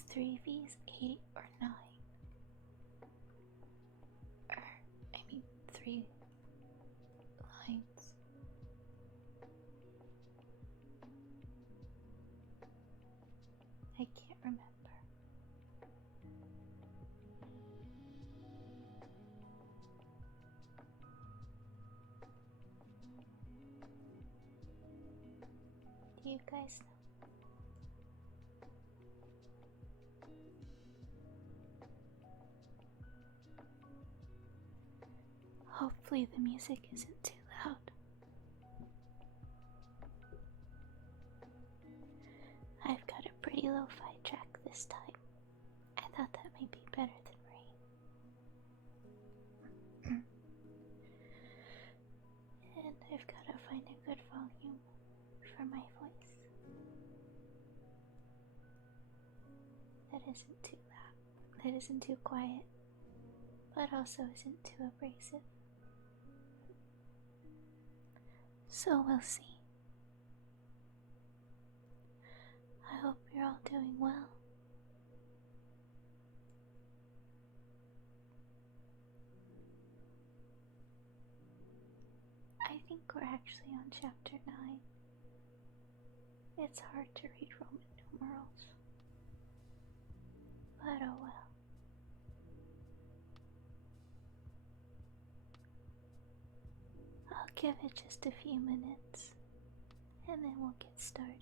It's 3Vs, 8 or 9. Or, I mean, 3 lines. I can't remember. Do you guys know? Hopefully the music isn't too loud. I've got a pretty lo-fi track this time. I thought that might be better than rain. And I've got to find a good volume for my voice that isn't too loud, that isn't too quiet, but also isn't too abrasive. So we'll see. I hope you're all doing well. I think we're actually on chapter 9. It's hard to read Roman numerals, but oh well. I'll give it just a few minutes, and then we'll get started.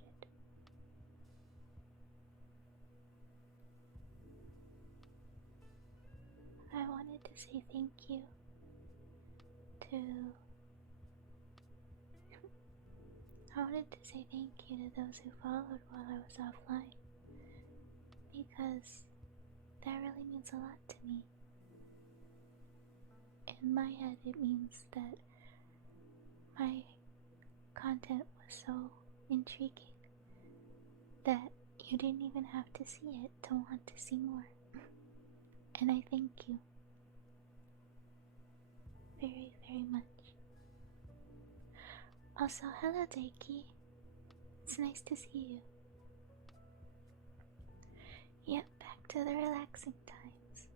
I wanted to say thank you to those who followed while I was offline, because that really means a lot to me. In my head, it means that my content was so intriguing that you didn't even have to see it to want to see more. And I thank you very, very much. Also, hello Daiki. It's nice to see you. Yep, back to the relaxing times.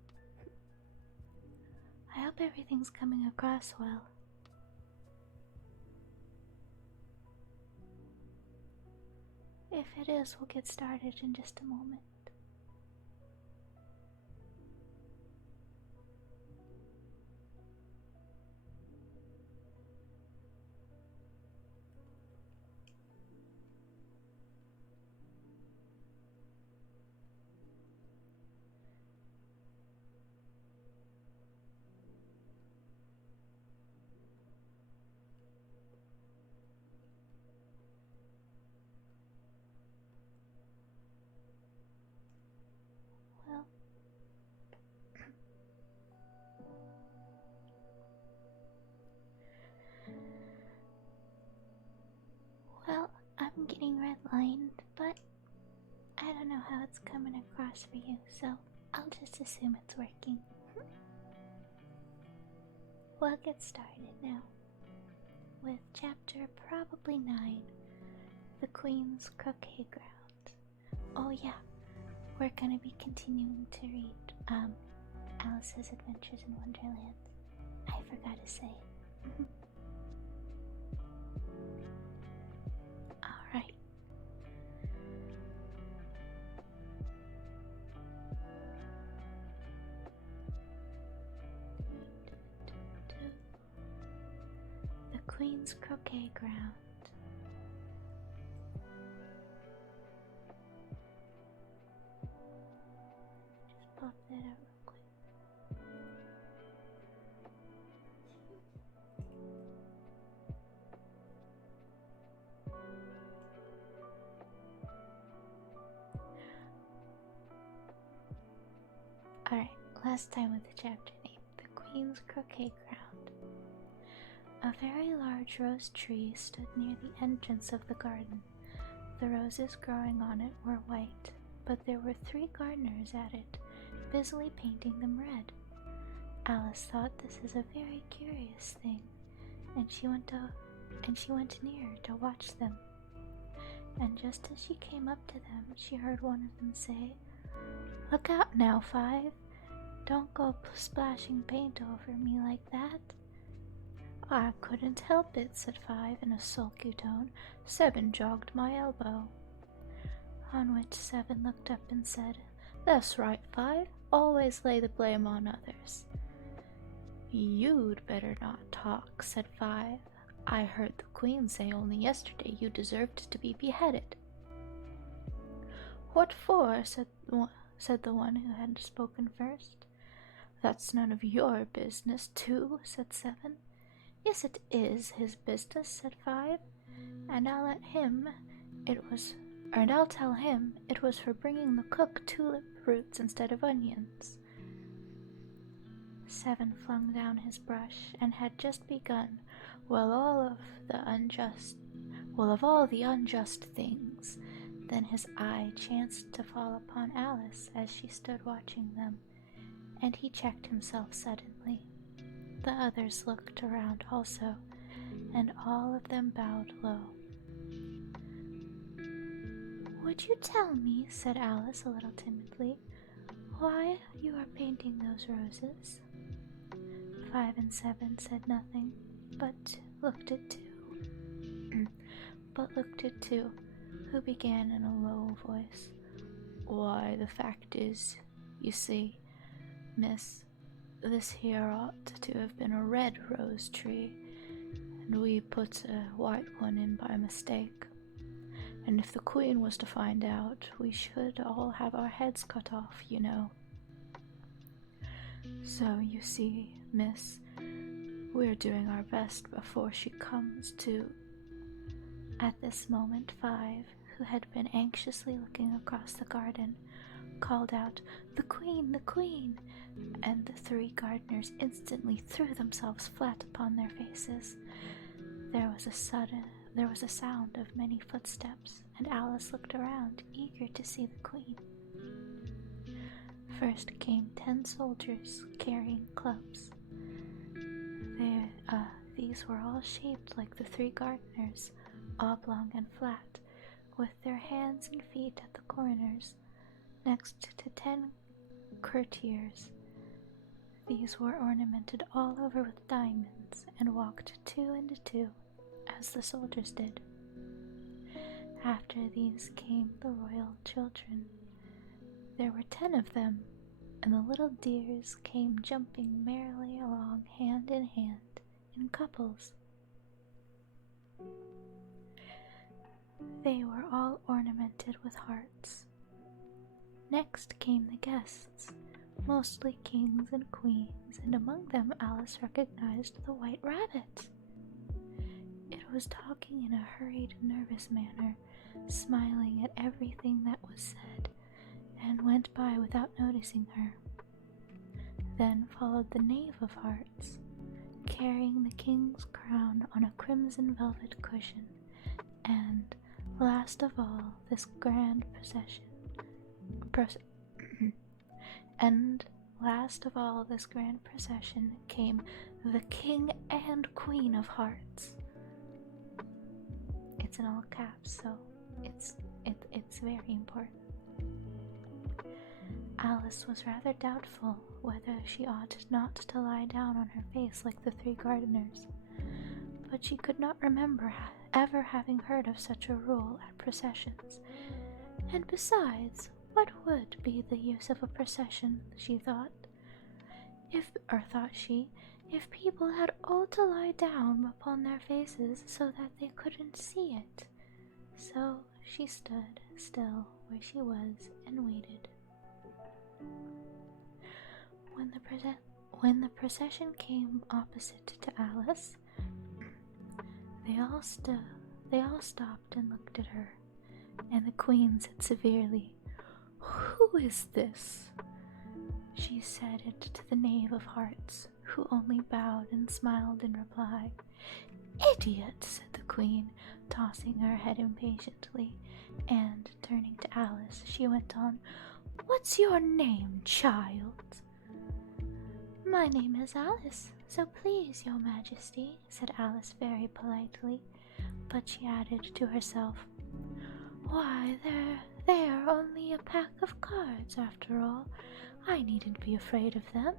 I hope everything's coming across well. If it is, we'll get started in just a moment. Well, I'm getting redlined, but I don't know how it's coming across for you, so I'll just assume it's working. We'll get started now with chapter probably 9, The Queen's Croquet Ground. Oh yeah, we're gonna be continuing to read Alice's Adventures in Wonderland. I forgot to say. Alright. The Queen's Croquet Ground. Just pop that out real quick. Alright, last time with the chapter name, The Queen's Croquet Ground. A very large rose tree stood near the entrance of the garden. The roses growing on it were white, but there were 3 gardeners at it, busily painting them red. Alice thought this is a very curious thing, and she went near to watch them. And just as she came up to them, she heard one of them say, Look out now, Five. Don't go splashing paint over me like that. I couldn't help it, said Five in a sulky tone. Seven jogged my elbow. On which Seven looked up and said, That's right, Five. Always lay the blame on others. You'd better not talk, said Five. I heard the Queen say only yesterday you deserved to be beheaded. What for? said the one who had spoken first. That's none of your business, too, said Seven. Yes, it is his business, said Five, and I'll tell him it was for bringing the cook tulip roots instead of onions. Seven flung down his brush and had just begun, of all the unjust things. Then his eye chanced to fall upon Alice as she stood watching them, and he checked himself suddenly. The others looked around also, and all of them bowed low. Would you tell me, said Alice a little timidly, why you are painting those roses? 5 and 7 said nothing, but looked at two, who began in a low voice. Why, the fact is, you see, miss, this here ought to have been a red rose tree, and we put a white one in by mistake. And if the Queen was to find out, we should all have our heads cut off, you know. So, you see, miss, we're doing our best before she comes to. At this moment, 5, who had been anxiously looking across the garden, called out, The Queen, the Queen! And the 3 gardeners instantly threw themselves flat upon their faces. There was a sound of many footsteps, and Alice looked around, eager to see the Queen. First came 10 soldiers carrying clubs. These were all shaped like the 3 gardeners, oblong and flat, with their hands and feet at the corners, next to 10 courtiers. These were ornamented all over with diamonds, and walked 2 and 2, as the soldiers did. After these came the royal children. There were 10 of them, and the little dears came jumping merrily along hand in hand, in couples. They were all ornamented with hearts. Next came the guests, mostly kings and queens, and among them Alice recognized the White Rabbit. It was talking in a hurried, nervous manner, smiling at everything that was said, and went by without noticing her. Then followed the Knave of Hearts, carrying the king's crown on a crimson velvet cushion, and last of all this grand procession came the King and Queen of Hearts. It's in all caps, so it's very important. Alice was rather doubtful whether she ought not to lie down on her face like the 3 gardeners, but she could not remember ever having heard of such a rule at processions. And besides, what would be the use of a procession, she thought, if people had all to lie down upon their faces so that they couldn't see it? So she stood still where she was and waited. When the procession came opposite to Alice, they all stopped and looked at her, and the Queen said severely, "Who is this?" She said it to the Knave of Hearts, who only bowed and smiled in reply. "Idiot," said the Queen, tossing her head impatiently, and turning to Alice, she went on, "What's your name, child?" "My name is Alice, so please, your Majesty," said Alice very politely, but she added to herself, "Why, They are only a pack of cards, after all. I needn't be afraid of them.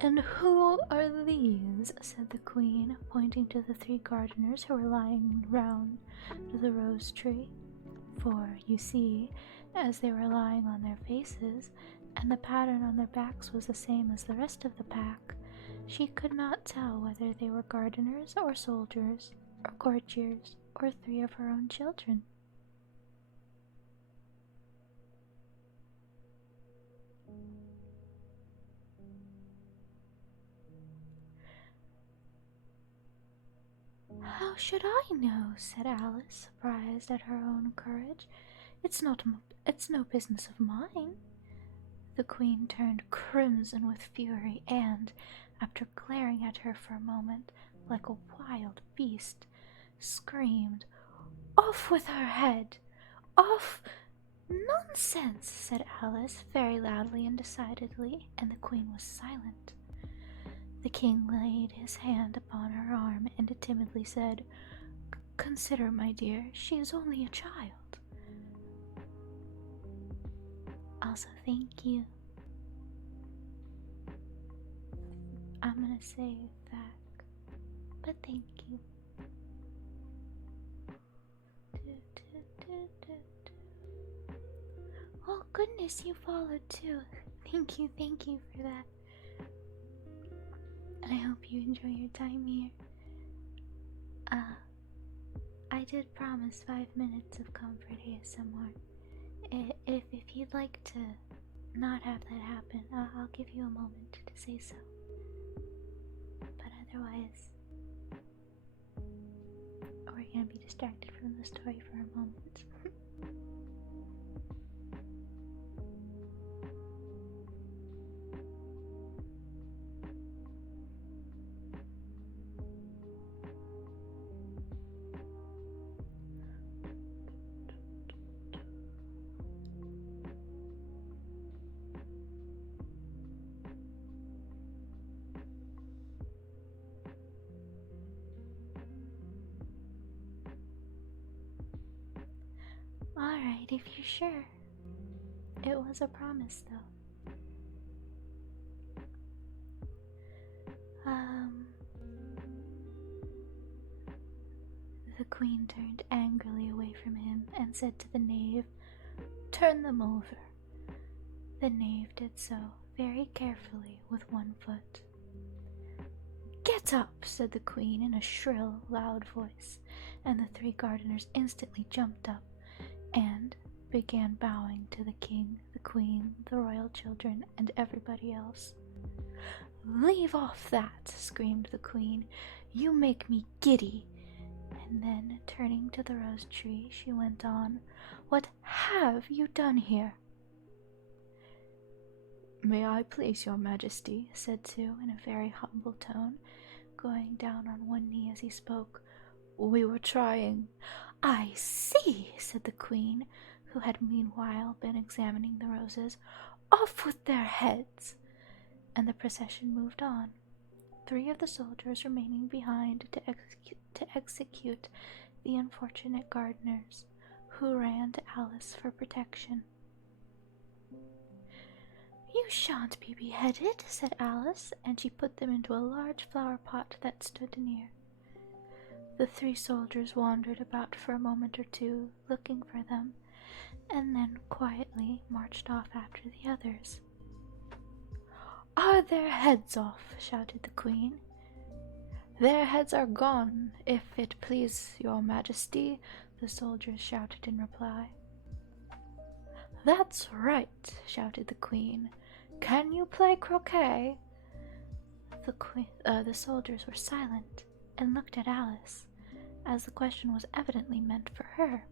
And who are these? Said the queen, pointing to the 3 gardeners who were lying round the rose tree. For, you see, as they were lying on their faces, and the pattern on their backs was the same as the rest of the pack, she could not tell whether they were gardeners or soldiers or courtiers or 3 of her own children. How should I know? Said Alice, surprised at her own courage. It's no business of mine. The queen turned crimson with fury and, after glaring at her for a moment like a wild beast, screamed, "Off with her head! Off!" "Nonsense!" said Alice, very loudly and decidedly, and the queen was silent. The king laid his hand upon her arm and timidly said, "Consider, my dear, she is only a child." Also, thank you. I'm gonna say that, but thank you. Oh goodness, you followed too. Thank you for that. And I hope you enjoy your time here. I did promise 5 minutes of comfort ASMR. If you'd like to not have that happen, I'll give you a moment to say so. But otherwise, we're gonna be distracted from the story for a moment. Alright, if you're sure. It was a promise, though. The queen turned angrily away from him and said to the knave, "Turn them over." The knave did so, very carefully, with 1 foot. "Get up," said the queen in a shrill, loud voice, and the 3 gardeners instantly jumped up and began bowing to the king, the queen, the royal children, and everybody else. "Leave off that," screamed the queen. "You make me giddy." And then, turning to the rose tree, she went on, "What have you done here?" "May I please your majesty?" said Sue in a very humble tone, going down on 1 knee as he spoke. "We were trying—" "I see," said the queen, who had meanwhile been examining the roses. "Off with their heads!" And the procession moved on, 3 of the soldiers remaining behind to execute the unfortunate gardeners, who ran to Alice for protection. "You shan't be beheaded," said Alice, and she put them into a large flower pot that stood near. The 3 soldiers wandered about for a moment or 2, looking for them, and then quietly marched off after the others. "Are their heads off?" shouted the queen. "Their heads are gone, if it please your majesty," the soldiers shouted in reply. "That's right," shouted the queen. "Can you play croquet?" The soldiers were silent and looked at Alice, as the question was evidently meant for her.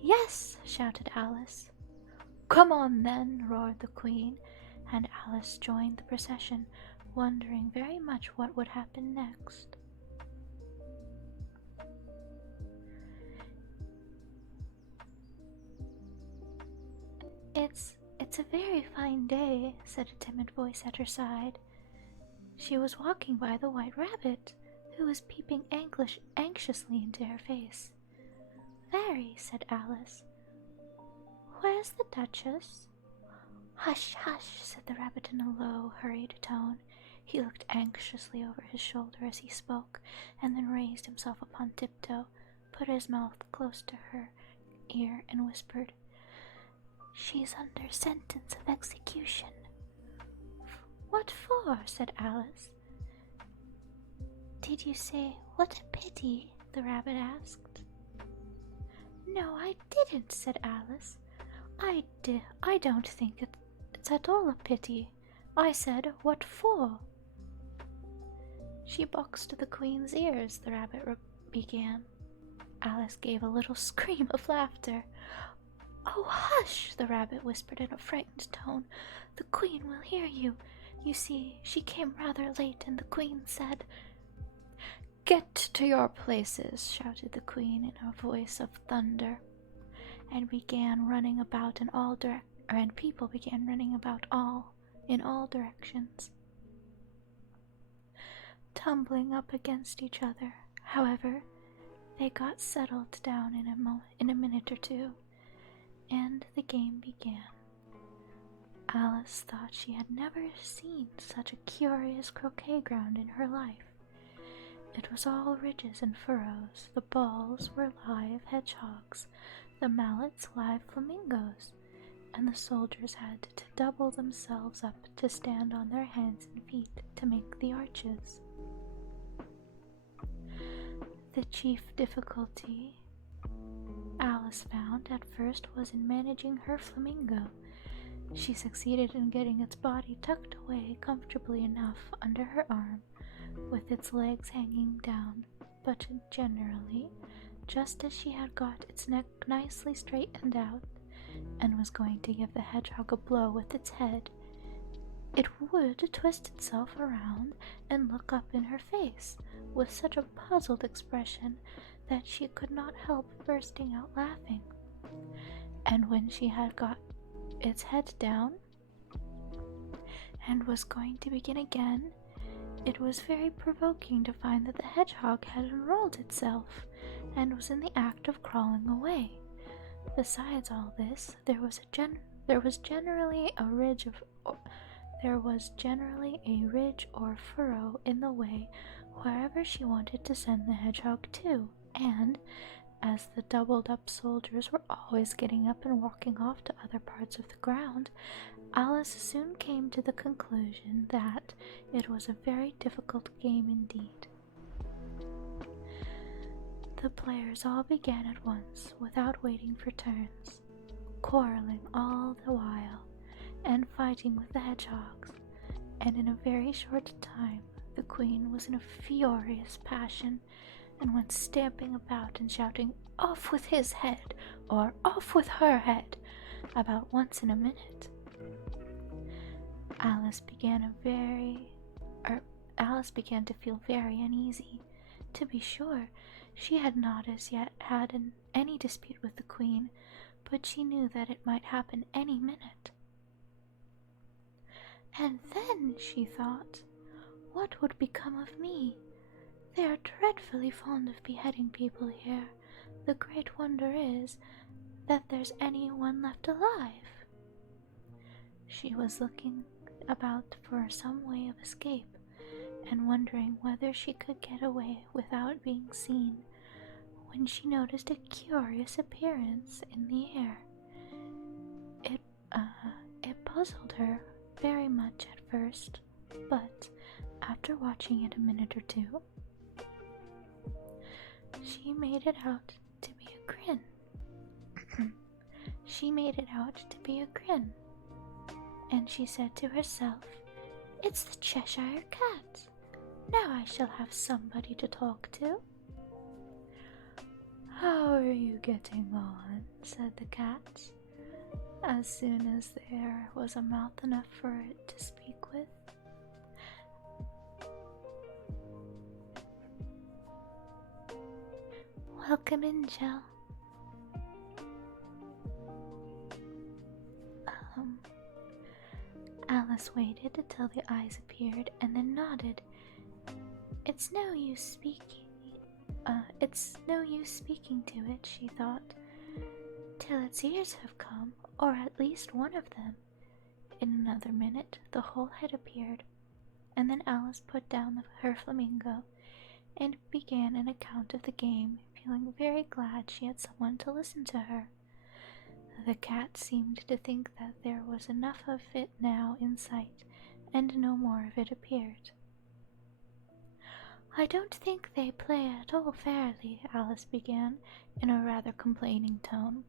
"Yes," shouted Alice. "Come on then," roared the queen, and Alice joined the procession, wondering very much what would happen next. It's a very fine day," said a timid voice at her side. She was walking by the white rabbit, who was peeping anxiously into her face. "Very," said Alice. where's the Duchess?" "Hush, hush," said the rabbit in a low, hurried tone. He looked anxiously over his shoulder as he spoke, and then raised himself upon tiptoe, put his mouth close to her ear, and whispered, "She's under sentence of execution." "What for?" said Alice. "Did you say, 'What a pity'?" the rabbit asked. "No, I didn't," said Alice. I don't think it's at all a pity. I said, 'What for?'" "She boxed the Queen's ears," the rabbit began. Alice gave a little scream of laughter. "Oh, hush!" the rabbit whispered in a frightened tone. "The Queen will hear you. You see, she came rather late, and the Queen said—" "Get to your places," shouted the Queen in a voice of thunder, and began running about and people began running about in all directions, tumbling up against each other. However, they got settled down in a minute or two, and the game began. Alice thought she had never seen such a curious croquet ground in her life. It was all ridges and furrows. The balls were live hedgehogs, the mallets live flamingos, and the soldiers had to double themselves up to stand on their hands and feet to make the arches. The chief difficulty Alice found at first was in managing her flamingo. She succeeded in getting its body tucked away comfortably enough under her arm, with its legs hanging down, but generally, just as she had got its neck nicely straightened out, and was going to give the hedgehog a blow with its head, it would twist itself around and look up in her face with such a puzzled expression that she could not help bursting out laughing. And when she had got its head down and was going to begin again, it was very provoking to find that the hedgehog had unrolled itself and was in the act of crawling away. Besides all this, there was generally a ridge or furrow in the way wherever she wanted to send the hedgehog to, and as the doubled-up soldiers were always getting up and walking off to other parts of the ground, Alice soon came to the conclusion that it was a very difficult game indeed. The players all began at once, without waiting for turns, quarreling all the while, and fighting with the hedgehogs, and in a very short time the Queen was in a furious passion, and went stamping about and shouting, "Off with his head!" or "Off with her head!" about once in a minute. Alice began to feel very uneasy. To be sure, she had not as yet had any dispute with the Queen, but she knew that it might happen any minute. And then, she thought, what would become of me? They are dreadfully fond of beheading people here. The great wonder is that there's any one left alive. She was looking about for some way of escape, and wondering whether she could get away without being seen, when she noticed a curious appearance in the air. It puzzled her very much at first, but after watching it a minute or two, she made it out to be a grin. And she said to herself, "It's the Cheshire Cat. Now I shall have somebody to talk to." "How are you getting on?" said the cat, as soon as there was a mouth enough for it to speak with. "Welcome in, Jill." Alice waited until the eyes appeared and then nodded. It's no use speaking to it, she thought. till its ears have come, or at least one of them. In another minute, the whole head appeared, and then Alice put down her flamingo and began an account of the game, feeling very glad she had someone to listen to her. The cat seemed to think that there was enough of it now in sight, and no more of it appeared. "I don't think they play at all fairly," Alice began, in a rather complaining tone.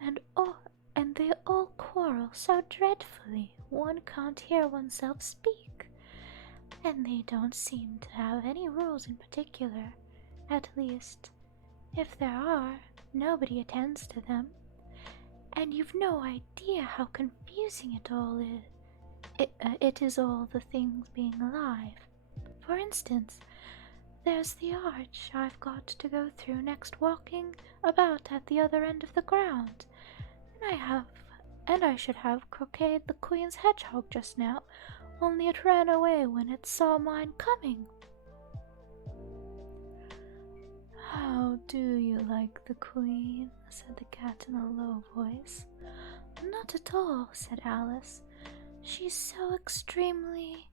And they all quarrel so dreadfully, one can't hear oneself speak. And they don't seem to have any rules in particular. At least, if there are, nobody attends to them. And you've no idea how confusing it all is. It is, all the things being alive. For instance, there's the arch I've got to go through next, walking about at the other end of the ground. And I should have croqueted the Queen's hedgehog just now, only it ran away when it saw mine coming." "How do you like the Queen?" said the cat in a low voice. "Not at all," said Alice. "She's so extremely—"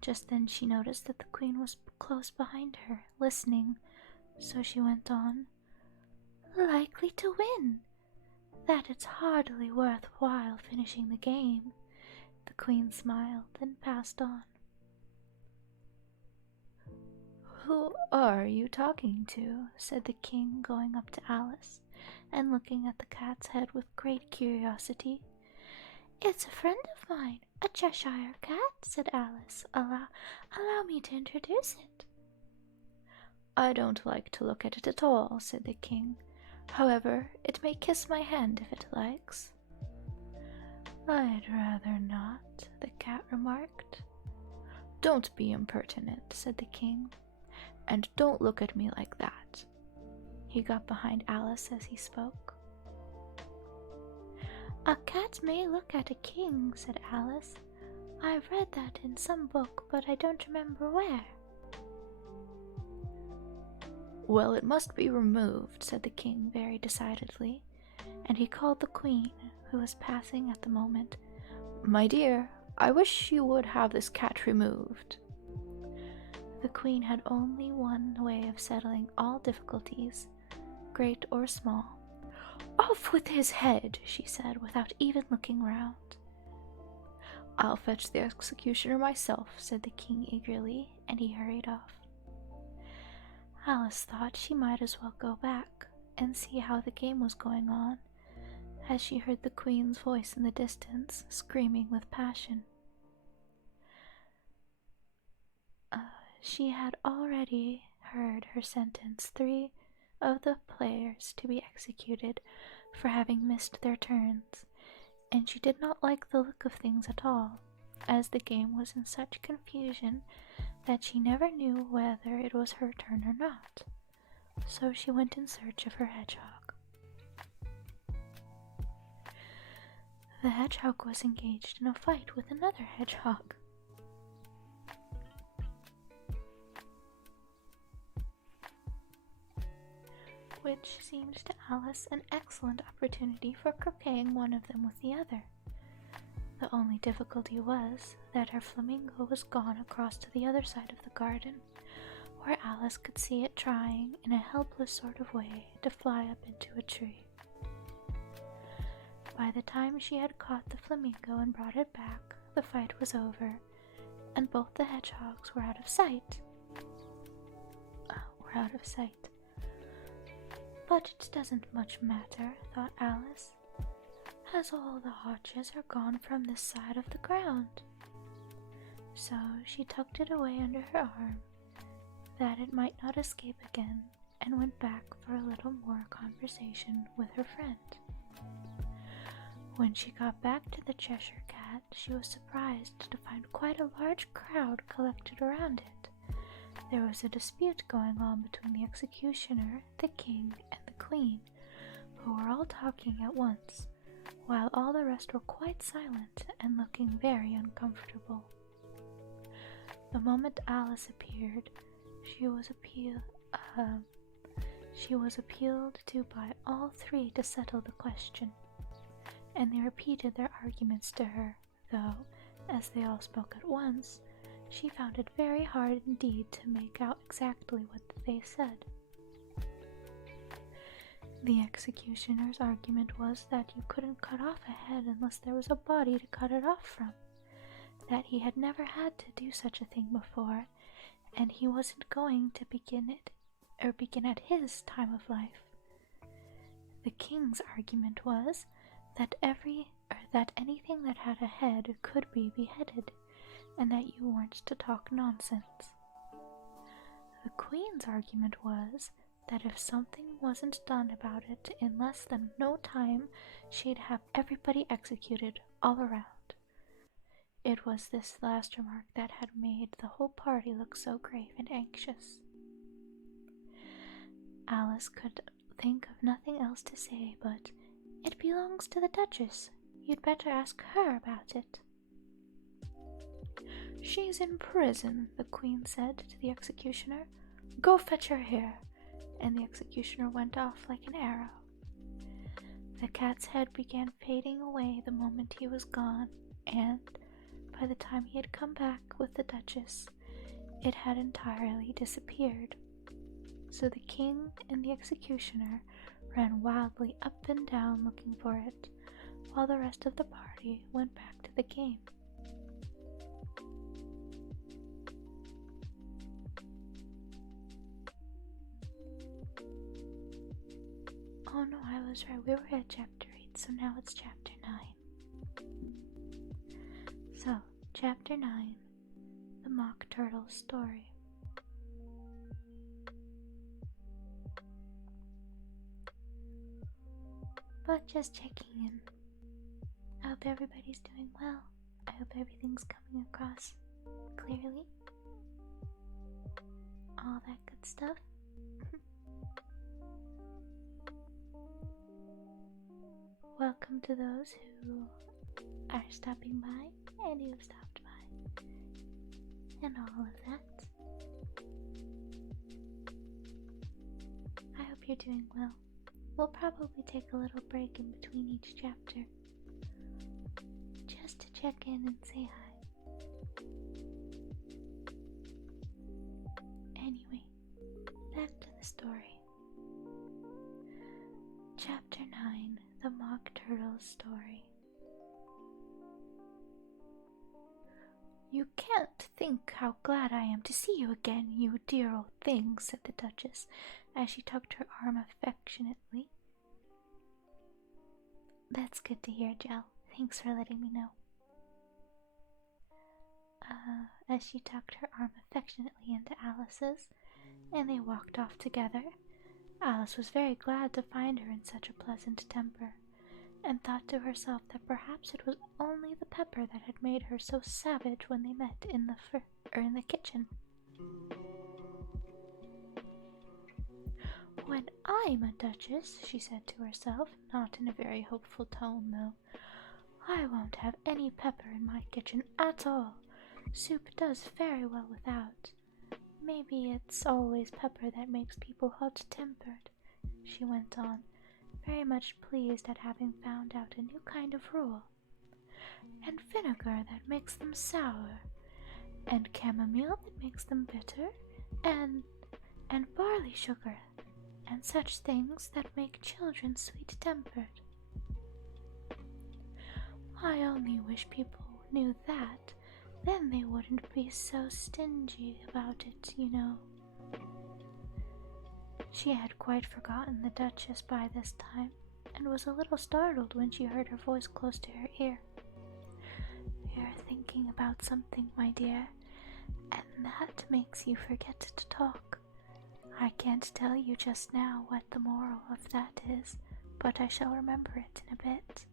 Just then she noticed that the Queen was close behind her, listening, so she went on, "likely to win. That it's hardly worth while finishing the game." The Queen smiled and passed on. "Who are you talking to?" said the King, going up to Alice and looking at the cat's head with great curiosity. "It's a friend of mine, a Cheshire cat," said Alice. Allow me to introduce it." "I don't like to look at it at all," said the King. "However, it may kiss my hand if it likes." "I'd rather not," the cat remarked. "Don't be impertinent," said the King. "And don't look at me like that." He got behind Alice as he spoke. "A cat may look at a king," said Alice. "I've read that in some book, but I don't remember where." "Well, it must be removed," said the King very decidedly, and he called the Queen, who was passing at the moment. "My dear, I wish you would have this cat removed." The Queen had only one way of settling all difficulties, great or small. "Off with his head," she said, without even looking round. "I'll fetch the executioner myself," said the King eagerly, and he hurried off. Alice thought she might as well go back and see how the game was going on, as she heard the Queen's voice in the distance, screaming with passion. She had already heard her sentence 3 of the players to be executed for having missed their turns, and she did not like the look of things at all, as the game was in such confusion that she never knew whether it was her turn or not. So she went in search of her hedgehog. The hedgehog was engaged in a fight with another hedgehog. Which seemed to Alice an excellent opportunity for croqueting one of them with the other. The only difficulty was that her flamingo was gone across to the other side of the garden, where Alice could see it trying, in a helpless sort of way, to fly up into a tree. By the time she had caught the flamingo and brought it back, the fight was over, and both the hedgehogs were out of sight. But it doesn't much matter, thought Alice, as all the arches are gone from this side of the ground. So she tucked it away under her arm, that it might not escape again, and went back for a little more conversation with her friend. When she got back to the Cheshire Cat, she was surprised to find quite a large crowd collected around it. There was a dispute going on between the executioner, the King, and the Queen, who were all talking at once, while all the rest were quite silent and looking very uncomfortable. The moment Alice appeared, she She was appealed to by all three to settle the question, and they repeated their arguments to her, though, as they all spoke at once, she found it very hard indeed to make out exactly what they said. The executioner's argument was that you couldn't cut off a head unless there was a body to cut it off from, that he had never had to do such a thing before, and he wasn't going to begin at his time of life. The king's argument was that anything that had a head could be beheaded, and that you weren't to talk nonsense. The queen's argument was that if something wasn't done about it in less than no time, she'd have everybody executed all around. It was this last remark that had made the whole party look so grave and anxious. Alice could think of nothing else to say but, "It belongs to the Duchess. You'd better ask her about it." "She's in prison," the queen said to the executioner. "Go fetch her here." And the executioner went off like an arrow. The cat's head began fading away the moment he was gone, and by the time he had come back with the Duchess, it had entirely disappeared. So the king and the executioner ran wildly up and down looking for it, while the rest of the party went back to the game. Oh no, I was right. We were at chapter 8, so now it's chapter 9. So, chapter 9, The Mock Turtle's Story. But just checking in. I hope everybody's doing well. I hope everything's coming across clearly. All that good stuff. Welcome to those who are stopping by and who have stopped by, and all of that. I hope you're doing well. We'll probably take a little break in between each chapter, just to check in and say hi. Anyway, back to the story. Chapter 9, The Mock Turtle's Story. "You can't think how glad I am to see you again, you dear old thing," said the Duchess, as she tugged her arm affectionately. "That's good to hear, Jell. Thanks for letting me know." As she tucked her arm affectionately into Alice's, and they walked off together, Alice was very glad to find her in such a pleasant temper, and thought to herself that perhaps it was only the pepper that had made her so savage when they met in the kitchen. "When I'm a duchess," she said to herself, not in a very hopeful tone though, "I won't have any pepper in my kitchen at all. Soup does very well without. Maybe it's always pepper that makes people hot-tempered," she went on, very much pleased at having found out a new kind of rule. "And vinegar that makes them sour, and chamomile that makes them bitter, and barley sugar, and such things that make children sweet-tempered. I only wish people knew that, then they wouldn't be so stingy about it, you know." She had quite forgotten the Duchess by this time, and was a little startled when she heard her voice close to her ear. "You're thinking about something, my dear, and that makes you forget to talk. I can't tell you just now what the moral of that is, but I shall remember it in a bit."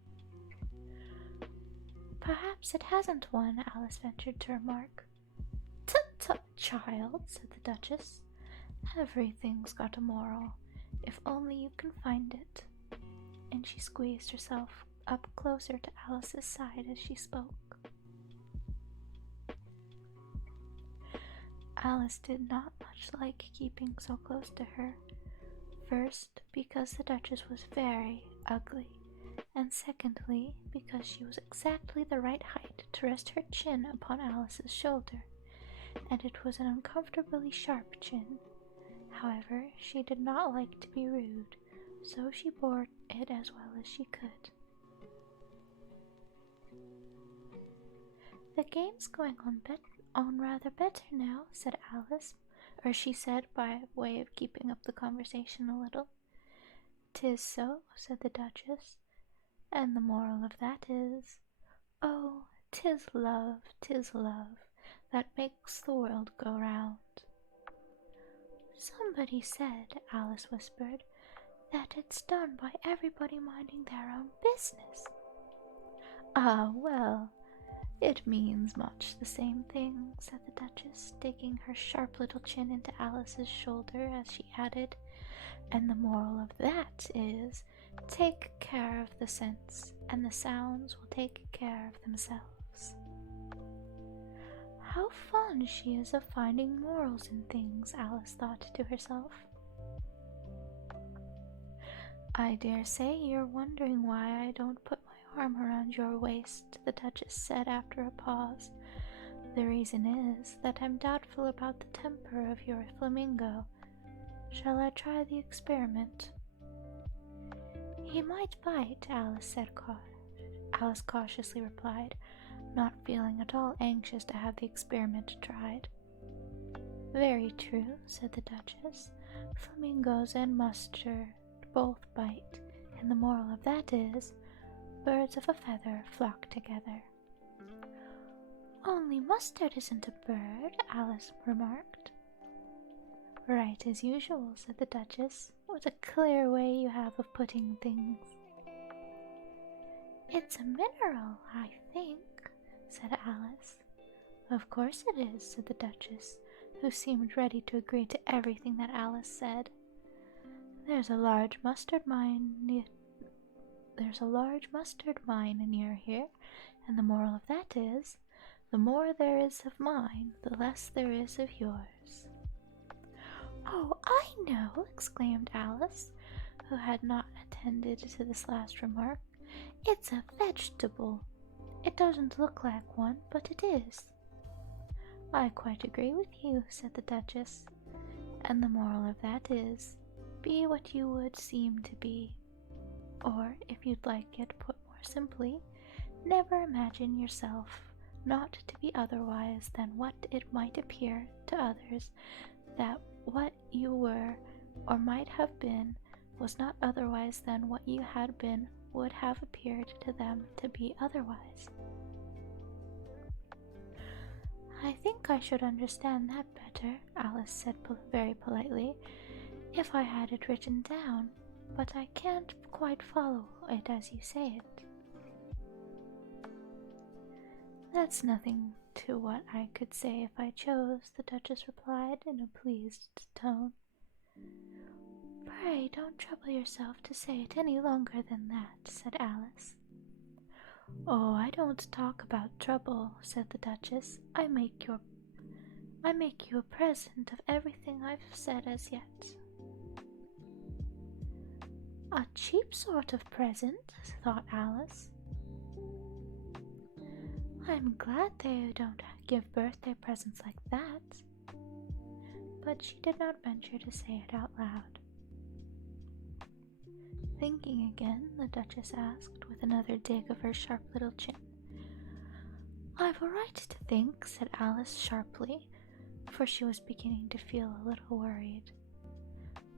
"Perhaps it hasn't one," Alice ventured to remark. "Tut-tut, child," said the Duchess. "Everything's got a moral, if only you can find it." And she squeezed herself up closer to Alice's side as she spoke. Alice did not much like keeping so close to her, First, because the Duchess was very ugly, and secondly, because she was exactly the right height to rest her chin upon Alice's shoulder, and it was an uncomfortably sharp chin. However, she did not like to be rude, so she bore it as well as she could. "The game's going on rather better now," said Alice, or she said by way of keeping up the conversation a little. "'Tis so," said the Duchess, "and the moral of that is, oh, 'tis love, that makes the world go round." "Somebody said," Alice whispered, "that it's done by everybody minding their own business." "Ah, well, it means much the same thing," said the Duchess, digging her sharp little chin into Alice's shoulder as she added, "and the moral of that is, take care of the scents, and the sounds will take care of themselves." How fond she is of finding morals in things, Alice thought to herself. "I dare say you're wondering why I don't put my arm around your waist," the Duchess said after a pause. "The reason is that I'm doubtful about the temper of your flamingo. Shall I try the experiment?" "He might bite," Alice cautiously replied, not feeling at all anxious to have the experiment tried. "Very true," said the Duchess. "Flamingos and mustard both bite, and the moral of that is, birds of a feather flock together." "Only mustard isn't a bird," Alice remarked. "Right as usual," said the Duchess. "What a clear way you have of putting things." "It's a mineral, I think," said Alice. "Of course it is," said the Duchess, who seemed ready to agree to everything that Alice said. There's a large mustard mine near here, and the moral of that is, the more there is of mine, the less there is of yours." "Oh, I know!" exclaimed Alice, who had not attended to this last remark. "It's a vegetable. It doesn't look like one, but it is." "I quite agree with you," said the Duchess. "And the moral of that is, be what you would seem to be. Or, if you'd like it put more simply, never imagine yourself not to be otherwise than what it might appear to others that what you were or might have been was not otherwise than what you had been would have appeared to them to be otherwise." "I think I should understand that better," Alice said very politely, "if I had it written down, but I can't quite follow it as you say it." "That's nothing to what I could say if I chose," the Duchess replied in a pleased tone. "Pray don't trouble yourself to say it any longer than that," said Alice. "Oh, I don't talk about trouble," said the Duchess. I make you a present of everything I've said as yet." "A cheap sort of present," thought Alice. "I'm glad they don't give birthday presents like that." But she did not venture to say it out loud. Thinking again, the Duchess asked, with another dig of her sharp little chin. "I've a right to think," said Alice sharply, for she was beginning to feel a little worried.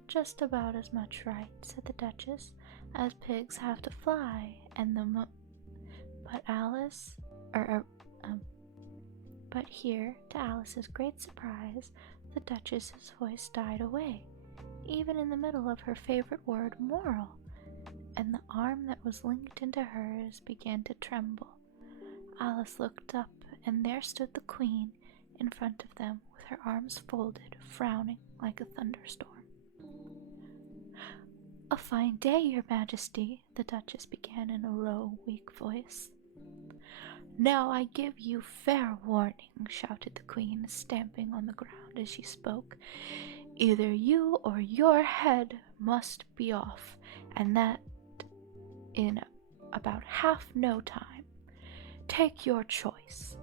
"Just about as much right," said the Duchess, "as pigs have to fly, and But here, to Alice's great surprise, the Duchess's voice died away, even in the middle of her favorite word, moral, and the arm that was linked into hers began to tremble. Alice looked up, and there stood the Queen in front of them, with her arms folded, frowning like a thunderstorm. "A fine day, your Majesty," the Duchess began in a low, weak voice. "Now I give you fair warning," shouted the Queen, stamping on the ground as she spoke. Either you or your head must be off, and that in about half no time. Take your choice."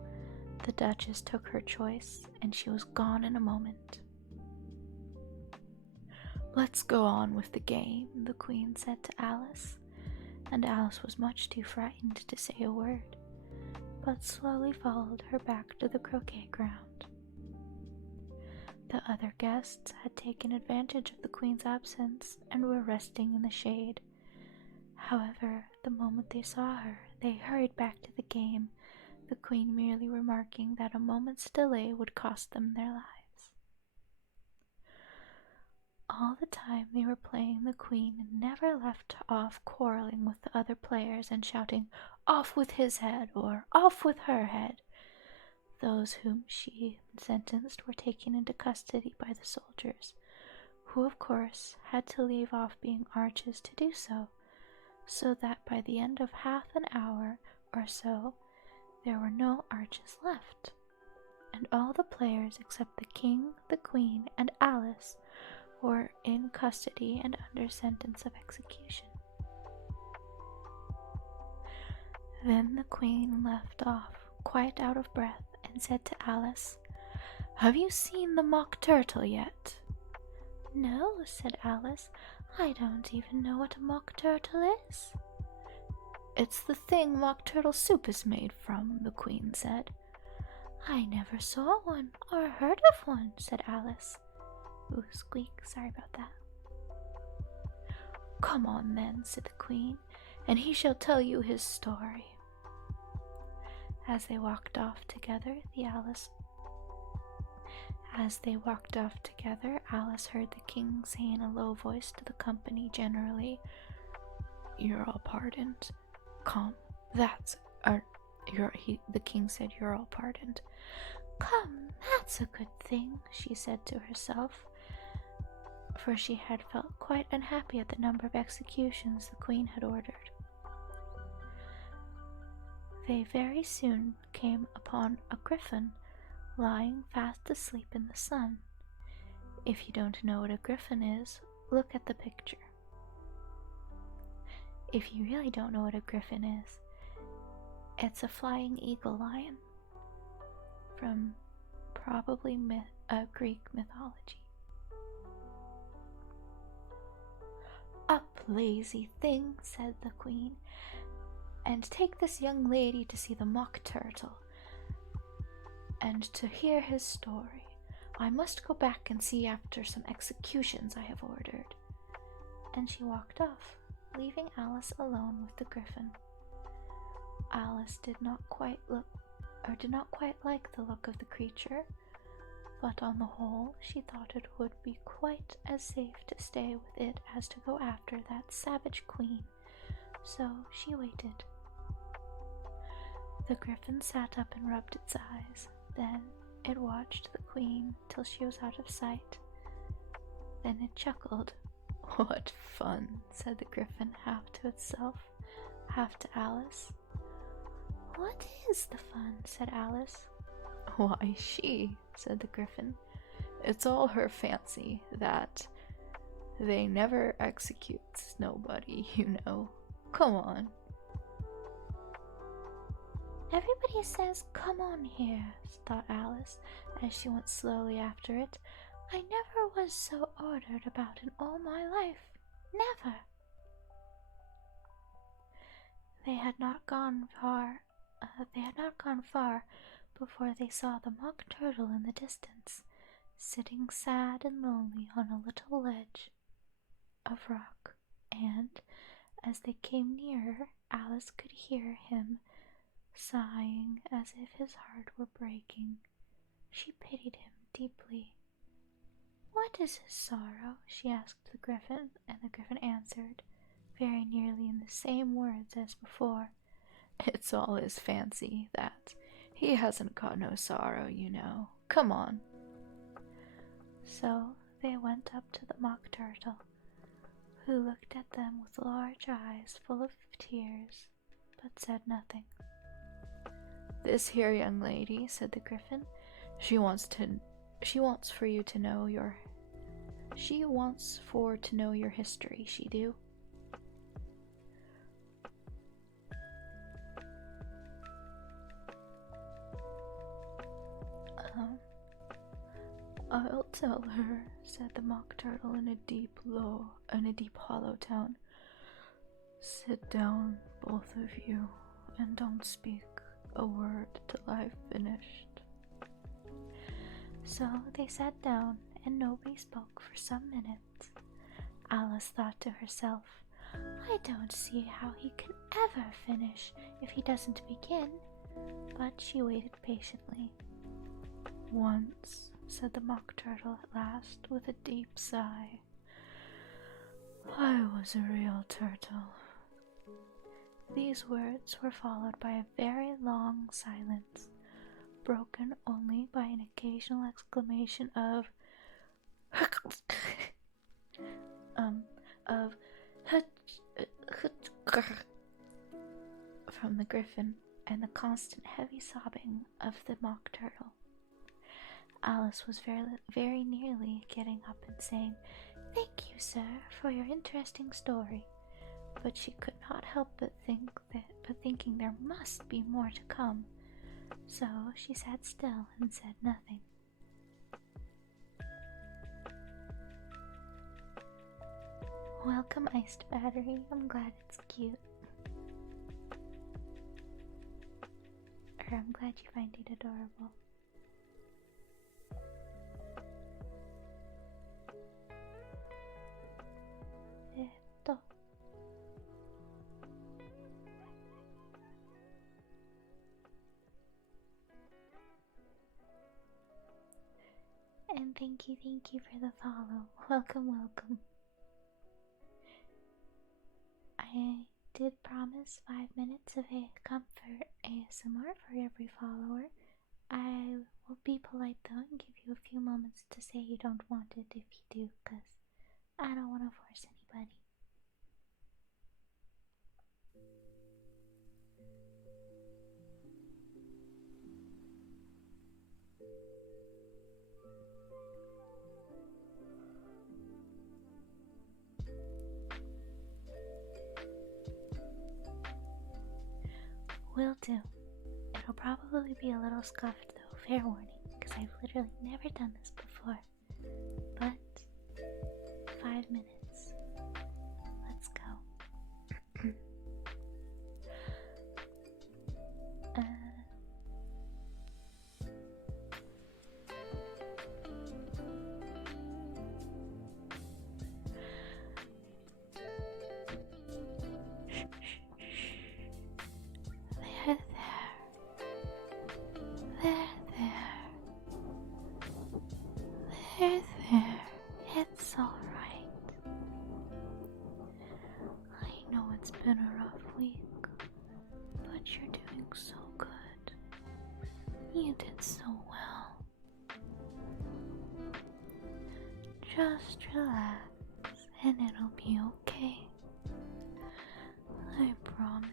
The Duchess took her choice, and she was gone in a moment. "Let's go on with the game," the Queen said to Alice, and Alice was much too frightened to say a word, but slowly followed her back to the croquet ground. The other guests had taken advantage of the Queen's absence and were resting in the shade. However, the moment they saw her, they hurried back to the game, the Queen merely remarking that a moment's delay would cost them their lives. All the time they were playing, the Queen never left off quarreling with the other players and shouting, "Off with his head," or "Off with her head." Those whom she sentenced were taken into custody by the soldiers, who of course had to leave off being arches to do so, so that by the end of half an hour or so there were no arches left, and all the players except the King, the Queen, and Alice were in custody and under sentence of execution. Then the Queen left off, quite out of breath, and said to Alice, "Have you seen the Mock Turtle yet?" "No," said Alice, "I don't even know what a Mock Turtle is." "It's the thing Mock Turtle soup is made from," the Queen said. "I never saw one or heard of one," said Alice. Ooh, squeak, sorry about that. "Come on then," said the Queen, "and he shall tell you his story." As they walked off together, Alice heard the King say in a low voice to the company generally, "You're all pardoned. Come, the King said, "You're all pardoned." "Come, that's a good thing," she said to herself, for she had felt quite unhappy at the number of executions the Queen had ordered. They very soon came upon a griffin lying fast asleep in the sun. If you don't know what a griffin is, look at the picture. If you really don't know what a griffin is, it's a flying eagle lion from probably Greek mythology. "Up, lazy thing," said the Queen, "and take this young lady to see the Mock Turtle, and to hear his story. I must go back and see after some executions I have ordered." And she walked off, leaving Alice alone with the griffin. Alice did not quite like the look of the creature, but on the whole she thought it would be quite as safe to stay with it as to go after that savage Queen, so she waited. The griffin sat up and rubbed its eyes. Then it watched the Queen till she was out of sight. Then it chuckled. "What fun," said the griffin, half to itself, half to Alice. "What is the fun?" said Alice. "Why, she," said the griffin. "It's all her fancy that they never executes nobody, you know. Come on." "Everybody says, 'Come on here,'" thought Alice, as she went slowly after it. "I never was so ordered about in all my life. Never." They had not gone far before they saw the Mock Turtle in the distance, sitting sad and lonely on a little ledge of rock, and as they came nearer, Alice could hear him sighing as if his heart were breaking. She pitied him deeply. "What is his sorrow?" she asked the griffin, and the griffin answered, very nearly in the same words as before, "It's all his fancy that he hasn't got no sorrow, you know. Come on." So they went up to the Mock Turtle, who looked at them with large eyes full of tears, but said nothing. "This here young lady," said the griffin, she wants for you to know She wants for to know your history, she do. I'll tell her, said the Mock Turtle in a deep hollow tone. Sit down, both of you, and don't speak a word till I've finished. So they sat down, and nobody spoke for some minutes. Alice thought to herself, I don't see how he can ever finish if he doesn't begin. But she waited patiently. Once, said the Mock Turtle at last, with a deep sigh, I was a real turtle. These words were followed by a very long silence, broken only by an occasional exclamation of from the griffin, and the constant heavy sobbing of the Mock Turtle. Alice was very nearly getting up and saying, Thank you, sir, for your interesting story, but she could not help but thinking there must be more to come, so she sat still and said nothing. Welcome, Iced Battery. I'm glad it's cute. Or I'm glad you find it adorable. And thank you for the follow. Welcome. I did promise 5 minutes of a comfort ASMR for every follower. I will be polite though and give you a few moments to say you don't want it if you do, because I don't want to force anybody. Will do. It'll probably be a little scuffed though, fair warning, because I've literally never done this before. But 5 minutes. Let's go. There. It's alright. I know it's been a rough week, but you're doing so good. You did so well. Just relax and it'll be okay. I promise.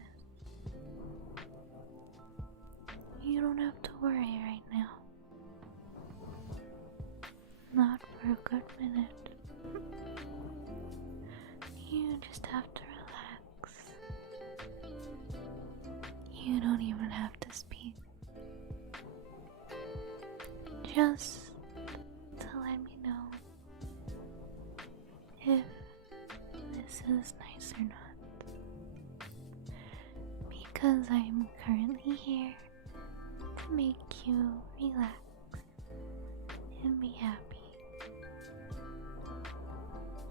You don't have to worry right now. Not for a good minute. You just have to relax. You don't even have to speak. Just to let me know if this is nice or not. Because I'm currently here to make you relax and be happy.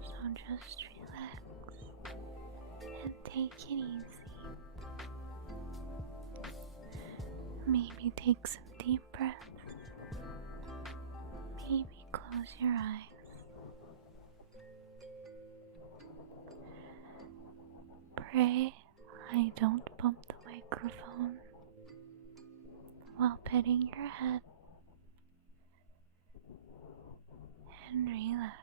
So just relax and take it easy. Maybe take some deep breaths. Maybe close your eyes. Pray I don't bump the microphone while petting your head. And relax.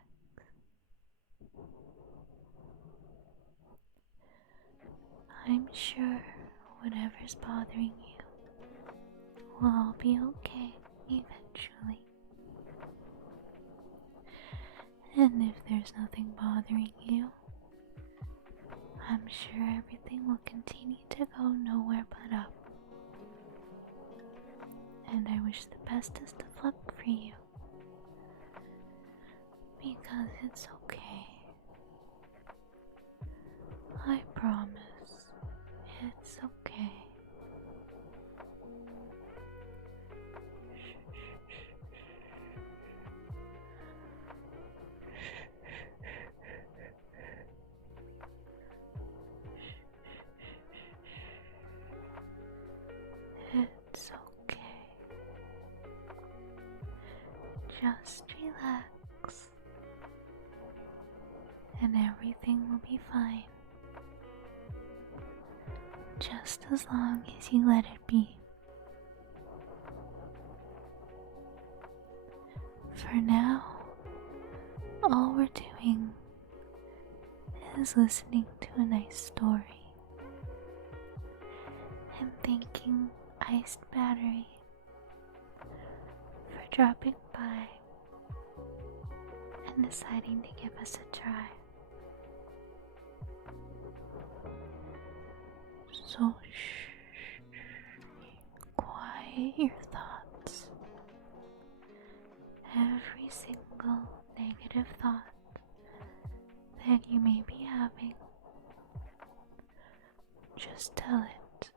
I'm sure whatever's bothering you will all be okay eventually. And if there's nothing bothering you, I'm sure everything will continue to go nowhere but up. And I wish the bestest of luck for you. Because it's okay. I promise, it's okay. It's okay. Just relax. And everything will be fine. Just as long as you let it be. For now, all we're doing is listening to a nice story and thanking Iced Battery for dropping by and deciding to give us a try. So shh, quiet your thoughts. Every single negative thought that you may be having, just tell it.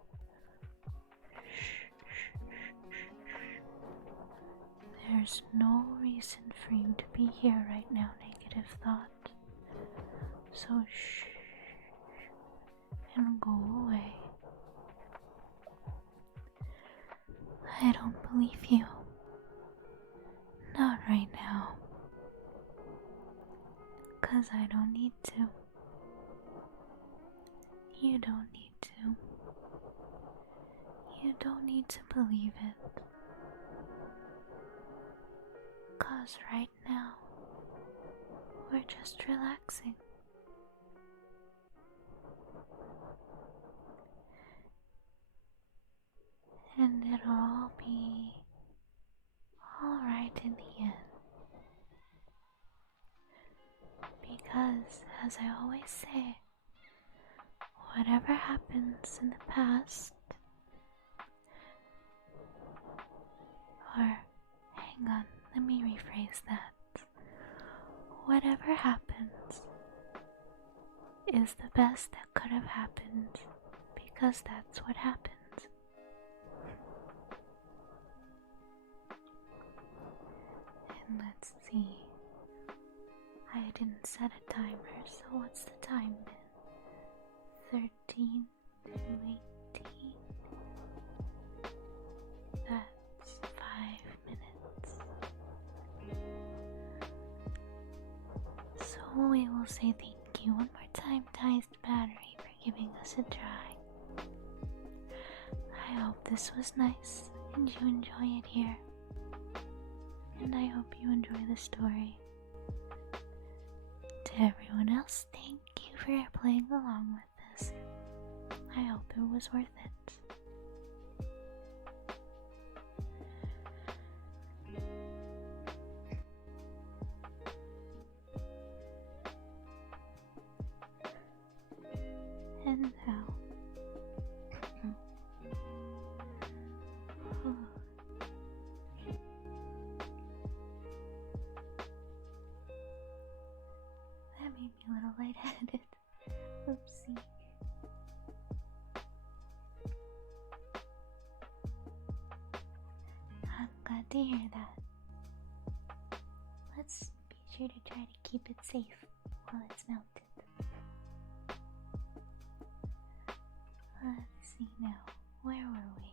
There's no reason for you to be here right now, negative thought. So shh and go away. I don't believe you. Not right now. 'Cause I don't need to. You don't need to. You don't need to believe it. 'Cause right now, we're just relaxing. And it'll all be alright in the end. Because, as I always say, whatever happens in the past, or hang on, let me rephrase that. Whatever happens is the best that could have happened, because that's what happened. And let's see. I didn't set a timer, so what's the time then? 13 to 18. That's 5 minutes. So we will say thank you one more time to Iced Battery for giving us a try. I hope this was nice and you enjoy it here. And I hope you enjoy the story. To everyone else, thank you for playing along with this. I hope it was worth it. And now, that made me a little lightheaded. Oopsie. I'm glad to hear that. Let's be sure to try to keep it safe while it's melted. Let's see now, where were we?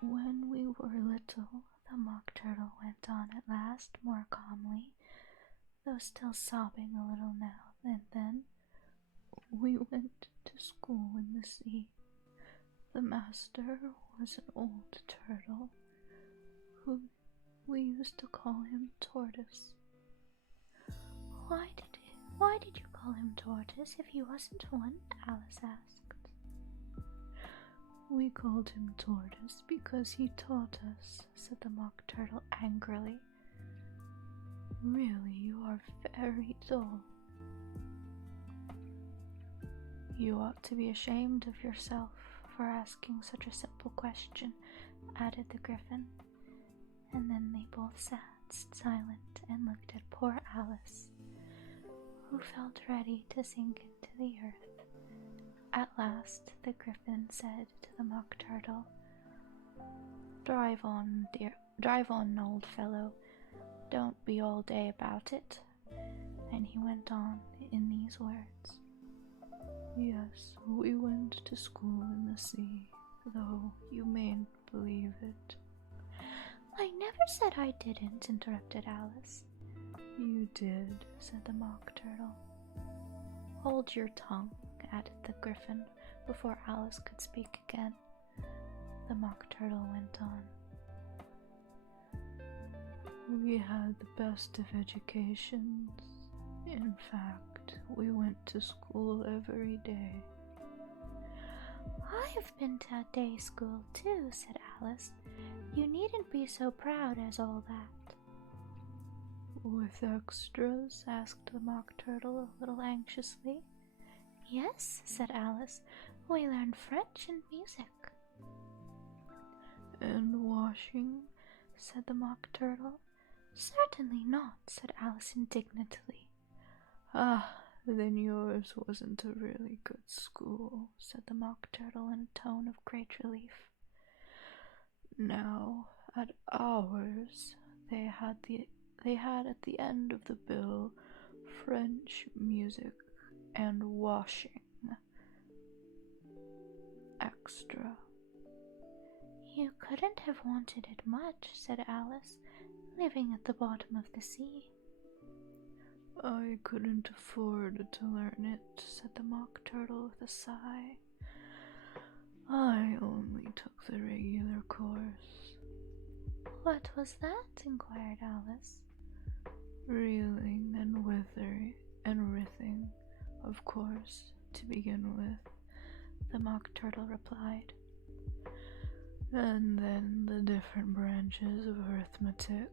When we were little, the Mock Turtle went on at last more calmly, though still sobbing a little now and then. We went to school in the sea. The master was an old turtle, who we used to call him Tortoise. Why did you call him Tortoise if he wasn't one? Alice asked. We called him Tortoise because he taught us, said the Mock Turtle angrily. Really, you are very dull. You ought to be ashamed of yourself for asking such a simple question, added the Griffin. And then they both sat silent and looked at poor Alice, who felt ready to sink into the earth. At last the Griffin said to the Mock Turtle, Drive on, dear, drive on, old fellow. Don't be all day about it. And he went on in these words. Yes, we went to school in the sea, though you mayn't believe it. I never said I didn't, interrupted Alice. You did, said the Mock Turtle. Hold your tongue, added the Griffin, before Alice could speak again. The Mock Turtle went on. We had the best of educations. In fact, we went to school every day. I've been to a day school too, said Alice. You needn't be so proud as all that. With extras? Asked the Mock Turtle a little anxiously. Yes, said Alice. We learned French and music. And washing? Said the Mock Turtle. Certainly not, said Alice indignantly. Ah, then yours wasn't a really good school, said the Mock Turtle in a tone of great relief. Now, at ours, they had at the end of the bill French, music, and washing. Extra. You couldn't have wanted it much, said Alice, living at the bottom of the sea. I couldn't afford to learn it, said the Mock Turtle with a sigh. I only took the regular course. What was that? Inquired Alice. Reeling and withering and writhing, of course, to begin with, the Mock Turtle replied. And then the different branches of arithmetic,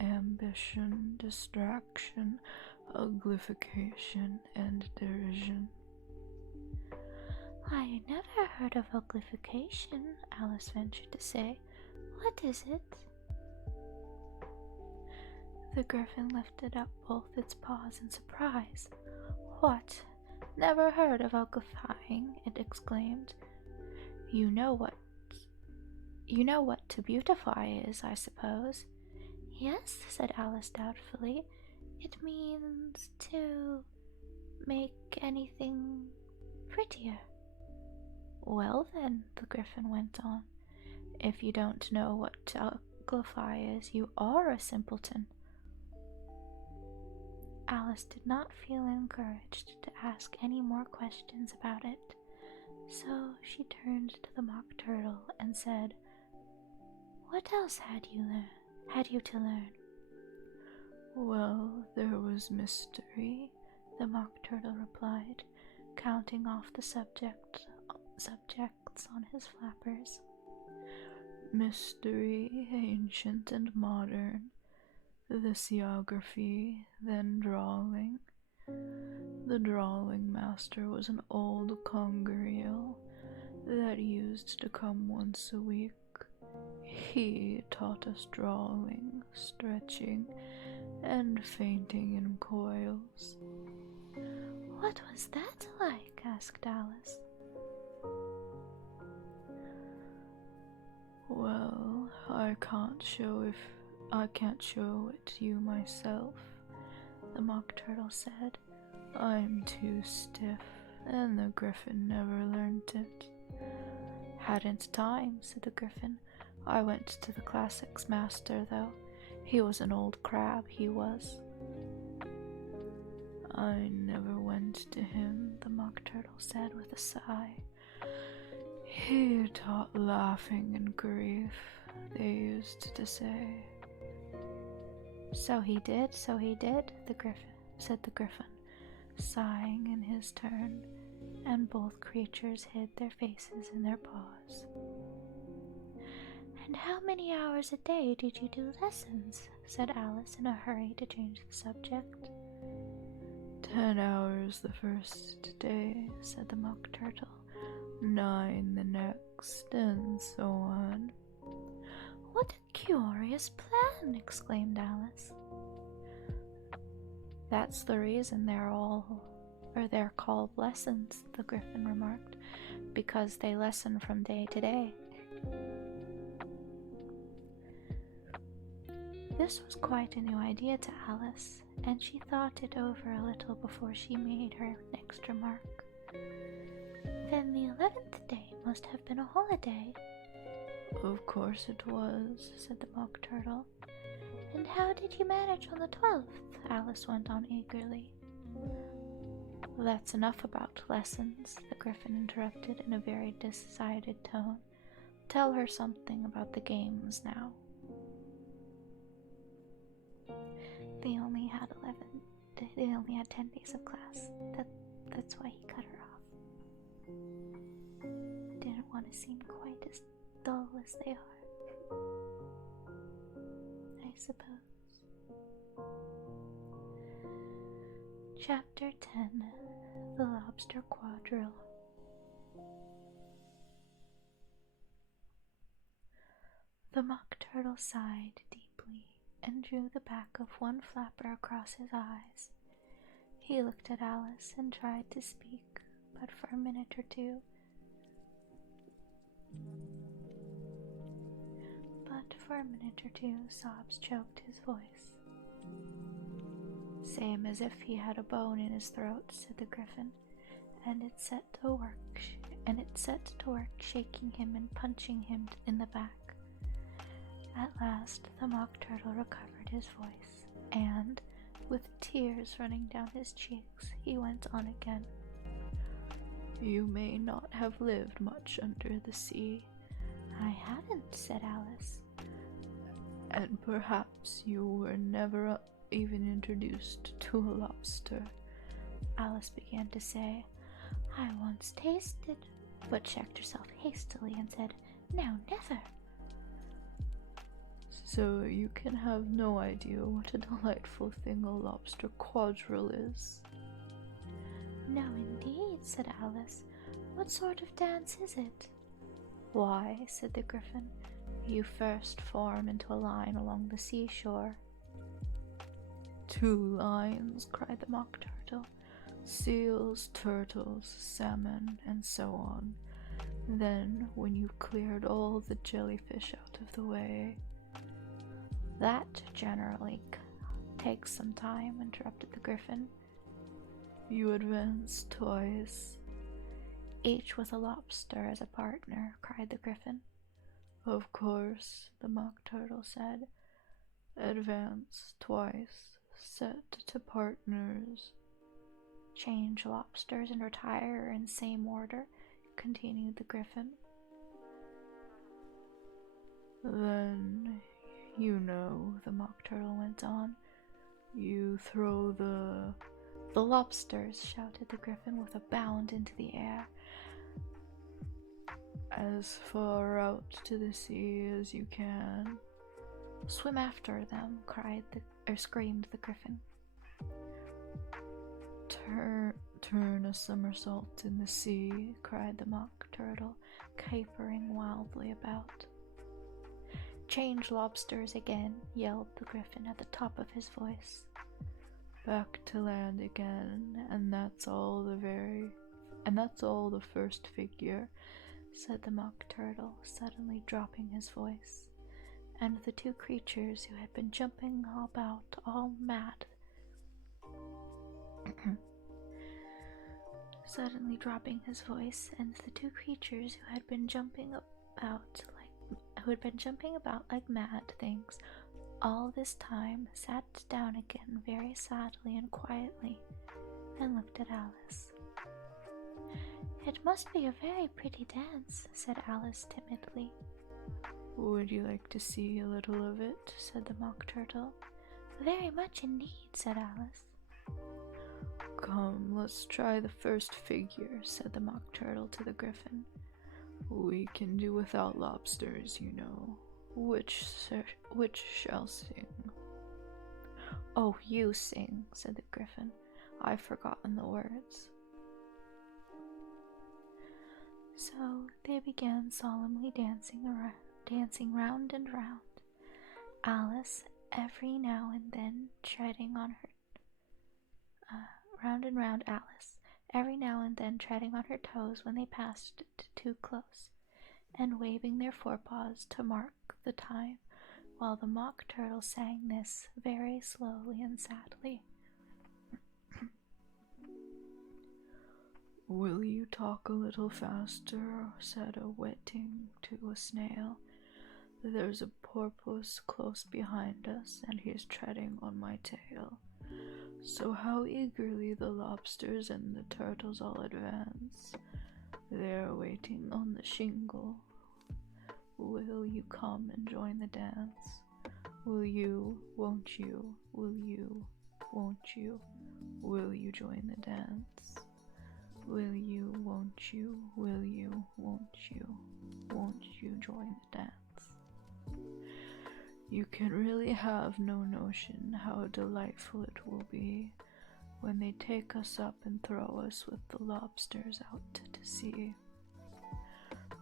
ambition, distraction, uglification, and derision. I never heard of uglification, Alice ventured to say. What is it? The Griffin lifted up both its paws in surprise. What? Never heard of uglifying, it exclaimed. You know what to beautify is, I suppose. Yes, said Alice doubtfully. It means to make anything prettier. Well then, the Griffin went on, if you don't know what to uglify is, you are a simpleton. Alice did not feel encouraged to ask any more questions about it, so she turned to the Mock Turtle and said, What else had you to learn? Well, there was mystery, the Mock Turtle replied, counting off the subjects on his flappers. Mystery, ancient and modern, the seaography, then drawing. The drawing master was an old conger eel that used to come once a week. He taught us drawing, stretching, and fainting in coils. What was that like? Asked Alice. Well, I can't show it to you myself, the Mock Turtle said. I'm too stiff, and the Griffin never learnt it. Hadn't time, said the Griffin. I went to the classics master, though. He was an old crab, he was. I never went to him, the Mock Turtle said with a sigh. He taught laughing and grief, they used to say. So he did, said the Griffin, sighing in his turn. and both creatures hid their faces in their paws. "And how many hours a day did you do lessons?" said Alice in a hurry to change the subject. 10 hours the first day, said the Mock Turtle. 9 the next, and so on. "What a curious plan!" exclaimed Alice. "That's the reason they're called lessons," the Griffin remarked, "because they lesson from day to day." This was quite a new idea to Alice, and she thought it over a little before she made her next remark. "Then the 11th day must have been a holiday." "Of course it was," said the Mock Turtle. "And how did you manage on the 12th? Alice went on eagerly. "That's enough about lessons," the Griffin interrupted in a very decided tone. "Tell her something about the games now." They only had 10 days of class. That's why he cut her off. Didn't want to seem quite as dull as they are, I suppose. Chapter 10: The Lobster Quadrille. The Mock Turtle sighed deeply and drew the back of one flapper across his eyes. He looked at Alice and tried to speak, but for a minute or two sobs choked his voice. "Same as if he had a bone in his throat," said the Griffin, and it set to work shaking him and punching him in the back. At last the Mock Turtle recovered his voice, and, with tears running down his cheeks, he went on again. "You may not have lived much under the sea." "I haven't," said Alice. "And perhaps you were never even introduced to a lobster," Alice began to say. "I once tasted," but checked herself hastily and said, "No, never." "So you can have no idea what a delightful thing a lobster quadrille is." "No, indeed," said Alice. "What sort of dance is it?" "Why," said the Griffin, "you first form into a line along the seashore." "2 lines," cried the Mock Turtle. "Seals, turtles, salmon, and so on. Then, when you've cleared all the jellyfish out of the way—" "That generally takes some time," interrupted the Griffin. "You advance twice." "Each with a lobster as a partner," cried the Griffin. "Of course," the Mock Turtle said. "Advance twice, set to partners." "Change lobsters and retire in same order," continued the Griffin. "Then, you know," the Mock Turtle went on, "you throw the—" "The lobsters!" shouted the Griffin with a bound into the air. "As far out to the sea as you can." "Swim after them!" screamed the Griffin. Turn a somersault in the sea," cried the Mock Turtle, capering wildly about. "Change lobsters again!" yelled the Griffin at the top of his voice. "Back to land again, and that's all the first figure," said the Mock Turtle, suddenly dropping his voice, and the two creatures who had been jumping about all mad like mad things all this time sat down again very sadly and quietly and looked at Alice. "It must be a very pretty dance," said Alice timidly. "Would you like to see a little of it?" said the Mock Turtle. "Very much indeed," said Alice. Come, let's try the first figure, said the Mock Turtle to the Griffin. We can do without lobsters, you know. Which shall sing? Oh, you sing, said the Griffin. I've forgotten the words. So they began solemnly dancing round and round. Alice every now and then treading on her round and round Alice, every now and then treading on her toes when they passed too close, and waving their forepaws to mark the time, while the Mock Turtle sang this very slowly and sadly. Will you talk a little faster, said a wetting to a snail. There's a porpoise close behind us, and he's treading on my tail. So how eagerly the lobsters and the turtles all advance. They're waiting on the shingle. Will you come and join the dance? Will you, won't you, will you, won't you, will you join the dance? Will you, won't you, will you, won't you join the dance? You can really have no notion how delightful it will be when they take us up and throw us with the lobsters out to sea.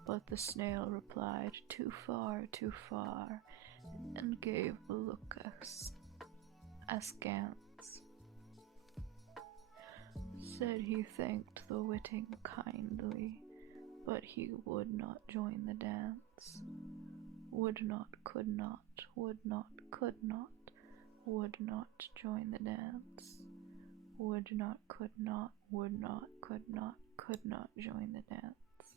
But the snail replied, too far, and gave a look askance. Said he thanked the witting kindly, but he would not join the dance. Would not, could not, would not, could not, would not join the dance. Would not, could not, would not, could not join the dance.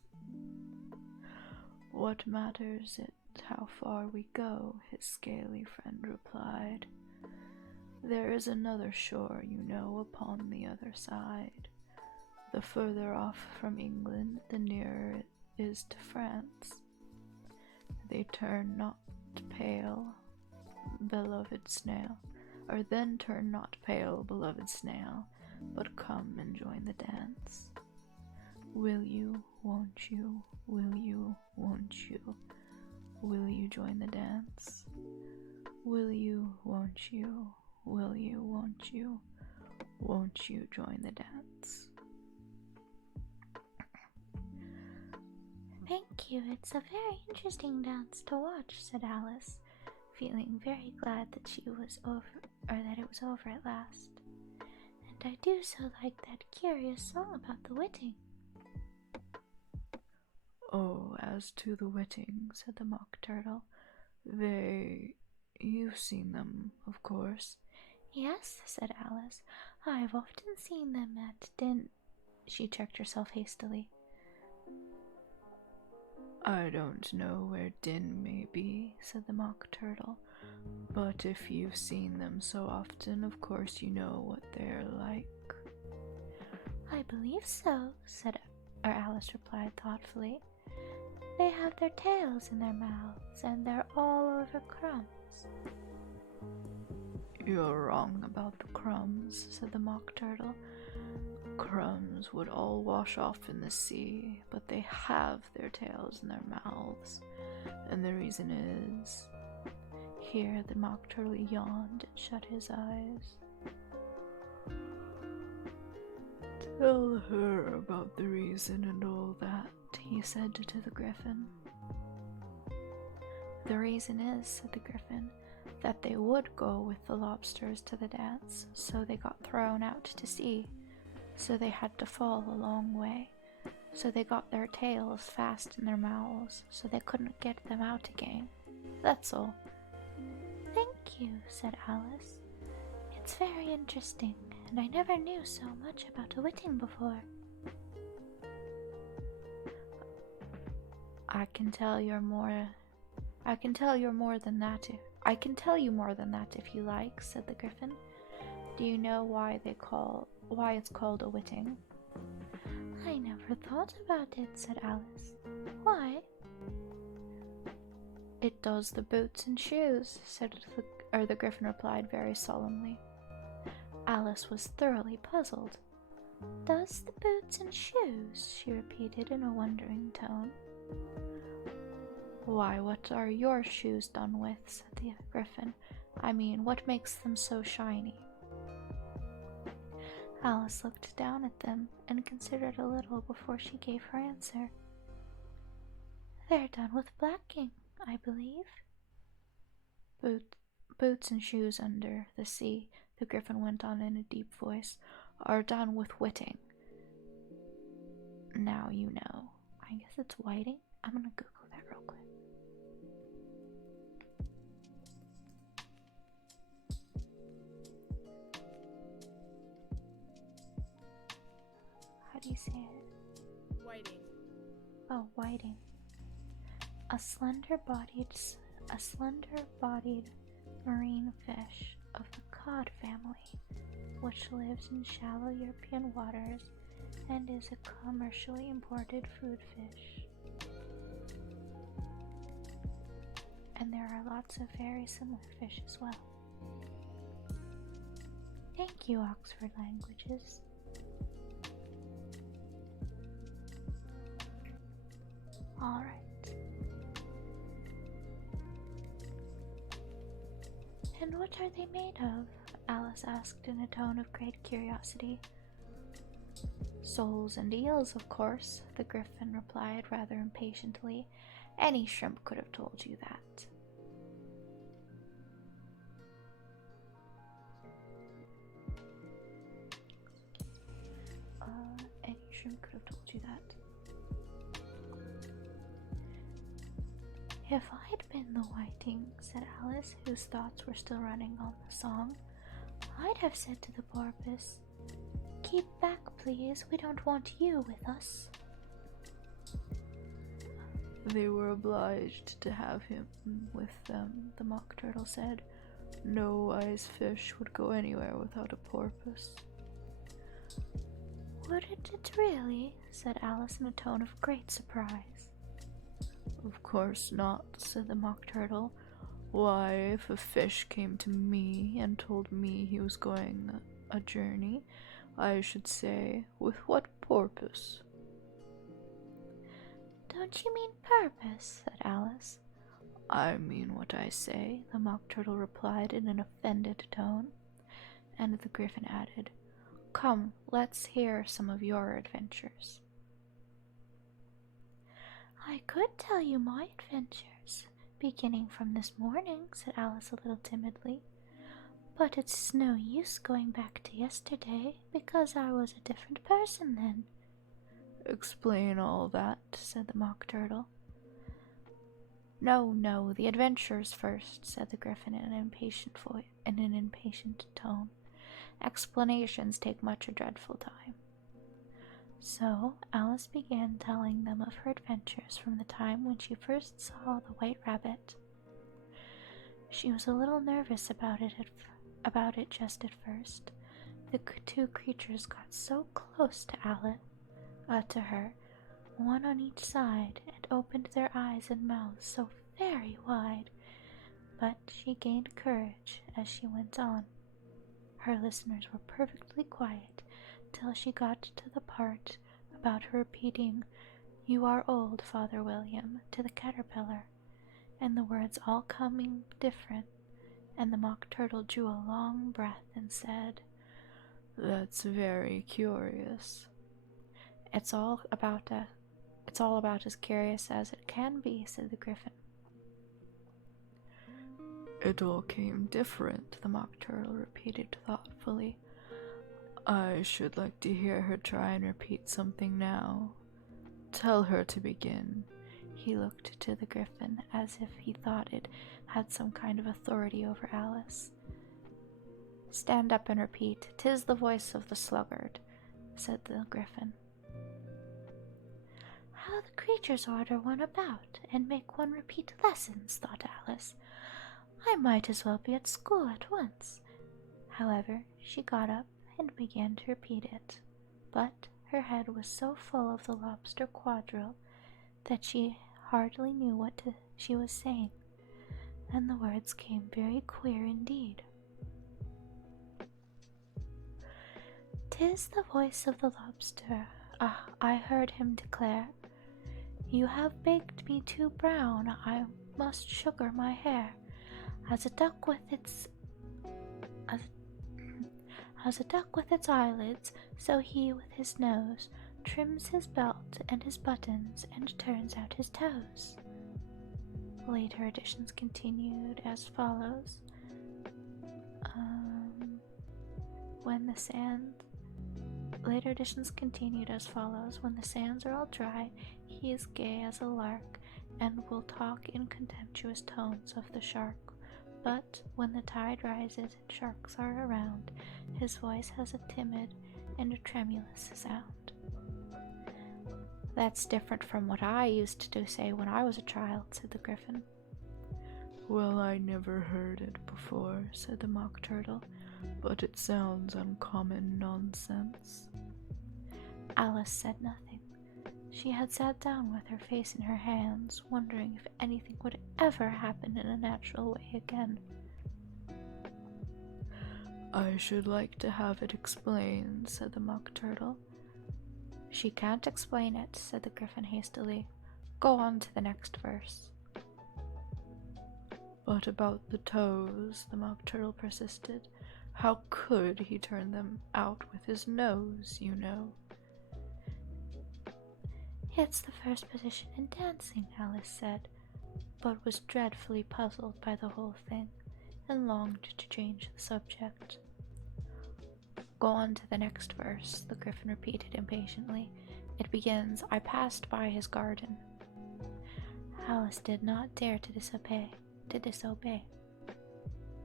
What matters it how far we go, his scaly friend replied. There is another shore, you know, upon the other side. The further off from England, the nearer it is to France. They turn not pale, beloved snail, or then turn not pale, beloved snail, but come and join the dance. Will you, won't you, will you, won't you, will you join the dance? Will you, won't you, will you, won't you join the dance? Thank you, it's a very interesting dance to watch, said Alice, feeling very glad that that it was over at last. And I do so like that curious song about the witting. Oh, as to the witting, said the Mock Turtle, you've seen them, of course. Yes, said Alice, I've often seen them at She checked herself hastily. I don't know where Din may be, said the Mock Turtle, but if you've seen them so often, of course you know what they're like. I believe so, Alice replied thoughtfully. They have their tails in their mouths, and they're all over crumbs. You're wrong about the crumbs, said the Mock Turtle. Crumbs would all wash off in the sea, but they have their tails in their mouths, and the reason is... Here the Mock Turtle yawned and shut his eyes. Tell her about the reason and all that, he said to the Griffin. The reason is, said the Griffin, that they would go with the lobsters to the dance, so they got thrown out to sea. So they had to fall a long way. So they got their tails fast in their mouths, so they couldn't get them out again. That's all. Thank you, said Alice. It's very interesting, and I never knew so much about a witting before. I can tell you more than that if you like, said the Griffin. Do you know why it's called a witting? I never thought about it, said Alice. Why? It does the boots and shoes, the Griffin replied very solemnly. Alice was thoroughly puzzled. Does the boots and shoes? She repeated in a wondering tone. Why, what are your shoes done with? Said the griffin. I mean, what makes them so shiny? Alice looked down at them and considered a little before she gave her answer. They're done with blacking, I believe. Boots and shoes under the sea, the griffin went on in a deep voice, are done with whiting. Now you know. I guess it's whiting. I'm gonna Google that real quick. How do you say it? Whiting. Oh, whiting. A slender-bodied marine fish of the cod family, which lives in shallow European waters and is a commercially imported food fish. And there are lots of very similar fish as well. Thank you, Oxford Languages. Alright. And what are they made of? Alice asked in a tone of great curiosity. Soles and eels, of course, the griffin replied rather impatiently. Any shrimp could have told you that. Any shrimp could have told you that. If I'd been the whiting, said Alice, whose thoughts were still running on the song, I'd have said to the porpoise, "Keep back, please, we don't want you with us." They were obliged to have him with them, the mock turtle said. No wise fish would go anywhere without a porpoise. Wouldn't it really? Said Alice in a tone of great surprise. Of course not, said the mock turtle. Why, if a fish came to me and told me he was going a journey, I should say, with what purpose? Don't you mean purpose? Said Alice. I mean what I say, the mock turtle replied in an offended tone, and the griffin added, Come, let's hear some of your adventures. I could tell you my adventures, beginning from this morning, said Alice a little timidly. But it's no use going back to yesterday, because I was a different person then. Explain all that, said the mock turtle. No, the adventures first, said the griffin in an impatient tone. Explanations take much a dreadful time. So Alice began telling them of her adventures from the time when she first saw the white rabbit. She was a little nervous about it just at first. The two creatures got so close to her, one on each side, and opened their eyes and mouths so very wide. But she gained courage as she went on. Her listeners were perfectly quiet till she got to the part about her repeating, "You are old, Father William," to the caterpillar, and the words all coming different, and the mock turtle drew a long breath and said, "That's very curious." It's all about as curious as it can be," said the griffin. It all came different, the mock turtle repeated thoughtfully. I should like to hear her try and repeat something now. Tell her to begin. He looked to the griffin as if he thought it had some kind of authority over Alice. Stand up and repeat, "'Tis the voice of the sluggard," said the griffin. How the creatures order one about and make one repeat lessons, thought Alice. I might as well be at school at once. However, she got up and began to repeat it, but her head was so full of the lobster quadrille that she hardly knew what she was saying, and the words came very queer indeed. 'Tis the voice of the lobster. Ah, I heard him declare, "You have baked me too brown, I must sugar my hair. As a duck with its as a duck with its eyelids, so he with his nose trims his belt and his buttons and turns out his toes." Later editions continued as follows. Later editions continued as follows. When the sands are all dry, he is gay as a lark, and will talk in contemptuous tones of the shark. But when the tide rises and sharks are around, his voice has a timid and a tremulous sound. "That's different from what I used to say when I was a child," said the Griffin. "Well, I never heard it before," said the Mock Turtle, "but it sounds uncommon nonsense." Alice said nothing. She had sat down with her face in her hands, wondering if anything would ever happen in a natural way again. "I should like to have it explained," said the Mock Turtle. "She can't explain it," said the Griffin hastily. "Go on to the next verse." "But about the toes," the Mock Turtle persisted. "How could he turn them out with his nose, you know?" "It's the first position in dancing," Alice said, but was dreadfully puzzled by the whole thing, and longed to change the subject. "Go on to the next verse," the Griffin repeated impatiently. "It begins, 'I passed by his garden.'" Alice did not dare to disobey,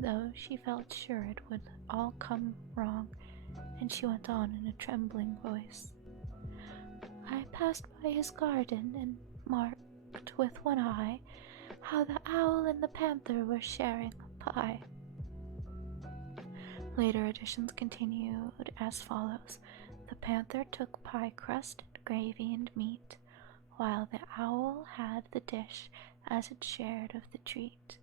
though she felt sure it would all come wrong, and she went on in a trembling voice. "I passed by his garden, and marked with one eye how the owl and the panther were sharing a pie." Later editions continued as follows. "The panther took pie crust and gravy and meat, while the owl had the dish as it shared of the treat.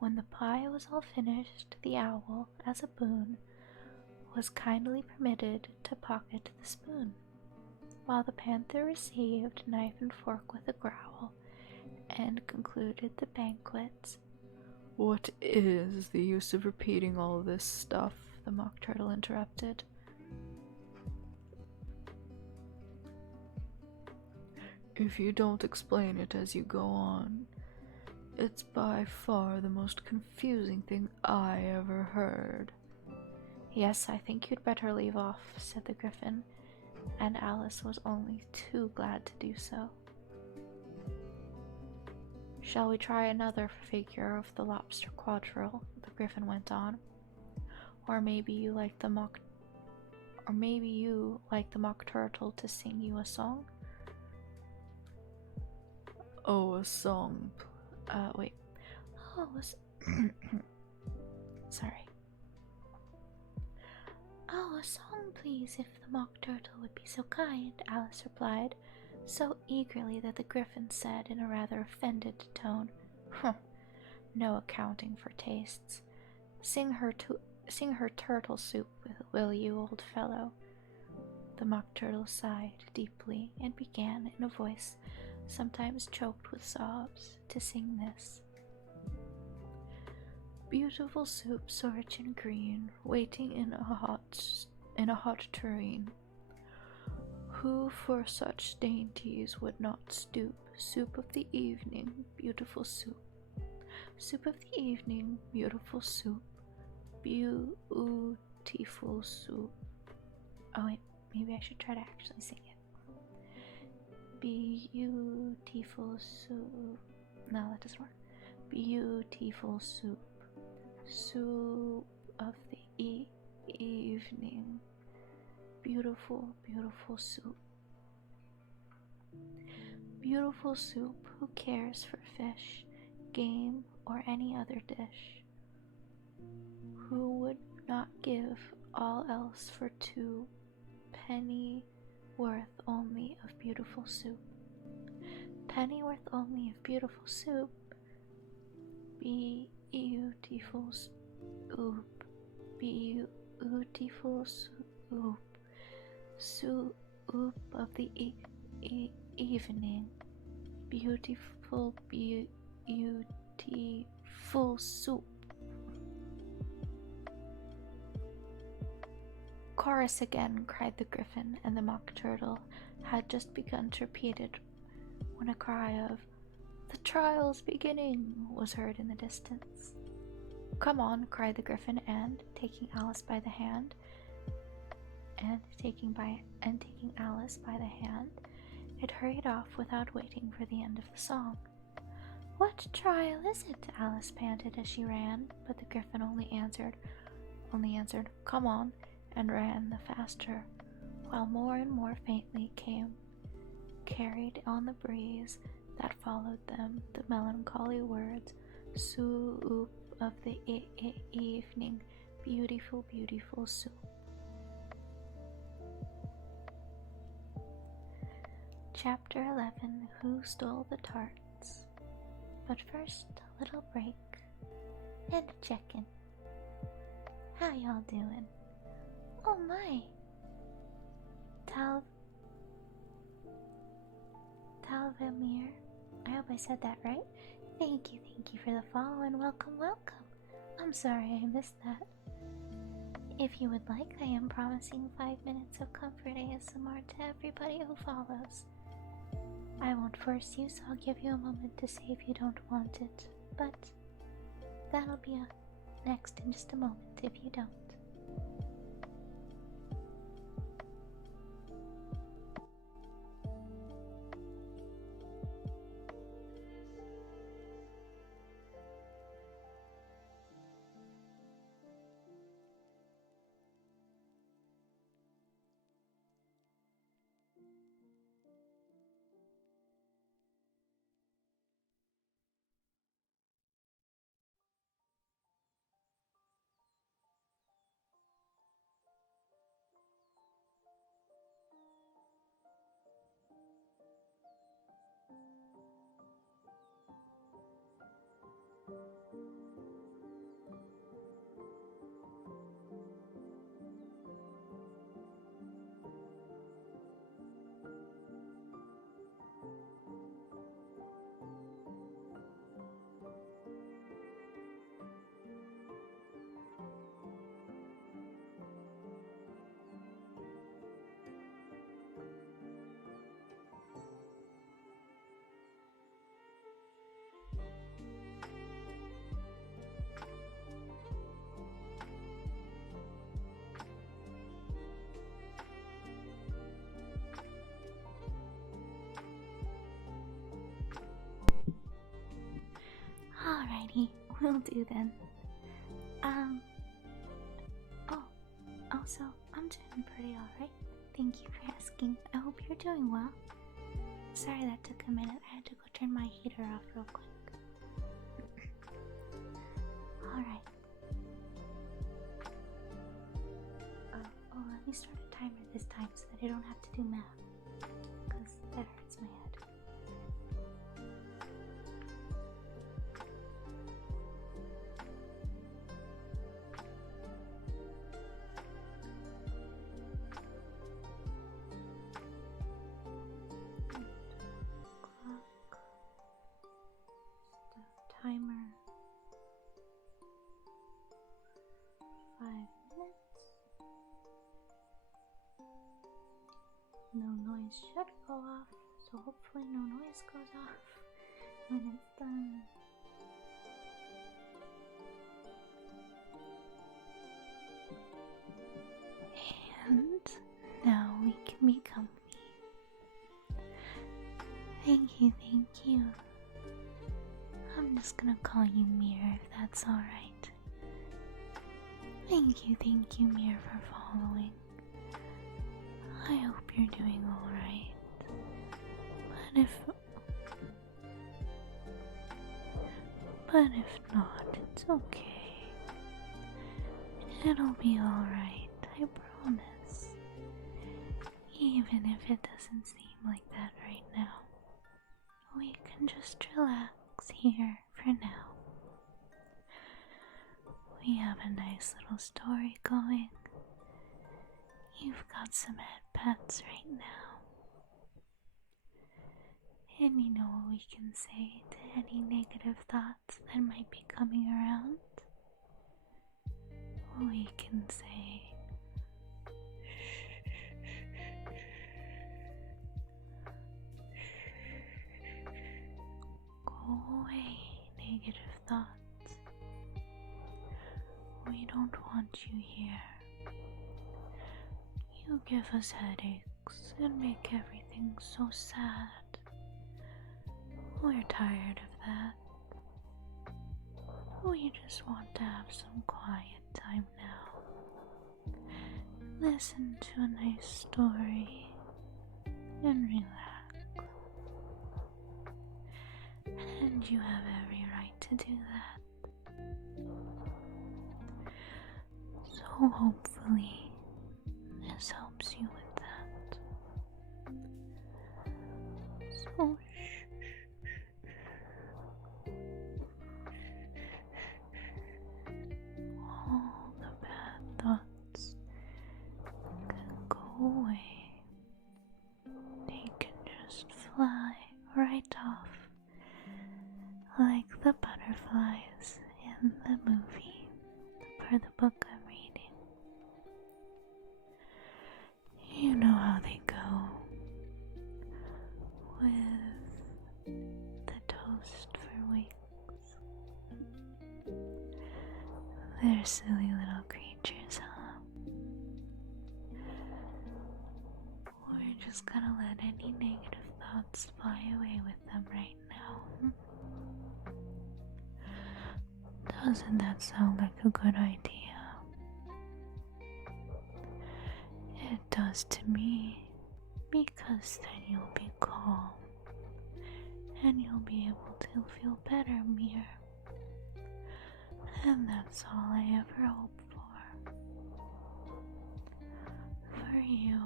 When the pie was all finished, the owl, as a boon, was kindly permitted to pocket the spoon, while the panther received knife and fork with a growl, and concluded the banquet." "What is the use of repeating all this stuff?" the Mock Turtle interrupted. "If you don't explain it as you go on, it's by far the most confusing thing I ever heard." "Yes, I think you'd better leave off," said the Griffin, and Alice was only too glad to do so. "Shall we try another figure of the lobster quadrille?" the Griffin went on. Or maybe you like the Mock Turtle to sing you a song?" "Oh, a song. Wait. Sorry. "Oh, a song, please, if the Mock Turtle would be so kind," Alice replied, so eagerly that the Griffin said in a rather offended tone, "No accounting for tastes. Sing her turtle soup, will you, old fellow?" The Mock Turtle sighed deeply and began, in a voice sometimes choked with sobs, to sing this. "Beautiful soup, so rich and green, waiting in a hot tureen. Who for such dainties would not stoop? Soup of the evening, beautiful soup. Soup of the evening, beautiful soup. Beautiful soup." Oh wait, maybe I should try to actually sing it. "Beautiful soup." No, that doesn't work. "Beautiful soup. Soup of the evening. Beautiful, beautiful soup. Beautiful soup, who cares for fish, game, or any other dish? Who would not give all else for 2 penny worth only of beautiful soup? Penny worth only of beautiful soup. Beautiful soup. Beautiful soup. soup of the evening. Beautiful, beautiful soup. Chorus again, cried the Griffin, and the Mock Turtle had just begun to repeat it when a cry of, "The trial's beginning," was heard in the distance. "Come on," cried the Griffin, and taking Alice by the hand, it hurried off without waiting for the end of the song. "What trial is it?" Alice panted as she ran, but the Griffin only answered, "Come on," and ran the faster, while more and more faintly came, carried on the breeze that followed them, the melancholy words, "Soup of the evening, beautiful, beautiful soup." Chapter 11, Who Stole the Tarts? But first, a little break and a check-in. How y'all doing? Oh my! Talvemir, I hope I said that right. Thank you for the follow and welcome. I'm sorry I missed that. If you would like, I am promising 5 minutes of comfort ASMR to everybody who follows. I won't force you, so I'll give you a moment to say if you don't want it, but that'll be next in just a moment if you don't. Alrighty, will do then. Also, I'm doing pretty alright. Thank you for asking. I hope you're doing well. Sorry that took a minute. I had to go turn my heater off real quick. Alright. Let me start a timer this time so that I don't have to do math, because that hurts my head. Timer 5 minutes. No noise should go off, so hopefully no noise goes off when it's done. And now we can be comfy. Thank you. I'm just gonna call you Mir if that's alright. Thank you, Mir, for following. I hope you're doing alright. But if not, it's okay. It'll be alright, I promise. Even if it doesn't seem like that right now. We can just relax here for now. We have a nice little story going. You've got some pets right now. And you know what we can say to any negative thoughts that might be coming around? We can say, go away, negative thoughts. We don't want you here. You give us headaches and make everything so sad. We're tired of that. We just want to have some quiet time now. Listen to a nice story and relax. And you have every right to do that. So hopefully this helps you with that. So all the bad thoughts can go away. They can just fly right off like the butterflies in the movie for the book I'm reading. You know how they go with the toast for wings. They're silly little creatures, huh? We're just gonna let any negative thoughts fly away with them right now. Doesn't that sound like a good idea? It does to me, because then you'll be calm and you'll be able to feel better, Mir. And that's all I ever hope for. For you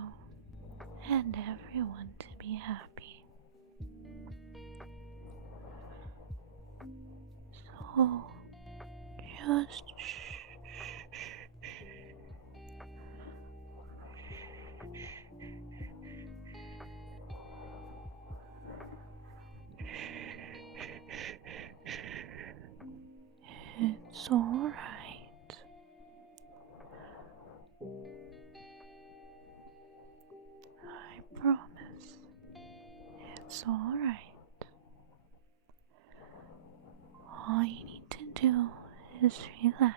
and everyone to be happy. So, just it's alright. I promise. It's alright. All you need to do is relax.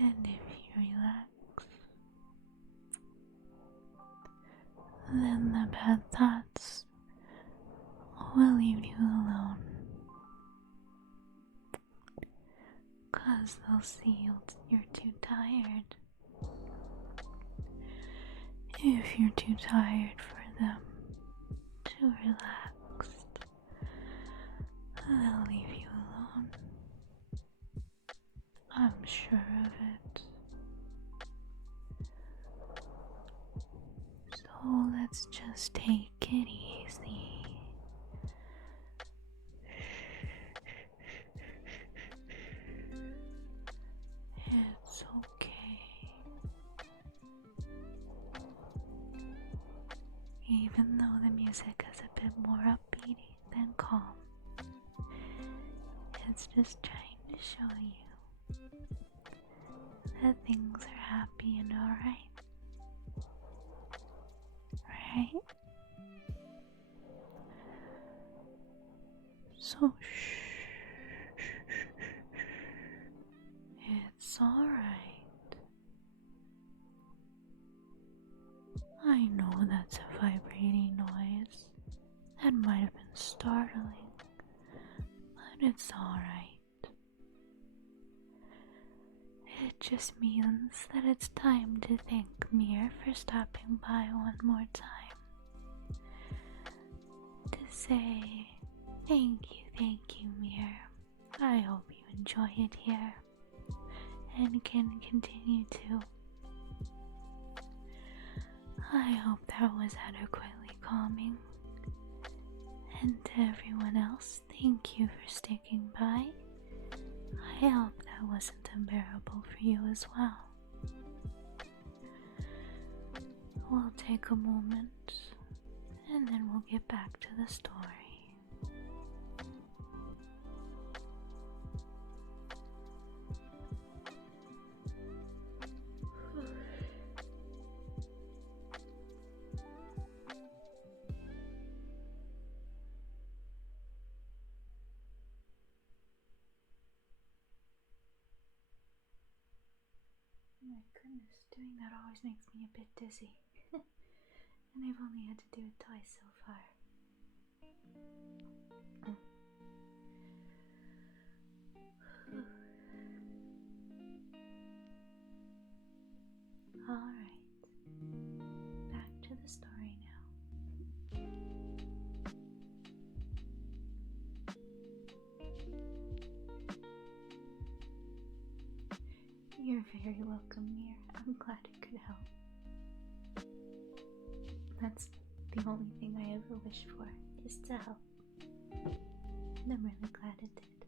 And if you relax, then the bad thoughts will leave you alone. 'Cause they'll see you're too tired. If you're too tired for them to relax, they'll leave you alone. I'm sure of it. So let's just take it easy. It's okay. Even though the music is a bit more upbeat than calm, it's just trying to show you that things are happy and alright. Right? So shh. It's alright. I know that's a vibrating noise. That might have been startling, but it's alright. It just means that it's time to thank Mir for stopping by one more time. To say, thank you, Mir. I hope you enjoy it here and can continue to. I hope that was adequately calming. And to everyone else, thank you for sticking by. I hope that wasn't unbearable for you as well. We'll take a moment, and then we'll get back to the story. My goodness, doing that always makes me a bit dizzy. And I've only had to do it twice so far. Alright, back to the story now. You're very welcome, Mir. I'm glad it could help. That's the only thing I ever wish for, is to help. And I'm really glad it did.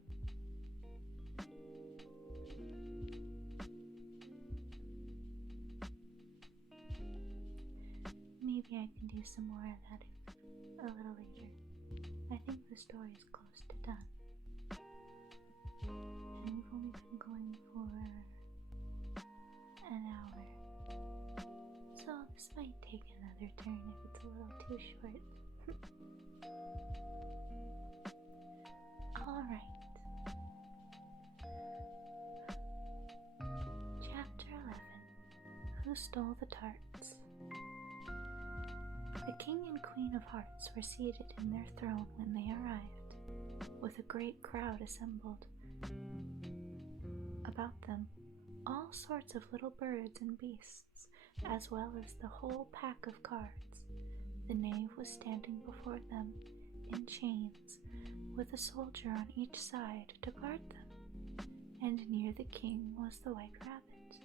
Maybe I can do some more of that a little later. I think the story is close to done. And we've only been going for an hour. So this might take another turn if it's a little too short. Alright. Chapter 11. Who Stole the Tarts? The King and Queen of Hearts were seated in their throne when they arrived, with a great crowd assembled about them. All sorts of little birds and beasts, as well as the whole pack of cards. The knave was standing before them, in chains, with a soldier on each side to guard them. And near the king was the white rabbit,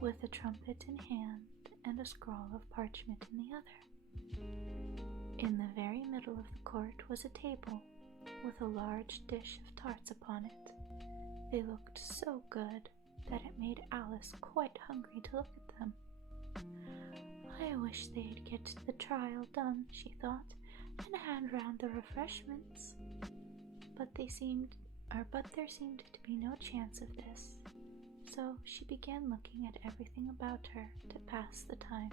with a trumpet in hand and a scroll of parchment in the other. In the very middle of the court was a table, with a large dish of tarts upon it. They looked so good that it made Alice quite hungry to look at them. I wish they'd get the trial done, she thought, and hand round the refreshments. But there seemed to be no chance of this, so she began looking at everything about her to pass the time.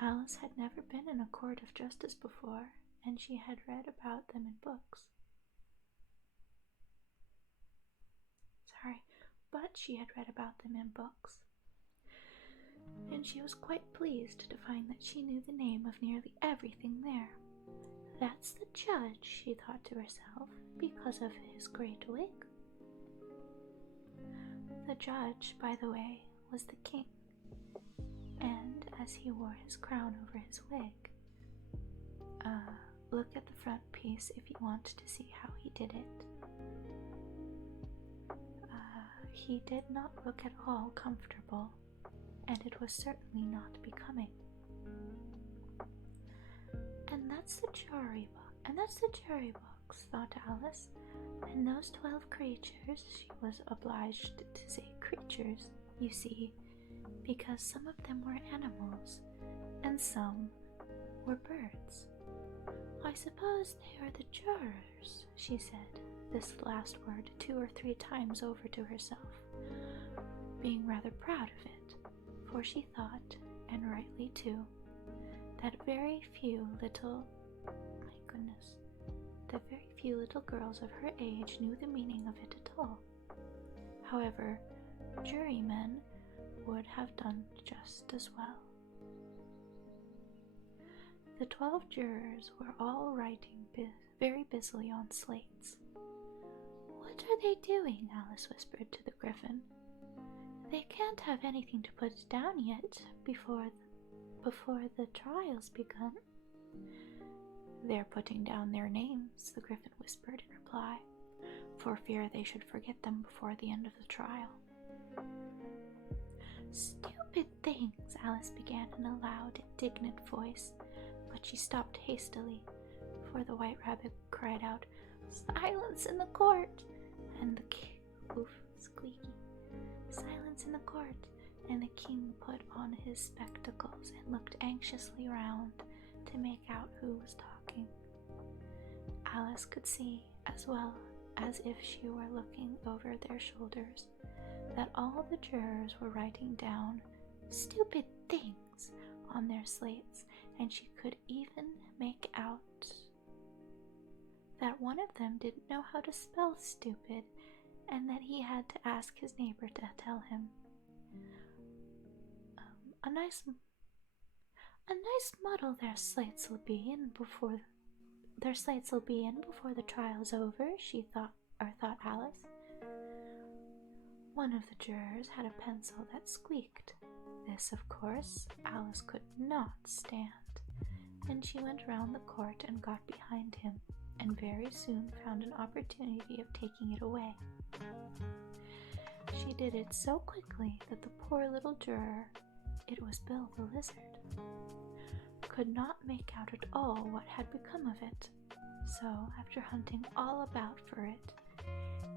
Alice had never been in a court of justice before, and she had read about them in books. But she had read about them in books. And she was quite pleased to find that she knew the name of nearly everything there. That's the judge, she thought to herself, because of his great wig. The judge, by the way, was the king, and as he wore his crown over his wig, look at the front piece if you want to see how he did it. He did not look at all comfortable, and it was certainly not becoming. And that's the jury box, thought Alice, and those 12 creatures, she was obliged to say creatures, you see, because some of them were animals, and some were birds. I suppose they are the jurors, she said, this last word 2 or 3 times over to herself, being rather proud of it, for she thought, and rightly too, that very few little girls of her age knew the meaning of it at all. However, jurymen would have done just as well. The 12 jurors were all writing very busily on slates. "What are they doing?" Alice whispered to the Griffin. "They can't have anything to put down yet before the trial's begun." "They're putting down their names," the Griffin whispered in reply, for fear they should forget them before the end of the trial. "Stupid things," Alice began in a loud, indignant voice, but she stopped hastily, for the White Rabbit cried out, "Silence in the court!" and the Oof, squeaky. Silence in the court, and the king put on his spectacles and looked anxiously round to make out who was talking. Alice could see, as well as if she were looking over their shoulders, that all the jurors were writing down stupid things on their slates, and she could even make out that one of them didn't know how to spell stupid, and that he had to ask his neighbor to tell him. A nice muddle their slates will be in before the trial's over, thought Alice. One of the jurors had a pencil that squeaked. This, of course, Alice could not stand, and she went round the court and got behind him, and very soon found an opportunity of taking it away. She did it so quickly that the poor little juror, it was Bill the Lizard, could not make out at all what had become of it. So, after hunting all about for it,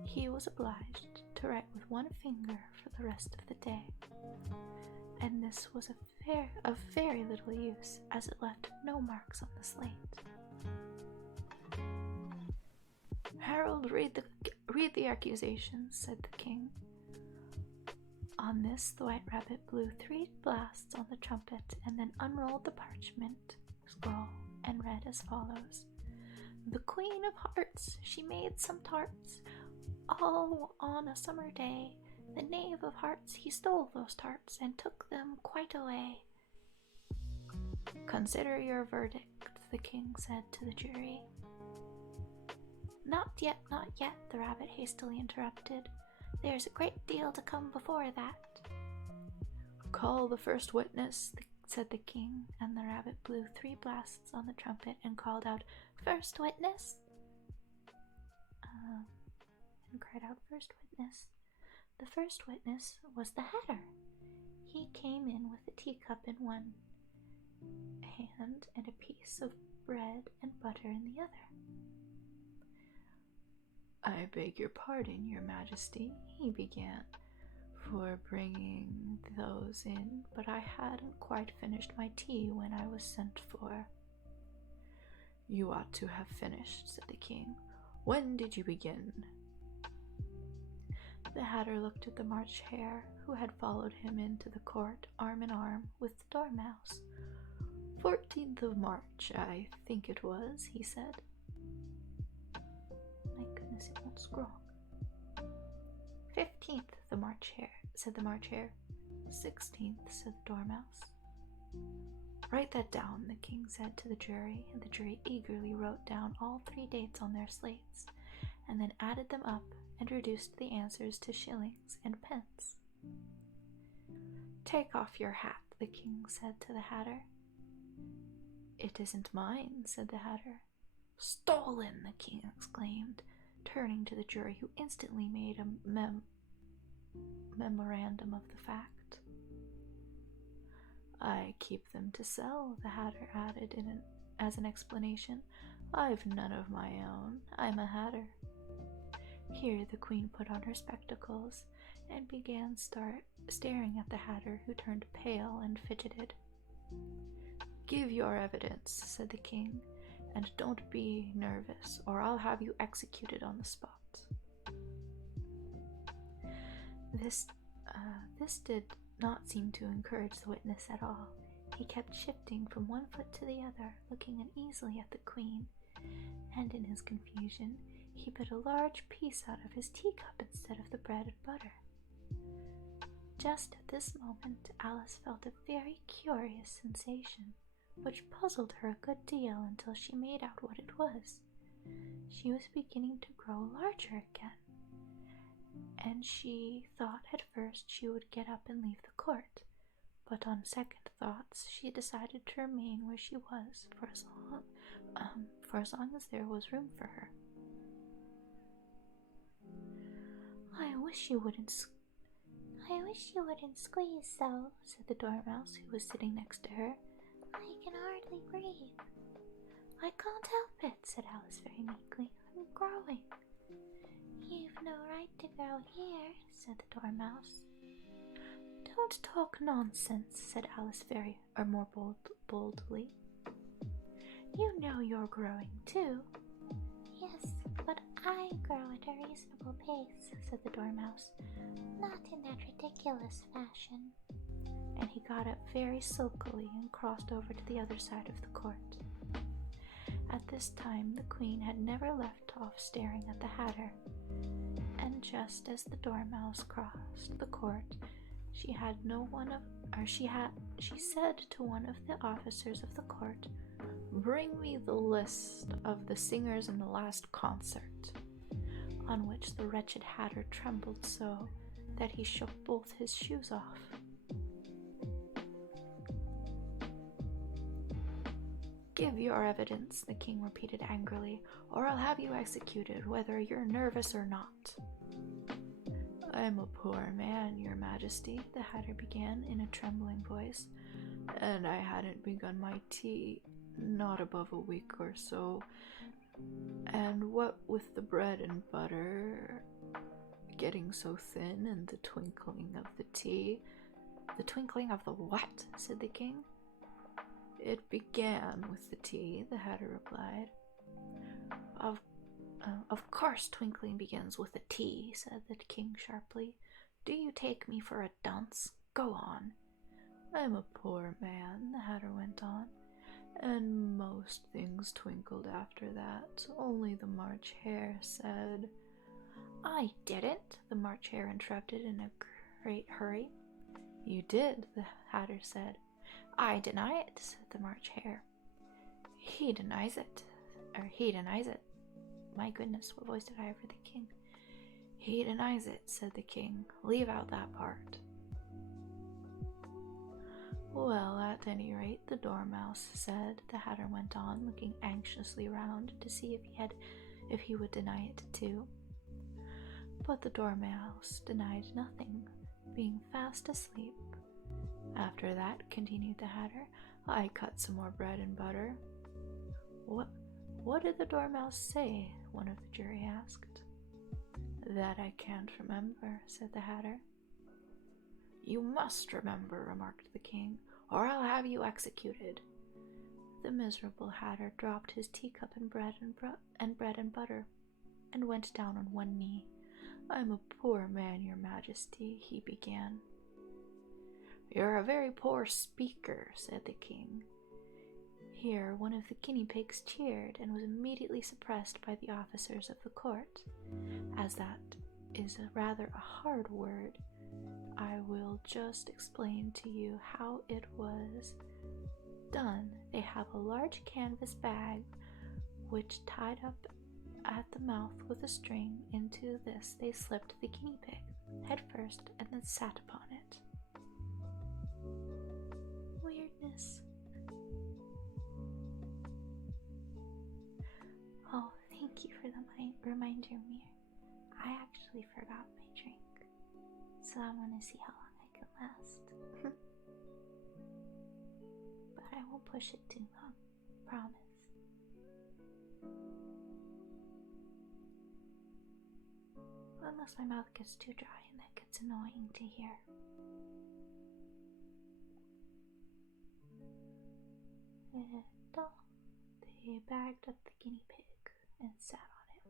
he was obliged to write with one finger for the rest of the day. And this was of very little use, as it left no marks on the slate. "Harold, read the accusations," said the king. On this, the White Rabbit blew 3 blasts on the trumpet, and then unrolled the parchment scroll and read as follows. "The Queen of Hearts, she made some tarts, all on a summer day. The Knave of Hearts, he stole those tarts, and took them quite away." "Consider your verdict," the king said to the jury. Not yet," the rabbit hastily interrupted. "There's a great deal to come before that." "Call the first witness," said the king, and the rabbit blew 3 blasts on the trumpet and called out, "First witness!" And cried out, "First witness." The first witness was the Hatter. He came in with a teacup in one hand and a piece of bread and butter in the other. "I beg your pardon, your majesty," he began, "for bringing those in, but I hadn't quite finished my tea when I was sent for." "You ought to have finished," said the king. "When did you begin?" The Hatter looked at the March Hare, who had followed him into the court, arm in arm with the Dormouse. 14th of March, I think it was, he said. My goodness, it won't scroll. 15th, said the March Hare. 16th, said the Dormouse. "Write that down," the king said to the jury, and the jury eagerly wrote down all 3 dates on their slates, and then added them up and reduced the answers to shillings and pence. "Take off your hat," the king said to the Hatter. "It isn't mine," said the Hatter. "Stolen!" the king exclaimed, turning to the jury, who instantly made a memorandum of the fact. "I keep them to sell," the Hatter added as an explanation. "I've none of my own. I'm a Hatter." Here the queen put on her spectacles and began staring at the Hatter, who turned pale and fidgeted. "Give your evidence," said the king, "and don't be nervous, or I'll have you executed on the spot." This did not seem to encourage the witness at all. He kept shifting from one foot to the other, looking uneasily at the queen, and in his confusion he bit a large piece out of his teacup instead of the bread and butter. Just at this moment Alice felt a very curious sensation, which puzzled her a good deal until she made out what it was. She was beginning to grow larger again, and she thought at first she would get up and leave the court, but on second thoughts she decided to remain where she was for as long as there was room for her. I wish you wouldn't squeeze so," said the Dormouse, who was sitting next to her. "I can hardly breathe." "I can't help it," said Alice very meekly. "I'm growing." "You've You've no right to go here, said the Dormouse. Don't talk nonsense, said Alice more boldly. You know you're growing too. Yes, but I grow at a reasonable pace, said the Dormouse. Not in that ridiculous fashion. And he got up very sulkily and crossed over to the other side of the court. At this time the Queen had never left off staring at the Hatter, and just as the Dormouse crossed the court, she said to one of the officers of the court, "Bring me the list of the singers in the last concert," on which the wretched Hatter trembled so that he shook both his shoes off. "Give your evidence," the king repeated angrily, "or I'll have you executed, whether you're nervous or not." "I'm a poor man, your majesty," the Hatter began in a trembling voice, "and I hadn't begun my tea not above a week or so, and what with the bread and butter getting so thin and the twinkling of the tea—" "The twinkling of the what?" said the king. "It began with the tea," the Hatter replied. Of course twinkling begins with the tea," said the king sharply. "Do you take me for a dunce? Go on." "I'm a poor man," the Hatter went on, "and most things twinkled after that. Only the March Hare said—" "I didn't," the March Hare interrupted in a great hurry. "You did," the Hatter said. "I deny it," said the March Hare. He denies it. My goodness, what voice did I have for the king? "He denies it," said the king. "Leave out that part." "Well, at any rate, the Dormouse said," the Hatter went on, looking anxiously round to see if he would deny it too. But the Dormouse denied nothing, being fast asleep. "After that," continued the Hatter, "I cut some more bread and butter." What did the Dormouse say?" one of the jury asked. "That I can't remember," said the Hatter. "You must remember," remarked the king, "or I'll have you executed." The miserable Hatter dropped his teacup and bread and butter, and went down on one knee. "I'm a poor man, your majesty," he began. "You're a very poor speaker," said the king. Here one of the guinea pigs cheered, and was immediately suppressed by the officers of the court. As that is rather a hard word, I will just explain to you how it was done. They have a large canvas bag, which tied up at the mouth with a string. Into this they slipped the guinea pig, head first, and then sat upon it. Weirdness. Oh, thank you for the reminder, Mir. I actually forgot my drink, so I'm gonna see how long I can last. But I won't push it too long, promise. Unless my mouth gets too dry and that gets annoying to hear. They bagged up the guinea pig and sat on it.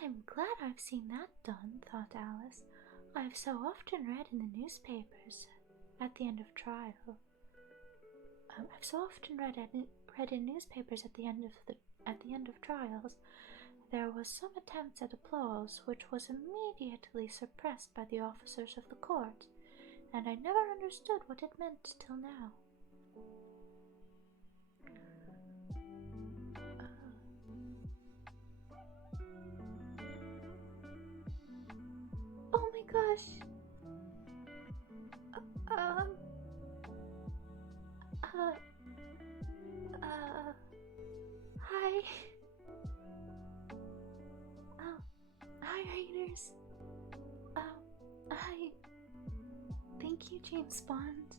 "I'm glad I've seen that done," thought Alice. "I've so often read in the newspapers at the end of trial. I've so often read in newspapers at the end of trials. There was some attempt at applause, which was immediately suppressed by the officers of the court, and I never understood what it meant till now." Oh my gosh! Hi. Hi, readers. Hi. Thank you, James Bond.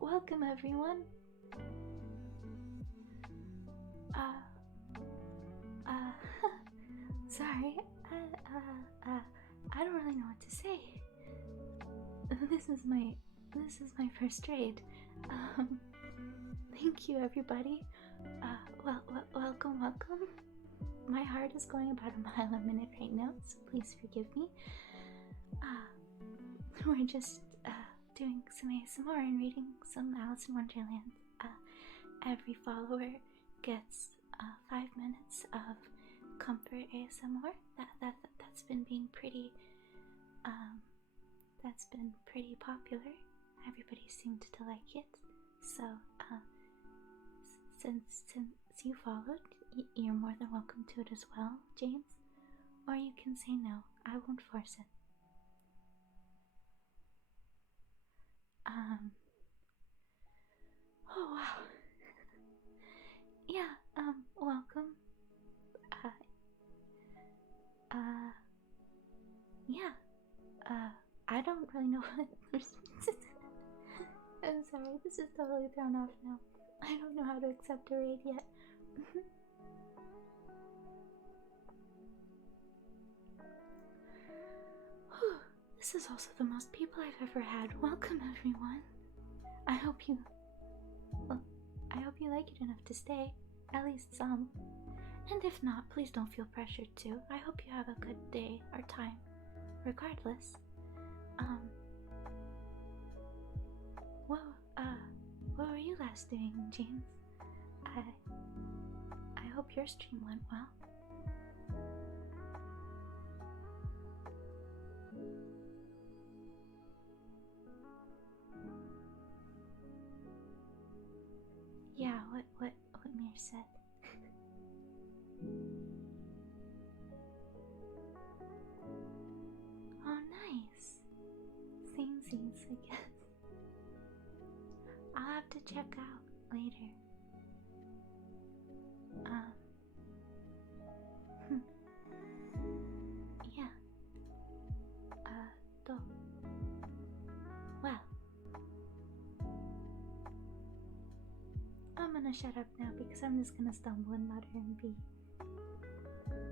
Welcome, everyone. Sorry, I don't really know what to say. This is my first raid. Thank you, everybody. Welcome. My heart is going about a mile a minute right now, so please forgive me. We're just doing some ASMR and reading some Alice in Wonderland. Every follower gets 5 minutes of comfort ASMR. That's been being pretty popular. Everybody seemed to like it. So since you followed, you're more than welcome to it as well, James. Or you can say no. I won't force it. Oh wow. Yeah, welcome. Yeah. I don't really know what I'm sorry, this is totally thrown off now. I don't know how to accept a raid yet. This is also the most people I've ever had. Welcome, everyone. I hope you like it enough to stay. At least some. And if not, please don't feel pressured to. I hope you have a good day or time. Regardless. What were you last doing, James? I hope your stream went well. Yeah, what Mir said. Oh, nice. Samesies, I guess. I'll have to check out later. Yeah. Well. I'm gonna shut up now because I'm just gonna stumble and mutter and be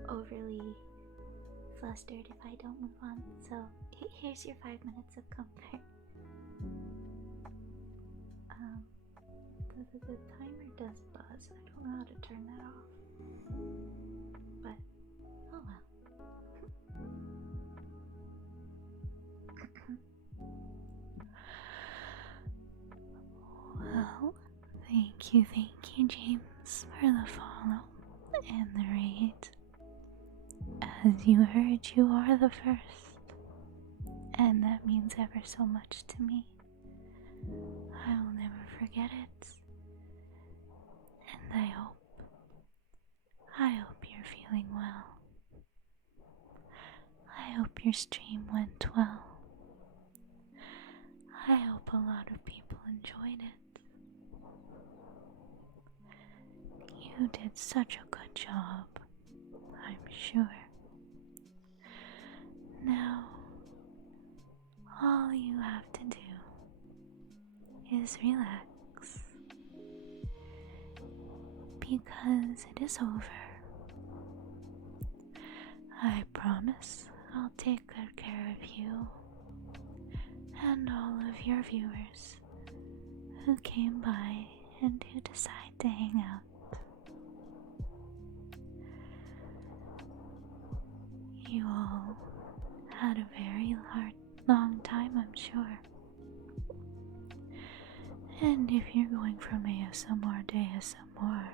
overly flustered if I don't move on. So, here's your 5 minutes of comfort. The timer does buzz. I don't know how to turn that off. But, oh well. Well, thank you, James, for the follow and the raid. As you heard, you are the first, and that means ever so much to me. I will never forget it. And I hope you're feeling well. I hope your stream went well. I hope a lot of people enjoyed it. You did such a good job, I'm sure. Now, all you have to do is relax. Because it is over. I promise I'll take good care of you and all of your viewers who came by and who decide to hang out. You all had a very long time, I'm sure. And if you're going from ASMR to ASMR,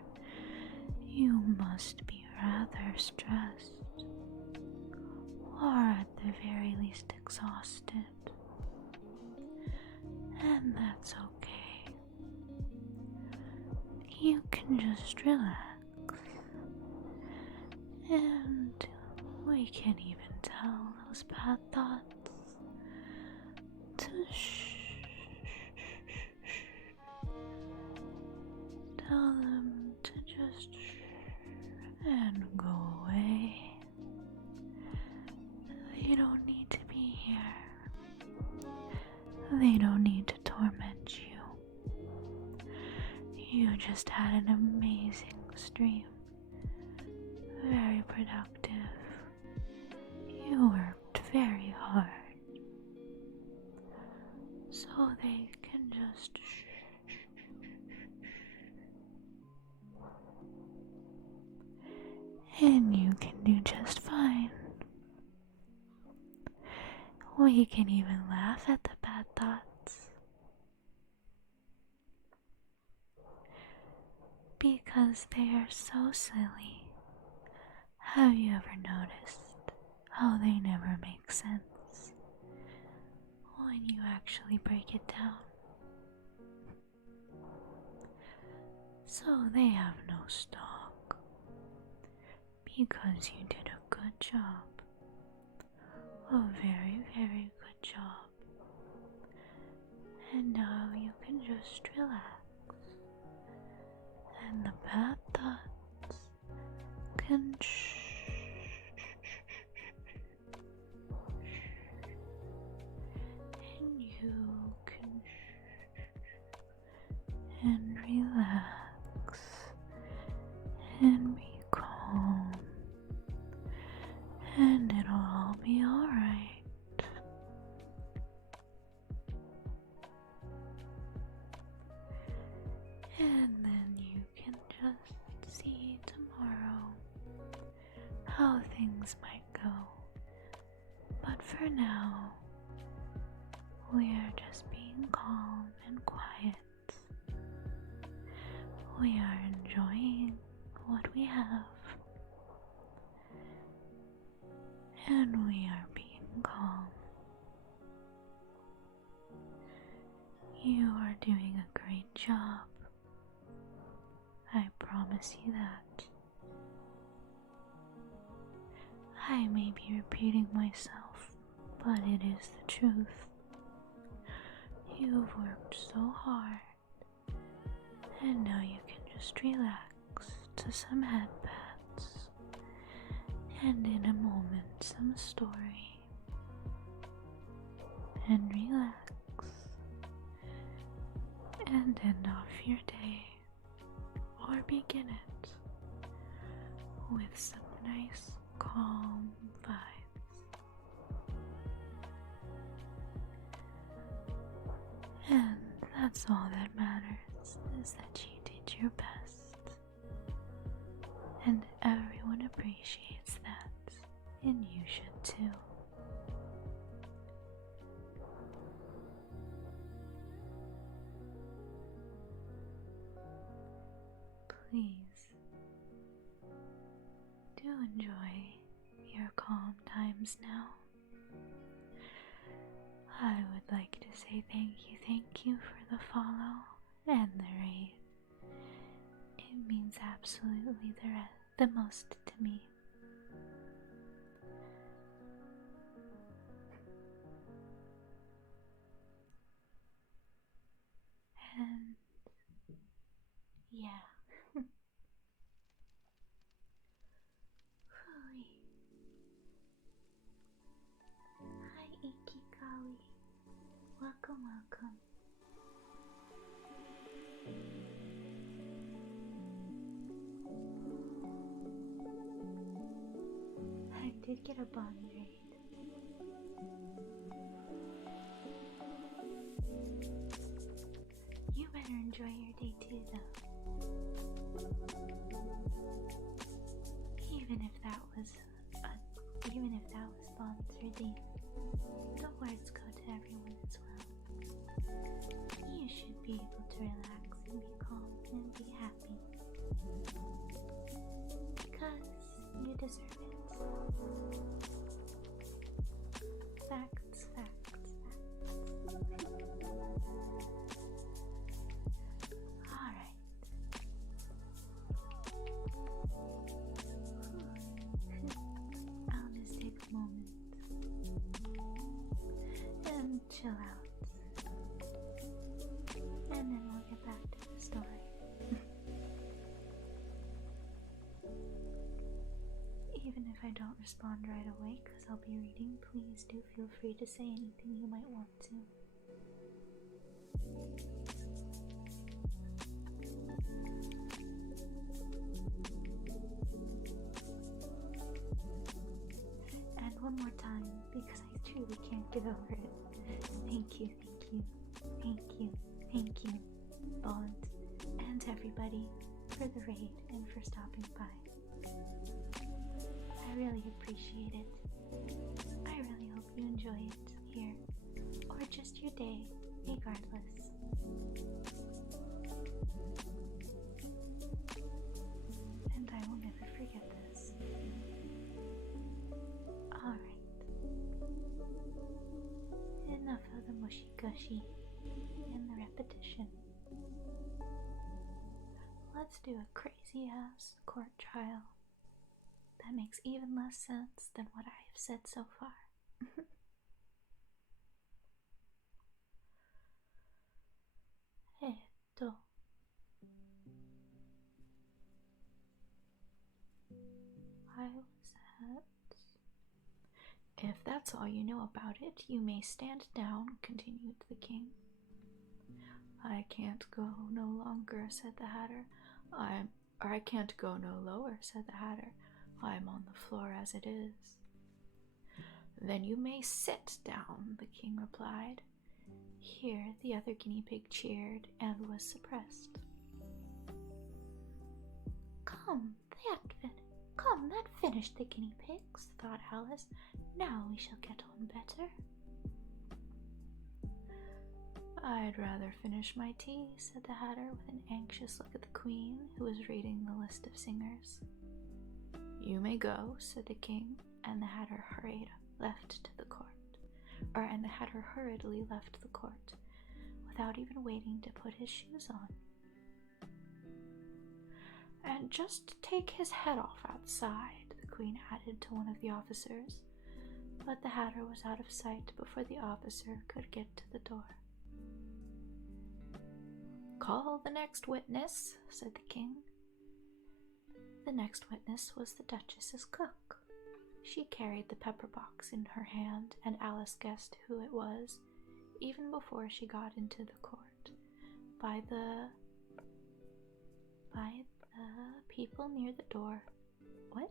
you must be rather stressed, or at the very least exhausted. And that's okay. You can just relax. And we can even tell those bad thoughts to tell them to just and go away. They don't need to be here. They don't need to torment you. You just had an amazing stream. Very productive. hard. So they can just and you can do just fine. We can even laugh at the bad thoughts. Because they are so silly. Have you ever noticed how they never make sense when you actually break it down? So they have no stock because you did a good job, a very, very good job, and now you can just relax, and the bad thoughts can and you can and relax and be calm, and it'll all be alright. And then you can just see tomorrow how things might go. But for now, we are just being calm and quiet. We are enjoying what we have. And we are being calm. You are doing a great job. I promise you that. I may be repeating myself, but it is the truth. You've worked so hard, and now you can just relax to some head pats, and in a moment some story, and relax, and end off your day, or begin it with some nice calm vibes. And that's all that matters, is that you did your best. And everyone appreciates that, and you should too. Please do enjoy your calm times now. I would like to say thank you for the follow and the raid. It means absolutely the most to me. And yeah. Hi Ikikawi. Welcome. I did get a bond raid. You better enjoy your day too though. Even if that was sponsored, the words go to everyone as well. You should be able to relax and be calm and be happy. Because you deserve it. Facts. Alright. I'll just take a moment and chill out. And then we'll get back to the story. Even if I don't respond right away because I'll be reading, please do feel free to say anything you might want to. And one more time, time because I truly can't get over it. Thank you, thank you, thank you, thank you, Bond, and everybody for the raid and for stopping by. I really appreciate it. I really hope you enjoy it here, or just your day, regardless. And I will never forget this. Alright. Enough of the mushy-gushy and the repetition. Let's do a crazy-ass court trial that makes even less sense than what I have said so far. I was at... If that's all you know about it, you may stand down, continued the king. I can't go no longer, said the Hatter. I can't go no lower, said the Hatter. I'm on the floor as it is. Then you may sit down, the king replied. Here the other guinea pig cheered and was suppressed. Come, that finished the guinea pigs, thought Alice. Now we shall get on better. I'd rather finish my tea, said the Hatter with an anxious look at the Queen, who was reading the list of singers. You may go, said the king, and the Hatter hurriedly left the court, without even waiting to put his shoes on. And just take his head off outside, the Queen added to one of the officers, but the Hatter was out of sight before the officer could get to the door. Call the next witness, said the king. The next witness was the Duchess's cook. She carried the pepper box in her hand, and Alice guessed who it was, even before she got into the court, by the people near the door. What?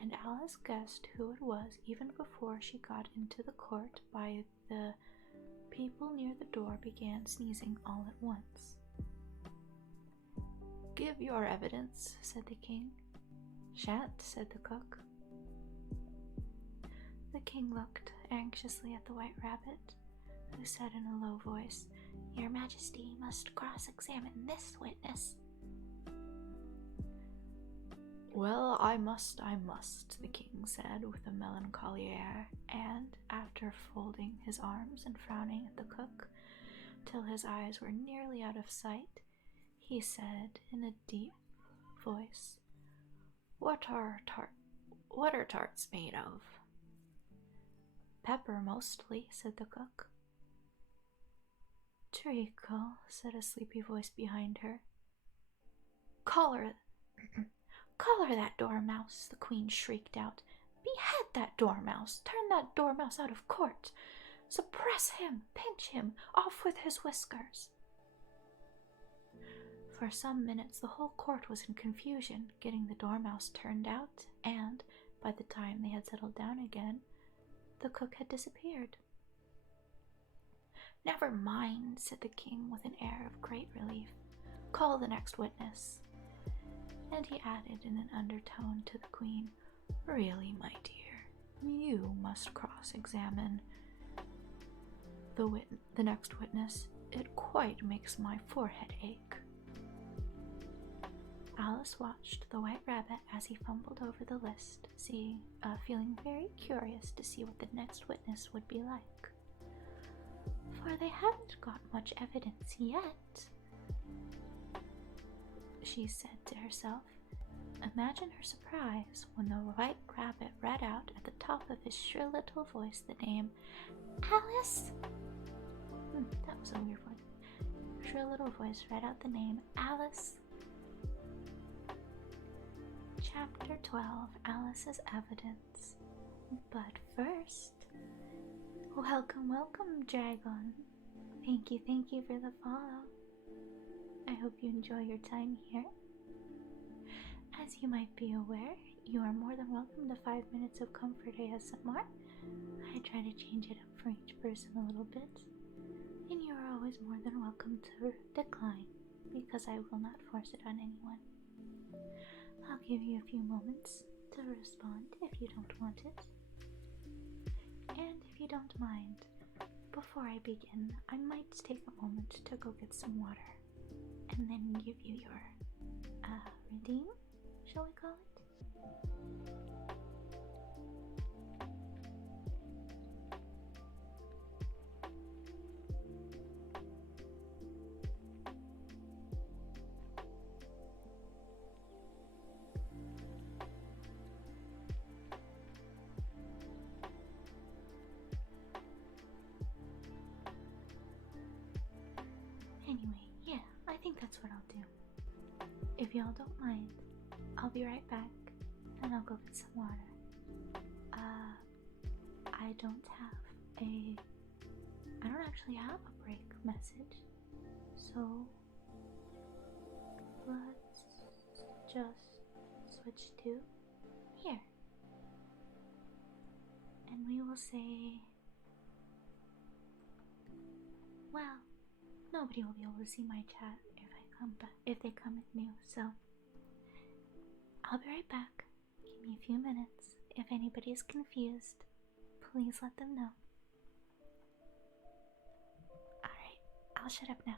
And Alice guessed who it was even before she got into the court by the people near the door began sneezing all at once. Give your evidence, said the king. Shan't, said the cook. The king looked anxiously at the White Rabbit, who said in a low voice, Your Majesty must cross-examine this witness. Well, I must, the king said with a melancholy air, and, after folding his arms and frowning at the cook till his eyes were nearly out of sight, he said in a deep voice, What are tarts made of? Pepper, mostly, said the cook. Treacle, said a sleepy voice behind her. Collar that dormouse, the Queen shrieked out. Behead that dormouse! Turn that dormouse out of court! Suppress him! Pinch him! Off with his whiskers! For some minutes the whole court was in confusion, getting the dormouse turned out, and, by the time they had settled down again, the cook had disappeared. Never mind, said the king with an air of great relief. Call the next witness. And he added in an undertone to the Queen, Really, my dear, you must cross-examine the next witness. It quite makes my forehead ache. Alice watched the White Rabbit as he fumbled over the list, feeling very curious to see what the next witness would be like. For they hadn't got much evidence yet, she said to herself. Imagine her surprise when the White Rabbit read out at the top of his shrill little voice the name Alice. That was a weird one. Shrill little voice read out the name Alice. Chapter 12, Alice's Evidence. But first, welcome, Dragon. Thank you for the follow. I hope you enjoy your time here. As you might be aware, You are more than welcome to 5 minutes of comfort ASMR. I try to change it up for each person a little bit, and you are always more than welcome to decline, because I will not force it on anyone. I'll give you a few moments to respond if you don't want it. And if you don't mind, before I begin, I might take a moment to go get some water, and then give you your, redeem, shall we call it? Anyway, yeah, I think that's what I'll do. If y'all don't mind, I'll be right back, and I'll go get some water. I don't actually have a break message, so let's just switch to here. And we will say, well, nobody will be able to see my chat if they come in new, so I'll be right back. Give me a few minutes. If anybody is confused, please let them know. Alright, I'll shut up now.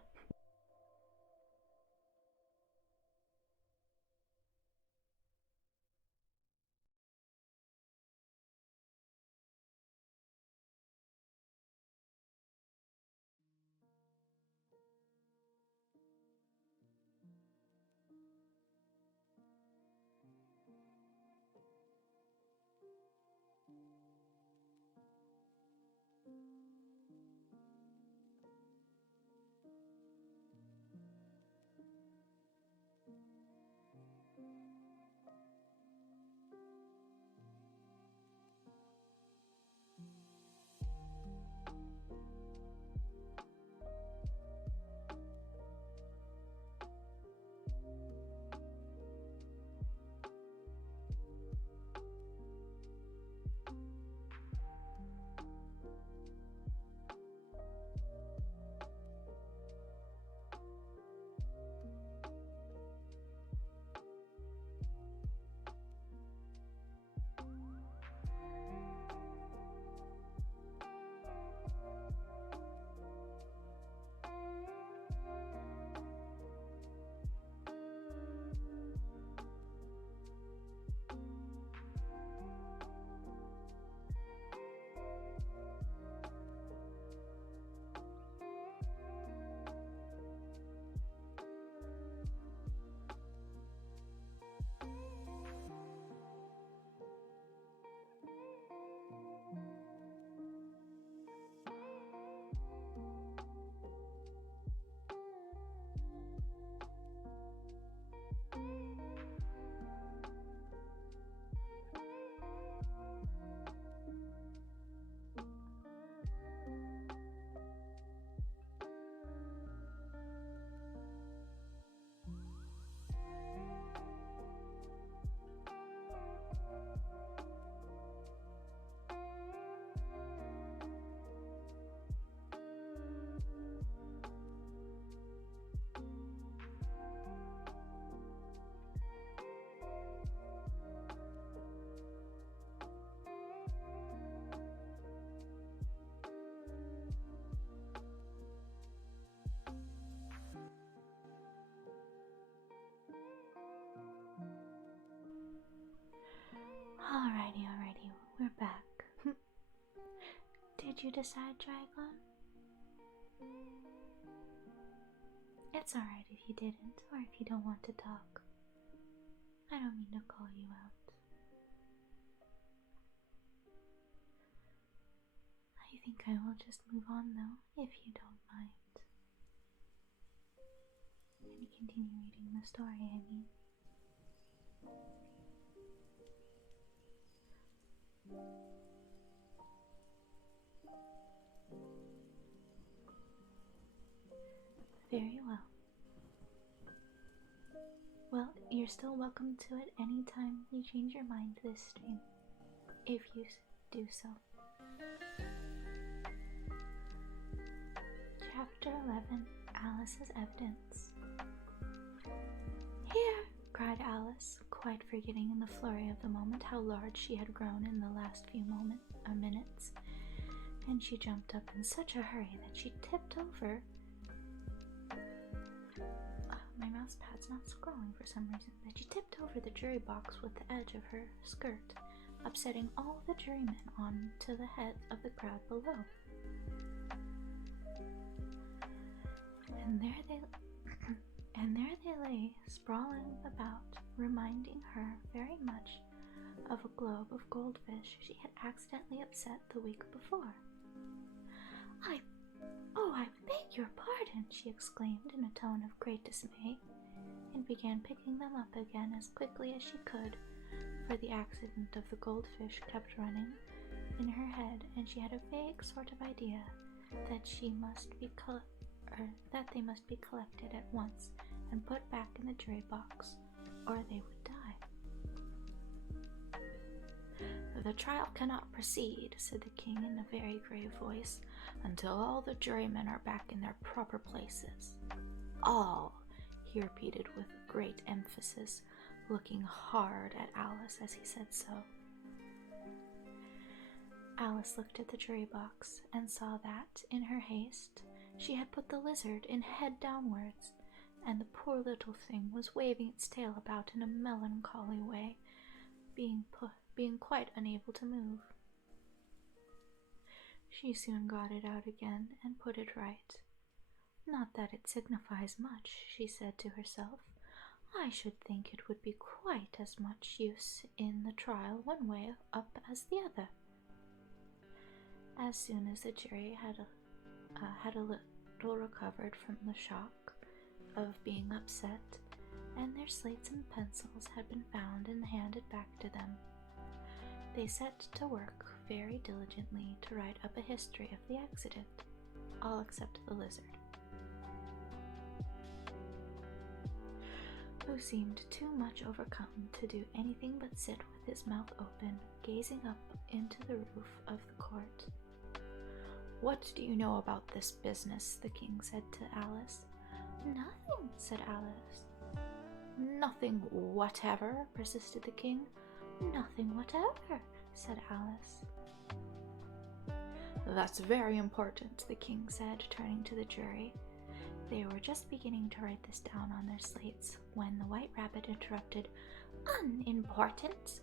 Alrighty, we're back. Did you decide, Dragon? It's alright if you didn't, or if you don't want to talk. I don't mean to call you out. I think I will just move on though, if you don't mind. And continue reading the story, I mean. Very well. Well, you're still welcome to it anytime you change your mind this stream, if you do so. Chapter 11, Alice's Evidence. Here, cried Alice, quite forgetting in the flurry of the moment how large she had grown in the last few minutes, and she jumped up in such a hurry that she tipped over. My mouse pad's not scrolling for some reason. That she tipped over the jury box with the edge of her skirt, upsetting all the jurymen onto the heads of the crowd below. And there they lay, sprawling about, reminding her very much of a globe of goldfish she had accidentally upset the week before. I beg your pardon, she exclaimed in a tone of great dismay, and began picking them up again as quickly as she could, for the accident of the goldfish kept running in her head, and she had a vague sort of idea that they must be collected at once and put back in the jury box, or they would die. The trial cannot proceed, said the king in a very grave voice, until all the jurymen are back in their proper places. All, he repeated with great emphasis, looking hard at Alice as he said so. Alice looked at the jury box and saw that, in her haste, she had put the lizard in head downwards, and the poor little thing was waving its tail about in a melancholy way, being quite unable to move. She soon got it out again and put it right. Not that it signifies much, she said to herself. I should think it would be quite as much use in the trial one way up as the other. As soon as the jury had a little recovered from the shock of being upset, and their slates and pencils had been found and handed back to them, they set to work very diligently to write up a history of the accident, all except the lizard, who seemed too much overcome to do anything but sit with his mouth open, gazing up into the roof of the court. What do you know about this business? The king said to Alice. Nothing, said Alice. Nothing whatever, persisted the king. Nothing whatever, said Alice. That's very important, the king said, turning to the jury. They were just beginning to write this down on their slates when the White Rabbit interrupted. Unimportant?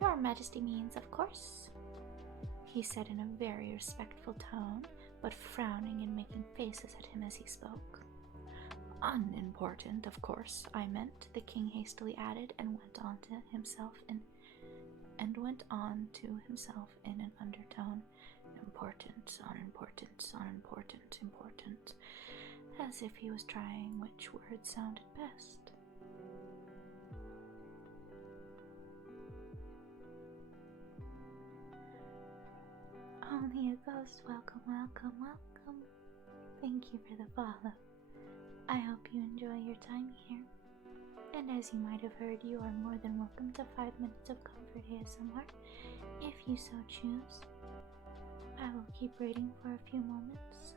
Your Majesty means, of course, he said in a very respectful tone, but frowning and making faces at him as he spoke. Unimportant, of course, I meant, the king hastily added, and went on to himself in an undertone. Important, unimportant, unimportant, important, as if he was trying which word sounded best. Only a ghost, welcome, welcome, welcome. Thank you for the follow. I hope you enjoy your time here. And as you might have heard, you are more than welcome to 5 minutes of comfort ASMR, if you so choose. I will keep reading for a few moments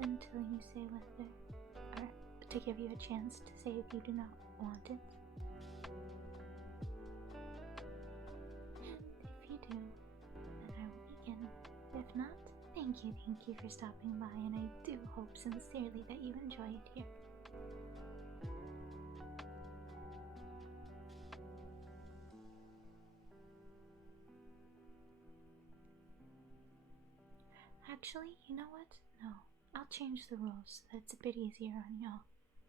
until you say whether, or to give you a chance to say if you do not want it. And if you do, then I will begin. If not, thank you for stopping by, and I do hope sincerely that you enjoy it here. Actually, you know what? No, I'll change the rules so that it's a bit easier on y'all.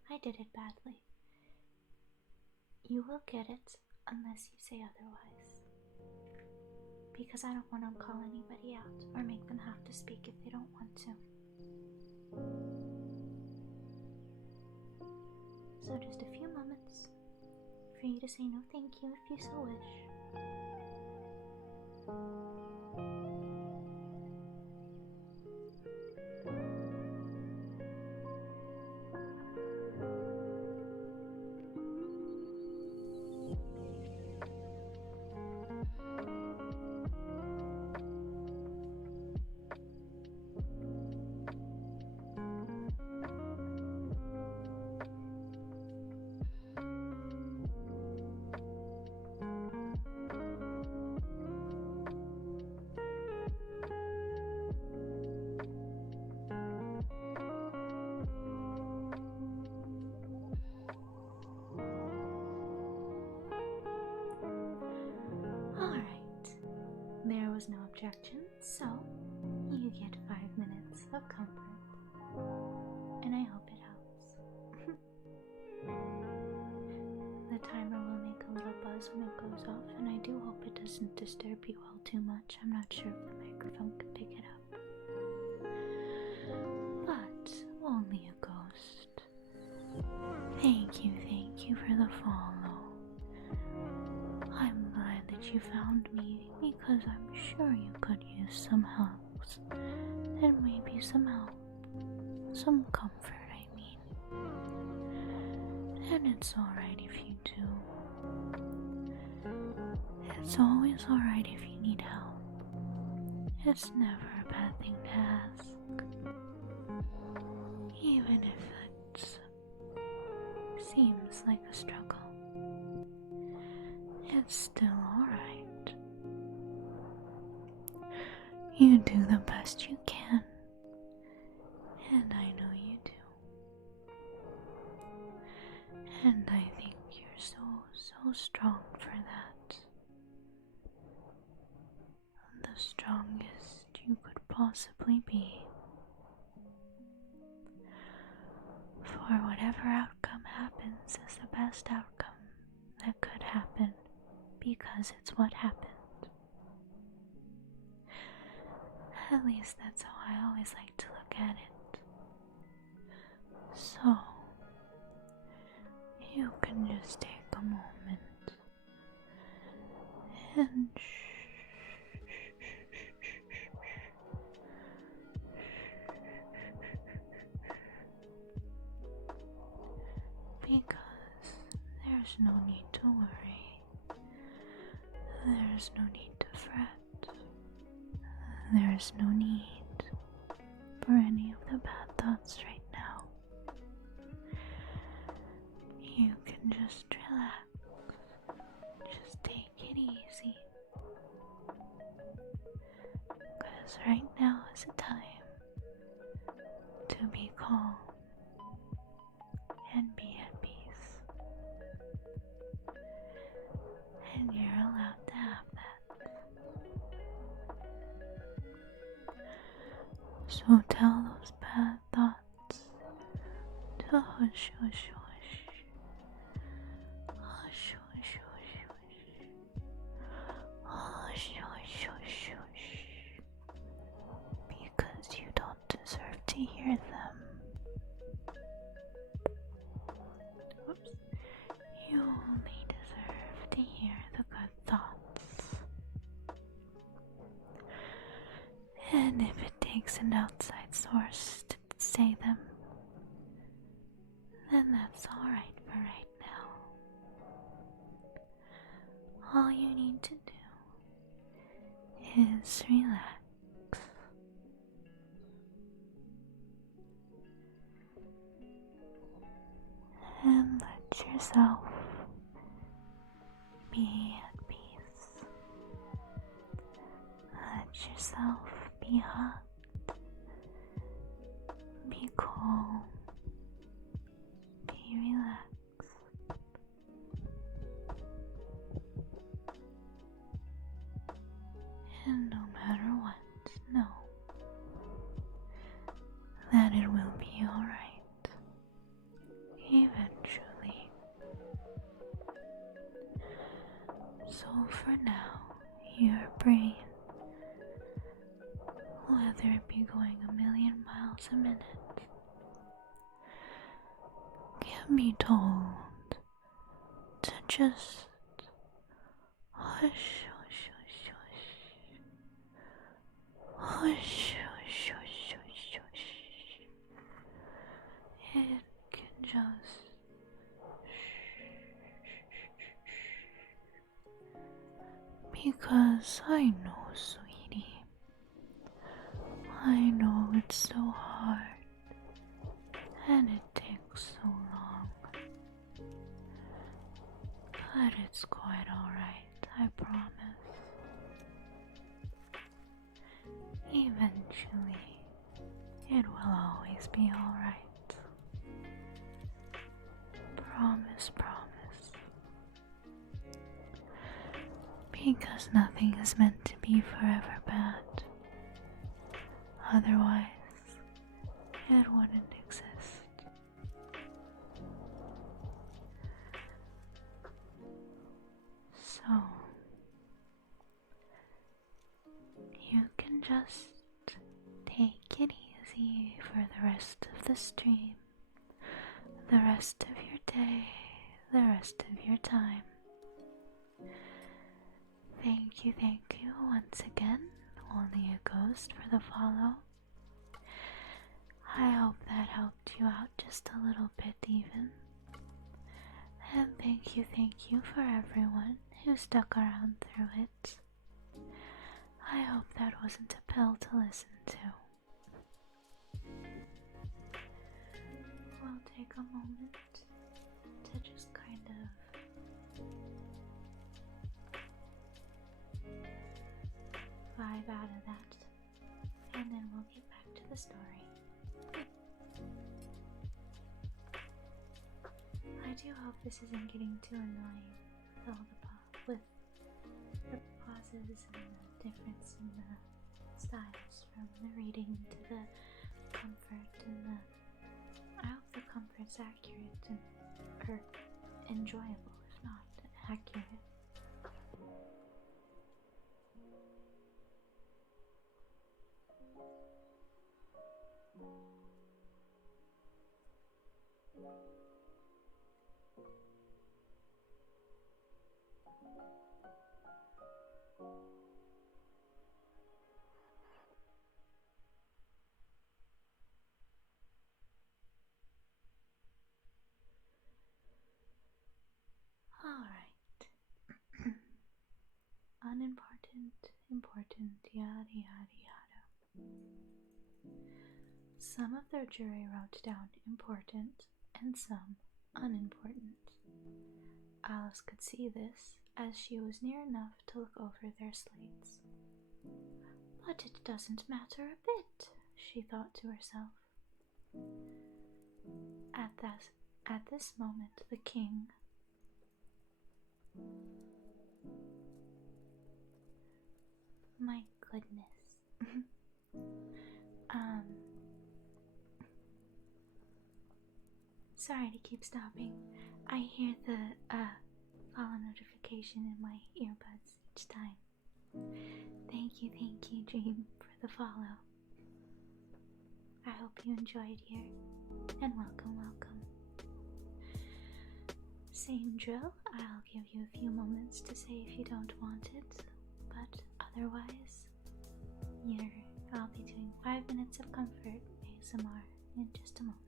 I did it badly. You will get it unless you say otherwise. Because I don't want to call anybody out or make them have to speak if they don't want to. So just a few moments for you to say no thank you if you so wish. was no objection, so you get 5 minutes of comfort. And I hope it helps. The timer will make a little buzz when it goes off, and I do hope it doesn't disturb you all too much. I'm not sure if the microphone can pick it up. But only a ghost. Thank you for the follow. I'm glad that you found me, because I'm sure you could use some hugs. And maybe some help. Some comfort, I mean. And it's alright if you do. It's always alright if you need help. It's never a bad thing to ask. Even if it seems like a struggle. It's still alright. You do the best you can. And I know you do. And I think you're so strong for that. The strongest you could possibly be. For whatever outcome happens is the best outcome that could happen, because it's what happened. At least that's how I always like to look at it. So, you can just take a moment and because there's no need to worry. There's no need to fret. There's no need for any of the bad thoughts right now. You can just relax. Just take it easy. Because right now is a time to be calm and be at peace. And you're allowed to have that. So tell those bad thoughts to hush, hush, hush. Hush, hush, hush, hush. Hush, hush, hush, hush. Because you don't deserve to hear them. Whoops. You only deserve to hear the good thoughts. And if it takes an outside source to say them, then that's alright for right now. All you need to do is relax. And let yourself be at peace. Let yourself be hugged. Be calm. Be relaxed. And no matter what, know that it will be alright. Eventually. So for now, your brain, whether it be going 1,000,000 miles a minute, can be told to just hush, hush, hush, hush. Hush, hush, hush, hush, hush. It can just because I know, sweetie. I know it's so hard and it takes so long. But it's quite alright, I promise. Eventually, it will always be alright. Promise, promise. Because nothing is meant to be forever bad. Otherwise, it wouldn't exist. So, you can just take it easy for the rest of the stream, the rest of your day, the rest of your time. Thank you once again, Only a Ghost, for the follow. I hope that helped you out just a little bit even. And thank you for everyone who stuck around through it. I hope that wasn't a pill to listen to. We'll take a moment to just kind of vibe out of that, and then we'll get back to the story. I do hope this isn't getting too annoying with all the pauses and the difference in the styles from the reading to the comfort and the. I hope the comfort's accurate and or enjoyable, if not accurate. Alright. Unimportant, important, yada yada yada. Some of their jury wrote down important and some unimportant. Alice could see this as she was near enough to look over their slates. But it doesn't matter a bit, she thought to herself. At this moment, the king, my goodness, sorry to keep stopping. I hear the follow notification in my earbuds each time. Thank you, Dream, for the follow. I hope you enjoyed here, and welcome. Same drill, I'll give you a few moments to say if you don't want it, but otherwise, I'll be doing 5 minutes of comfort ASMR in just a moment.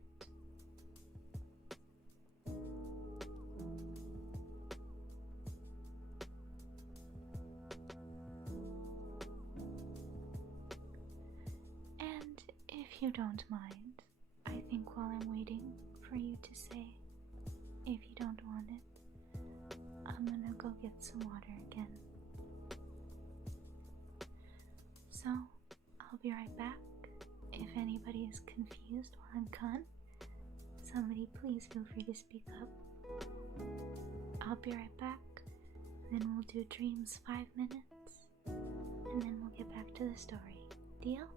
And if you don't mind, I think while I'm waiting for you to say if you don't want it, I'm gonna go get some water again. So, I'll be right back. If anybody is confused while I'm gone, somebody please feel free to speak up. I'll be right back, then we'll do Dreams 5 minutes, and then we'll get back to the story. Deal?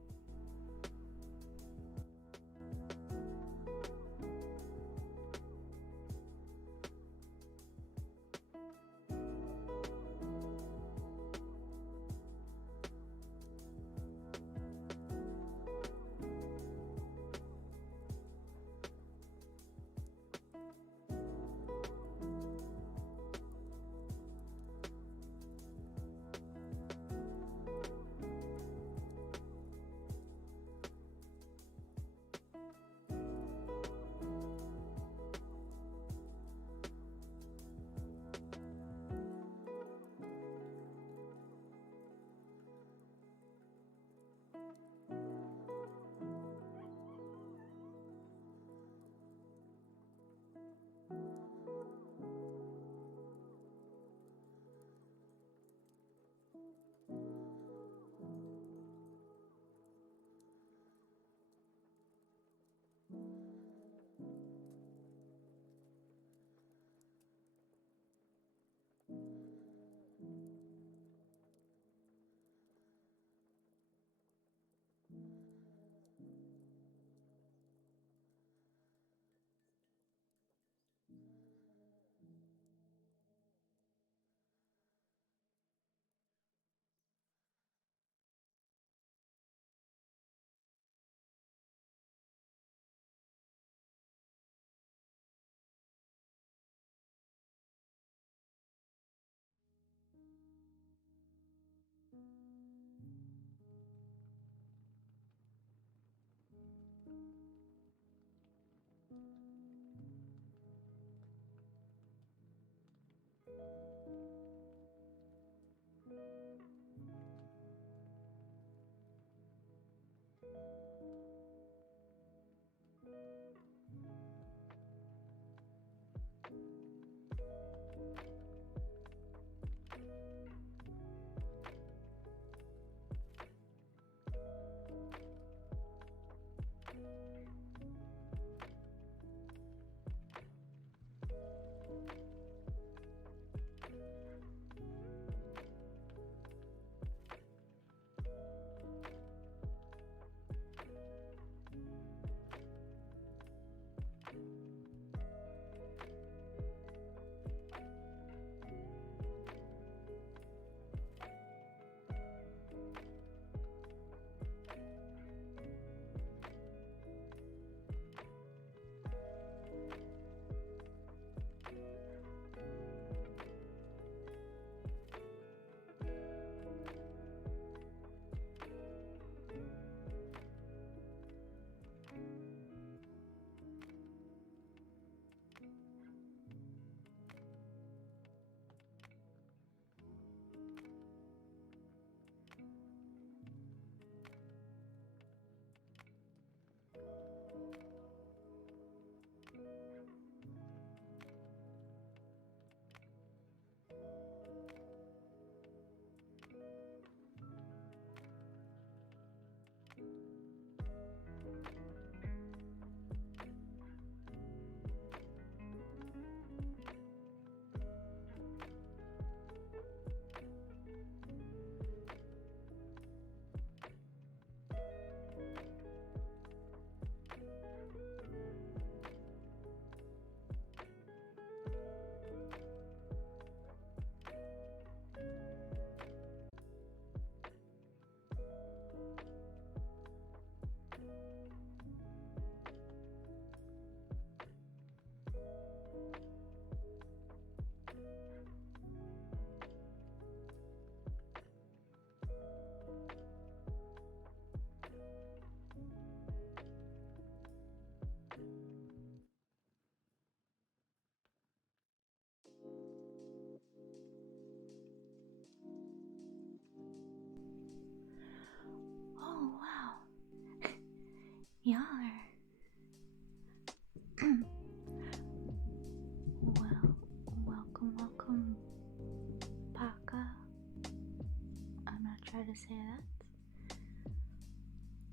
to say that.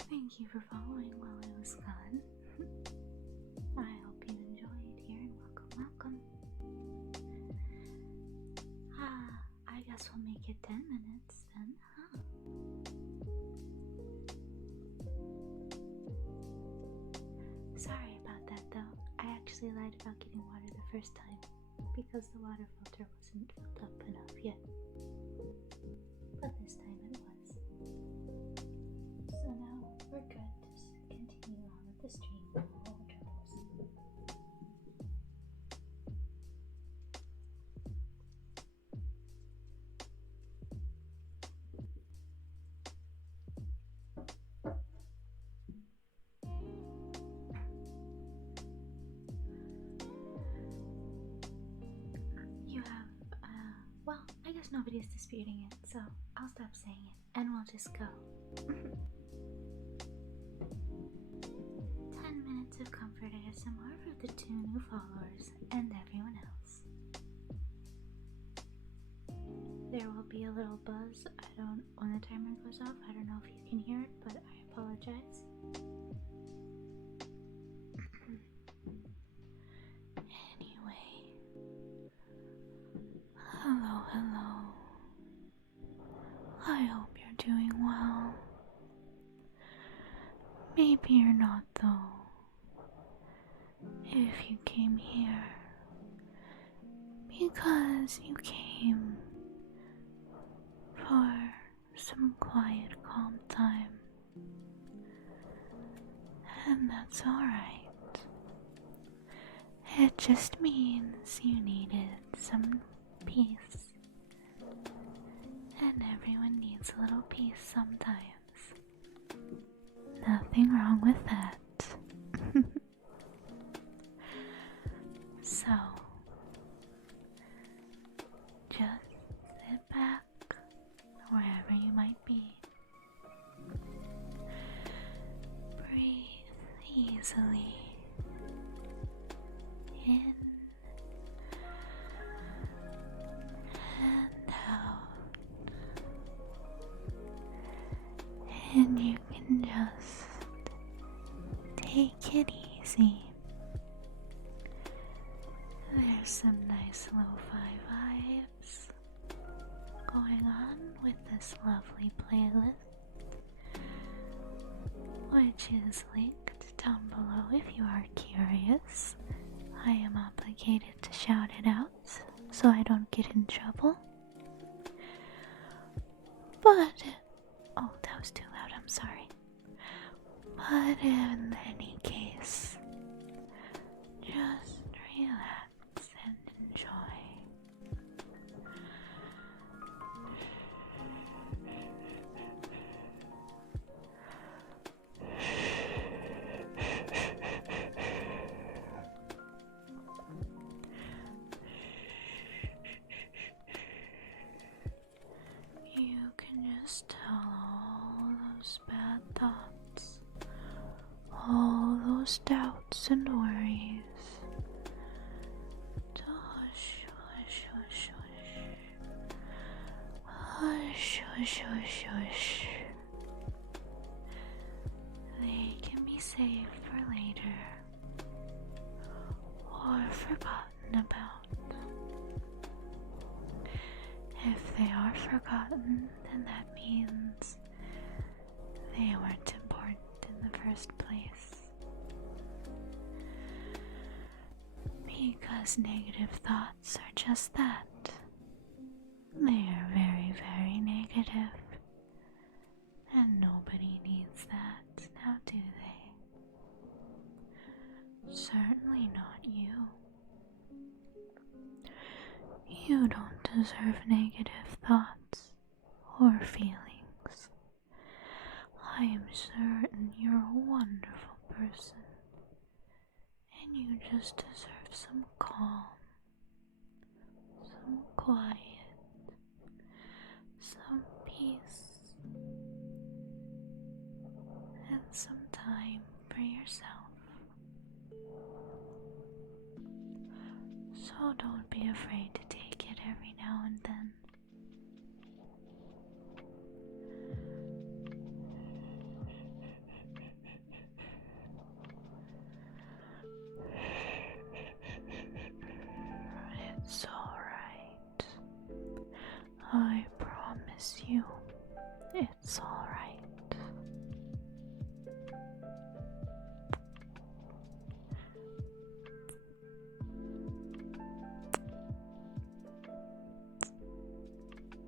Thank you for following while I was gone. I hope you enjoyed here and welcome. I guess we'll make it 10 minutes then, huh? Sorry about that though. I actually lied about getting water the first time because the water filter wasn't filled up enough yet. But this time it was. So now we're good to continue on with the stream with all troubles. You have, well, I guess nobody's disputing it, so I'll stop saying it and we'll just go. 10 minutes of comfort ASMR for the 2 new followers and everyone else. There will be a little buzz. When the timer goes off, I don't know if you can hear it, but I apologize. Anyway. Hello. I hope you're doing well. Maybe you're not though. If you came here because you came for some quiet, calm time, and that's alright. It just means you needed some peace. And everyone needs a little peace sometimes. Nothing wrong with that. So, just sit back wherever you might be. Breathe easily in and out. And you can just take it easy. There's some nice lo-fi vibes going on with this lovely playlist, which is linked down below if you are curious. I am obligated to shout it out so I don't get in trouble. But, oh, that was too loud, I'm sorry. But in any case, just relax and enjoy. You can just tell all those bad thoughts, all those doubts and worries to hush, hush, hush, hush. Hush, hush, hush, hush. They can be saved for later or forgotten about. If they are forgotten, then that means they weren't important in the first place. Because negative thoughts are just that. They are very, very negative. And nobody needs that, now do they? Certainly not you. You don't deserve negative thoughts or feelings. I am certain you're a wonderful person, and you just deserve some calm, some quiet, some peace, and some time for yourself. So don't be afraid to take it every now and then. promise you it's alright.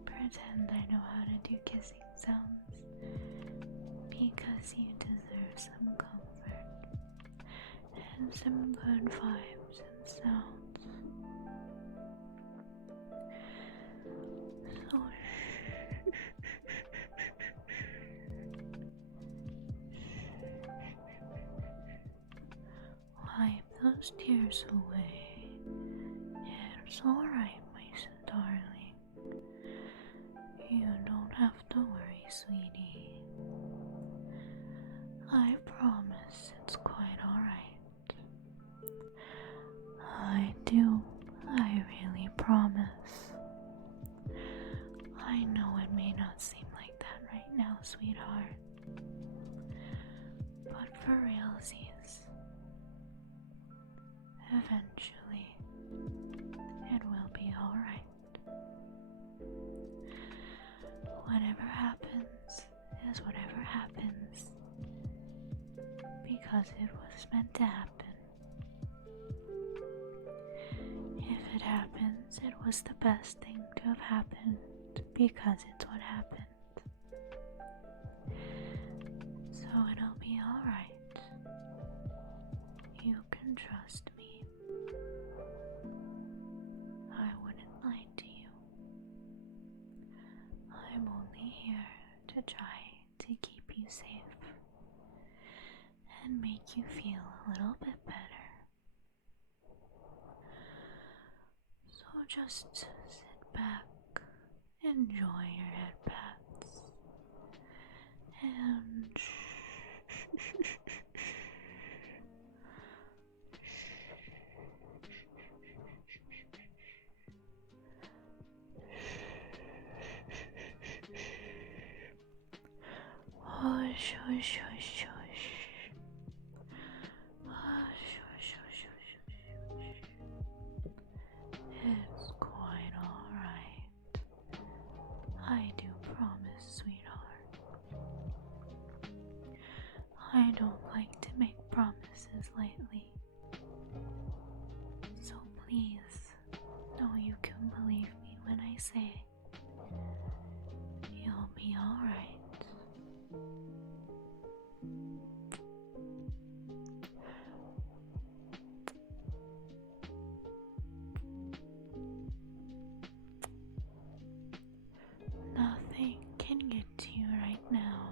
Pretend I know how to do kissing sounds, because you deserve some comfort and some good vibes and sounds. So wipe those tears away. It's alright, my darling. You don't have to worry, sweetie. I promise it's quite alright. I really promise. I know it may not seem like that right now, sweetheart. But for realsies, eventually, it will be alright. Whatever happens is whatever happens, because it was meant to happen. If it happens, it was the best thing to have happened, because it's what happened. So it'll be alright. You can trust me. I wouldn't lie to you. I'm only here to try to keep you safe and make you feel a little bit better. So just sit back, enjoy your head pats, and hush, hush, hush, hush. Hush, hush, hush, hush, hush. It's quite alright. I do promise, sweetheart. I don't like to make promises lightly. So please, know you can believe me when I say you'll be alright. Nothing can get to you right now.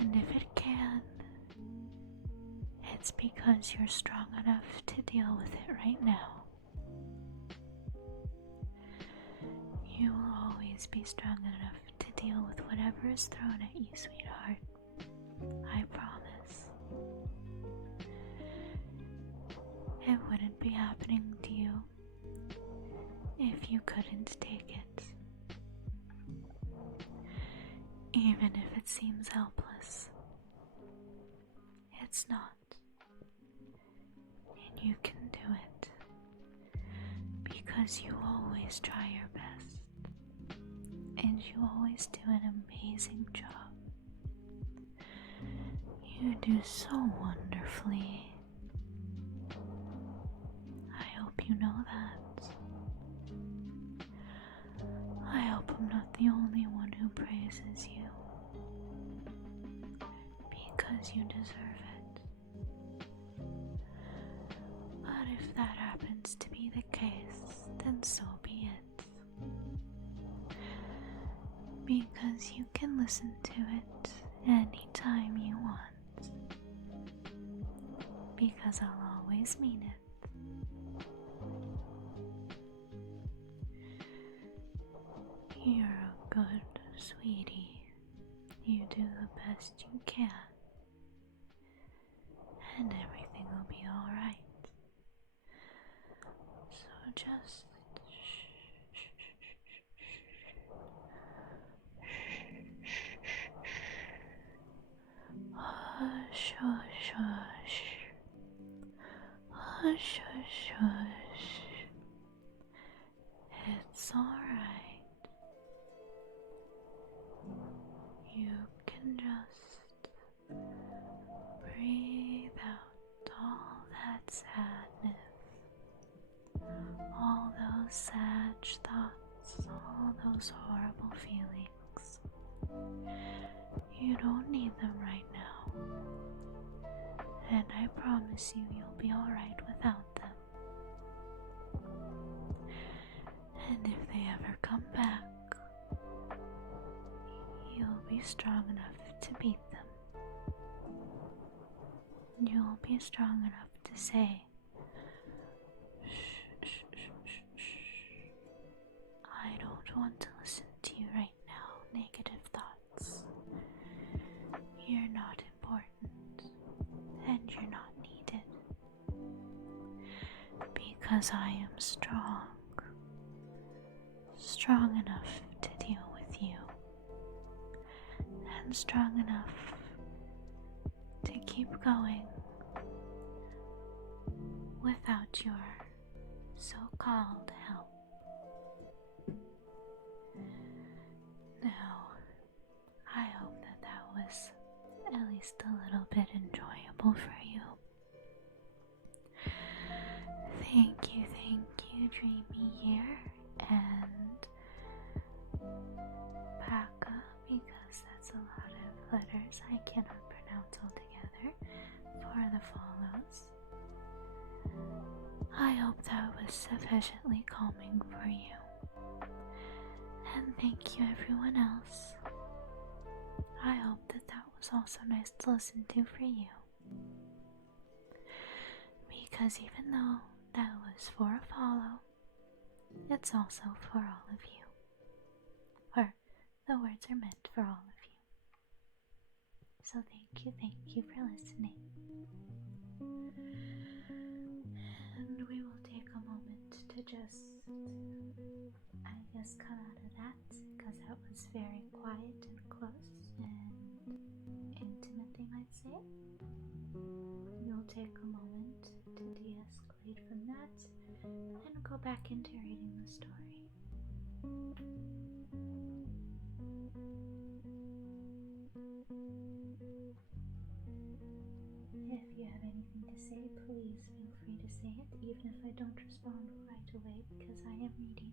And if it can, it's because you're strong enough to deal with it right now. You will always be strong enough to deal with whatever is thrown at you, sweetheart. I promise. It wouldn't be happening to you if you couldn't take it. Even if it seems helpless, it's not. And you can do it, because you always try your best, and you always do an amazing job. You do so wonderfully. I hope you know that. I hope I'm not the only one who praises you, because you deserve it. But if that happens to be the case, then so be it. Because you can listen to it anytime you want. Because I'll always mean it. You're a good sweetie. You do the best you can. And everything will be alright. So just hush, hush, hush. Hush, hush, hush. It's alright. You can just breathe out all that sadness, all those sad thoughts, all those horrible feelings. You don't need them right now, and I promise you you'll be alright without them. And if they ever come back, you'll be strong enough to beat them. You'll be strong enough to say, shh, shh, shh, shh, shh. I don't want to listen to you right now, negative thoughts. You're not important, and you're not needed. Because I am strong enough to deal with you, and strong enough to keep going without your so-called help. Now, I hope that was at least a little bit enjoyable for you. Thank you, Dreamy here, and Paka, because that's a lot of letters I cannot pronounce altogether, for the follows. I hope that was sufficiently calming for you. And thank you everyone else. I hope that was also nice to listen to for you. Because even though that was for a follow, it's also for all of you. Or, the words are meant for all of you. So thank you for listening. And we will take a moment to just, come out of that, because that was very quiet and close and intimate, they might say. We'll take a moment to de-escalate from that and go back into reading the story. If you have anything to say, please feel free to say it, even if I don't respond right away, because I am reading.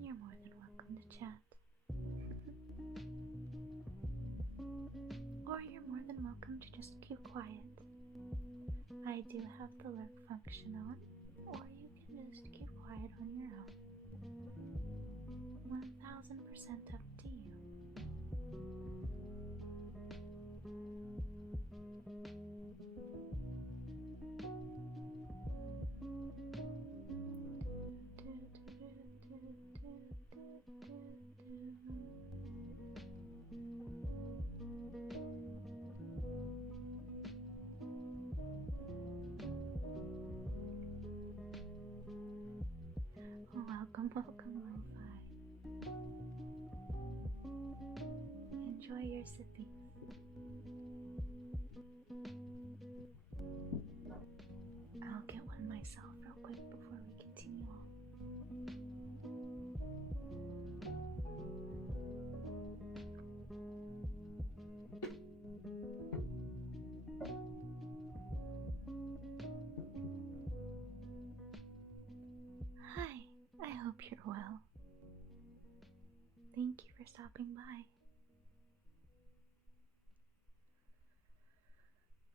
You're more than welcome to chat. Or you're more than welcome to just keep quiet. I do have the lurk function on, or you can just keep quiet on your own. 1000% up to you. Welcome, Lo-Fi. Enjoy your sipping. I'll get one myself real quick before we continue on. Hi, I hope you're well. Thank you for stopping by.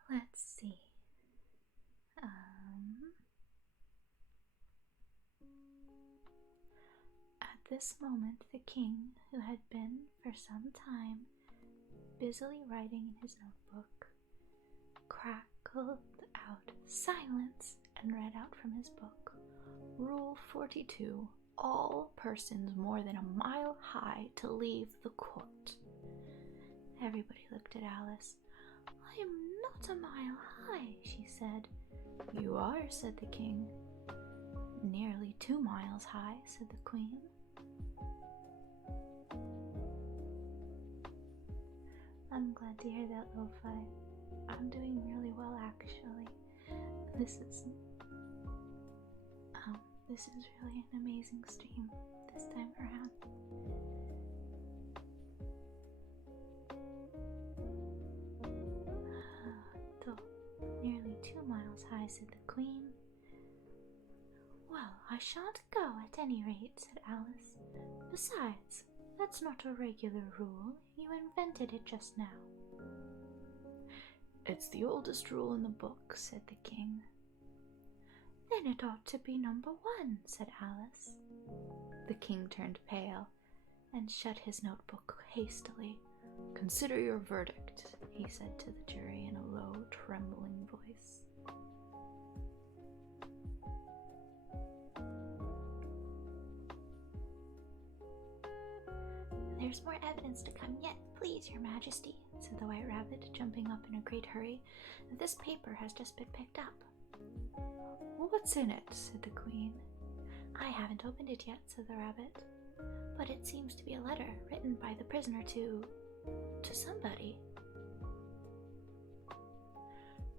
Let's see. At this moment, the king, who had been for some time busily writing in his notebook, crackled out silence and read out from his book, Rule 42. All persons more than a mile high to leave the court. Everybody looked at Alice. I am not a mile high, she said. You are, said the king. Nearly 2 miles high, said the queen. I'm glad to hear that, Lo-Fi. I'm doing really well, actually. This is really an amazing stream this time around. sigh, said the Queen. Well, I shan't go at any rate, said Alice. Besides, that's not a regular rule. You invented it just now. It's the oldest rule in the book, said the King. Then it ought to be number 1, said Alice. The King turned pale and shut his notebook hastily. Consider your verdict, he said to the jury in a low, trembling voice. There's more evidence to come yet, please, Your Majesty, said the White Rabbit, jumping up in a great hurry. This paper has just been picked up. What's in it? Said the Queen. I haven't opened it yet, said the Rabbit. But it seems to be a letter written by the prisoner to somebody.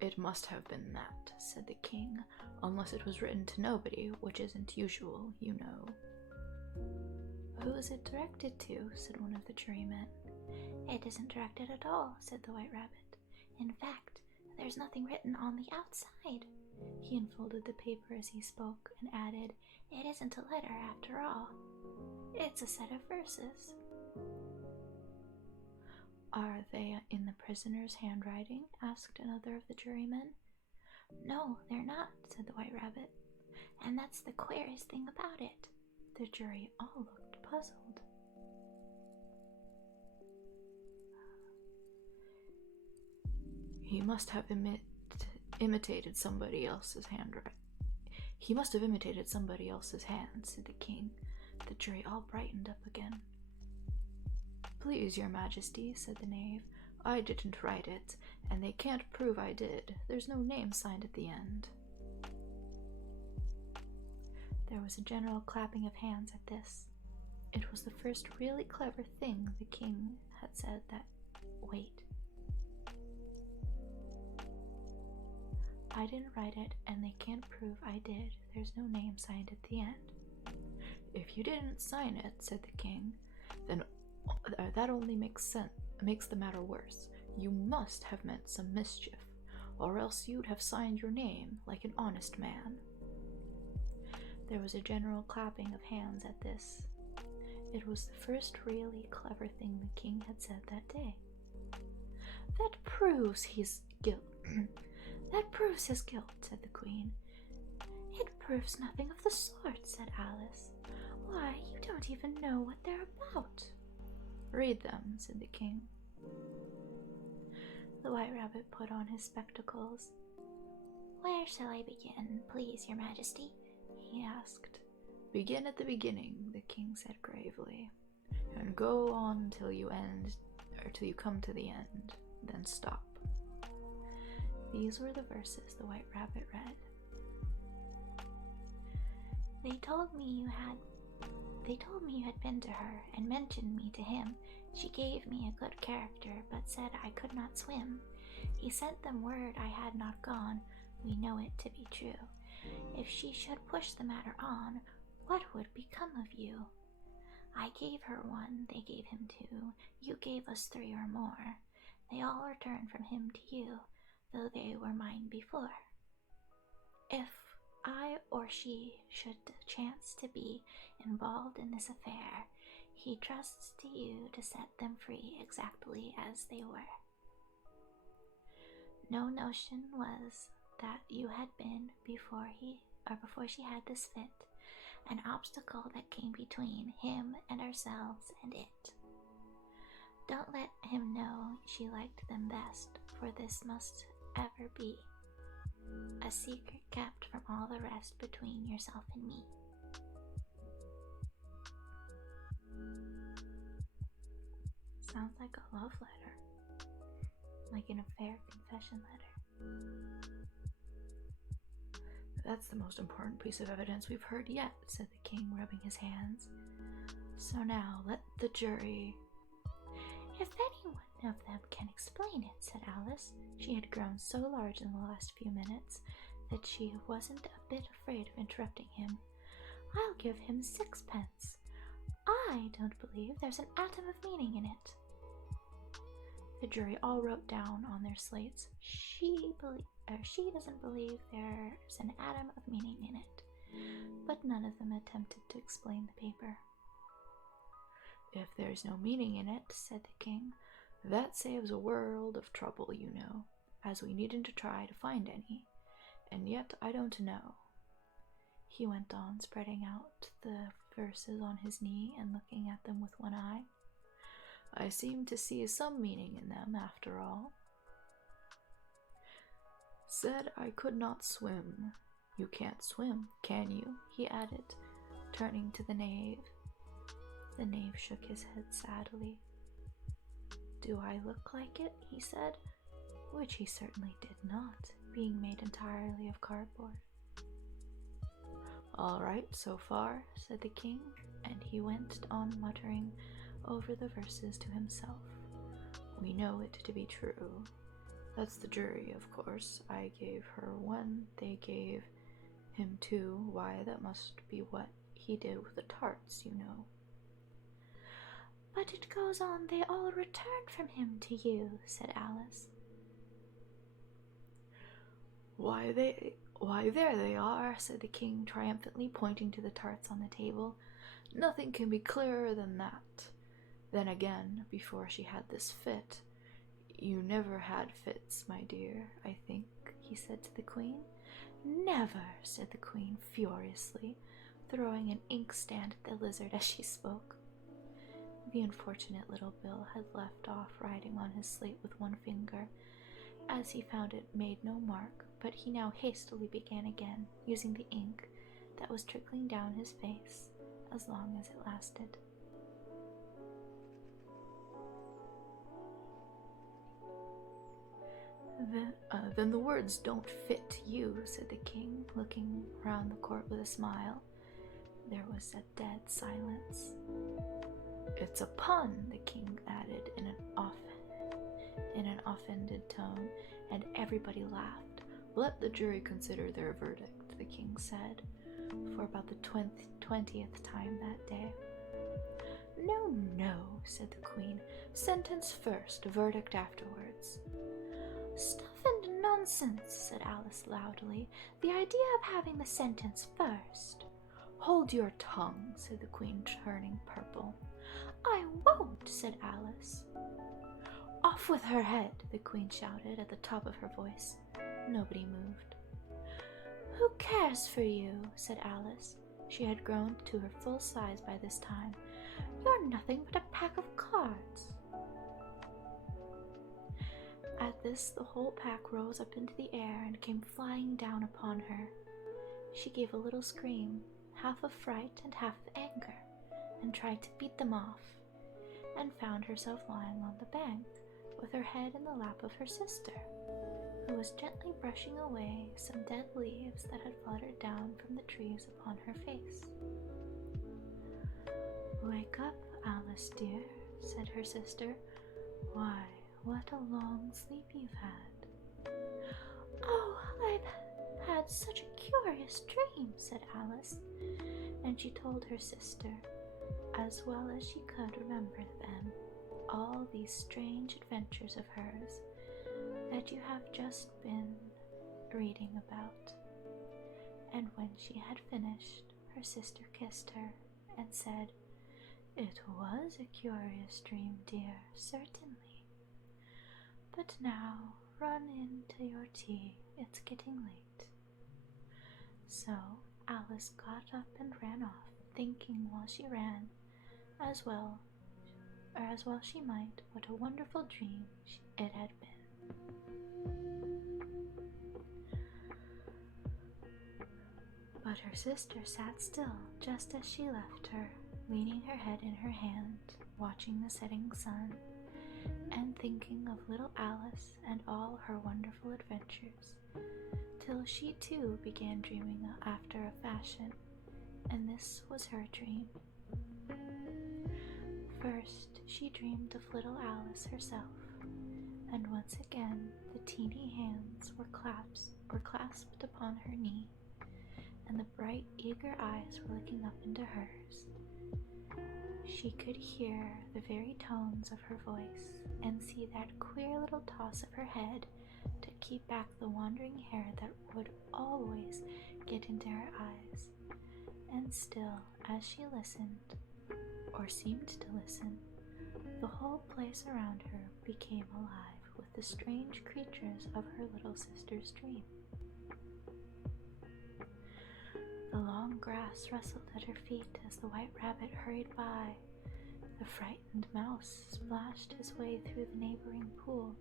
It must have been that, said the King, unless it was written to nobody, which isn't usual, you know. Who is it directed to? Said one of the jurymen. It isn't directed at all, said the White Rabbit. In fact, there's nothing written on the outside. He unfolded the paper as he spoke and added, It isn't a letter after all. It's a set of verses. Are they in the prisoner's handwriting? Asked another of the jurymen. No, they're not, said the White Rabbit. And that's the queerest thing about it. The jury all looked puzzled. He must have imitated somebody else's handwriting. He must have imitated somebody else's hand, said the King. The jury all brightened up again. Please, Your Majesty, said the Knave, I didn't write it, and they can't prove I did. There's no name signed at the end. There was a general clapping of hands at this. It was the first really clever thing the King had said that... Wait. I didn't write it, and they can't prove I did. There's no name signed at the end. If you didn't sign it, said the King, then that only makes the matter worse. You must have meant some mischief, or else you'd have signed your name like an honest man. There was a general clapping of hands at this. It was the first really clever thing the King had said that day. That proves his guilt. That proves his guilt, said the Queen. It proves nothing of the sort, said Alice. Why, you don't even know what they're about. Read them, said the King. The White Rabbit put on his spectacles. Where shall I begin, please, Your Majesty? He asked. Begin at the beginning, the King said gravely, and go on till you come to the end, then stop. These were the verses the White Rabbit read. They told me you had been to her and mentioned me to him. She gave me a good character, but said I could not swim. He sent them word I had not gone. We know it to be true. If she should push the matter on, what would become of you? I gave her 1, they gave him 2, you gave us 3 or more. They all returned from him to you, though they were mine before. If I or she should chance to be involved in this affair, he trusts to you to set them free exactly as they were. No notion was that you had been before she had this fit, an obstacle that came between him and ourselves and it. Don't let him know she liked them best, for this must ever be a secret kept from all the rest between yourself and me. Sounds like a love letter, like an affair confession letter. That's the most important piece of evidence we've heard yet, said the King, rubbing his hands. So now let the jury... If any one of them can explain it, said Alice. She had grown so large in the last few minutes that she wasn't a bit afraid of interrupting him. I'll give him 6 pence. I don't believe there's an atom of meaning in it. The jury all wrote down on their slates, she doesn't believe there's an atom of meaning in it, but none of them attempted to explain the paper. If there's no meaning in it, said the king, that saves a world of trouble, you know, as we needn't to try to find any, and yet I don't know. He went on, spreading out the verses on his knee and looking at them with one eye. I seem to see some meaning in them, after all. Said I could not swim. You can't swim, can you? He added, turning to the knave. The knave shook his head sadly. Do I look like it? He said, which he certainly did not, being made entirely of cardboard. All right, so far, said the king, and he went on muttering over the verses to himself. We know it to be true. That's the jury, of course. I gave her 1, they gave him 2. Why, that must be what he did with the tarts, you know. But it goes on, they all returned from him to you, said Alice. Why, there they are, said the king triumphantly, pointing to the tarts on the table. Nothing can be clearer than that. Then again, before she had this fit, you never had fits, my dear, I think, he said to the queen. Never, said the queen furiously, throwing an inkstand at the lizard as she spoke. The unfortunate little Bill had left off writing on his slate with one finger, as he found it made no mark, but he now hastily began again, using the ink that was trickling down his face as long as it lasted. Then the words don't fit you, said the king, looking round the court with a smile. There was a dead silence. It's a pun, the king added in an offended tone, and everybody laughed. Let the jury consider their verdict, the king said, for about the 20th time that day. No, no, said the queen. Sentence first, verdict afterwards. Stuff and nonsense, said Alice loudly. The idea of having the sentence first. Hold your tongue, said the queen, turning purple. I won't, said Alice. Off with her head, the queen shouted at the top of her voice. Nobody moved. Who cares for you, said Alice. She had grown to her full size by this time. You're nothing but a pack of cards. At this, the whole pack rose up into the air and came flying down upon her. She gave a little scream, half of fright and half of anger, and tried to beat them off, and found herself lying on the bank, with her head in the lap of her sister, who was gently brushing away some dead leaves that had fluttered down from the trees upon her face. Wake up, Alice dear, said her sister. Why, what a long sleep you've had. Oh, I've had such a curious dream, said Alice, and she told her sister, as well as she could remember them, all these strange adventures of hers that you have just been reading about. And when she had finished, her sister kissed her and said, It was a curious dream, dear, certainly. But now, run into your tea, it's getting late. So Alice got up and ran off, thinking while she ran, as well she might, what a wonderful dream it had been. But her sister sat still, just as she left her, leaning her head in her hand, watching the setting sun, and thinking of little Alice and all her wonderful adventures, till she too began dreaming after a fashion, and this was her dream. First, she dreamed of little Alice herself, and once again the teeny hands were clasped upon her knee, and the bright, eager eyes were looking up into hers. She could hear the very tones of her voice and see that queer little toss of her head to keep back the wandering hair that would always get into her eyes. And still, as she listened, or seemed to listen, the whole place around her became alive with the strange creatures of her little sister's dream. The long grass rustled at her feet as the white rabbit hurried by. The frightened mouse splashed his way through the neighboring pool.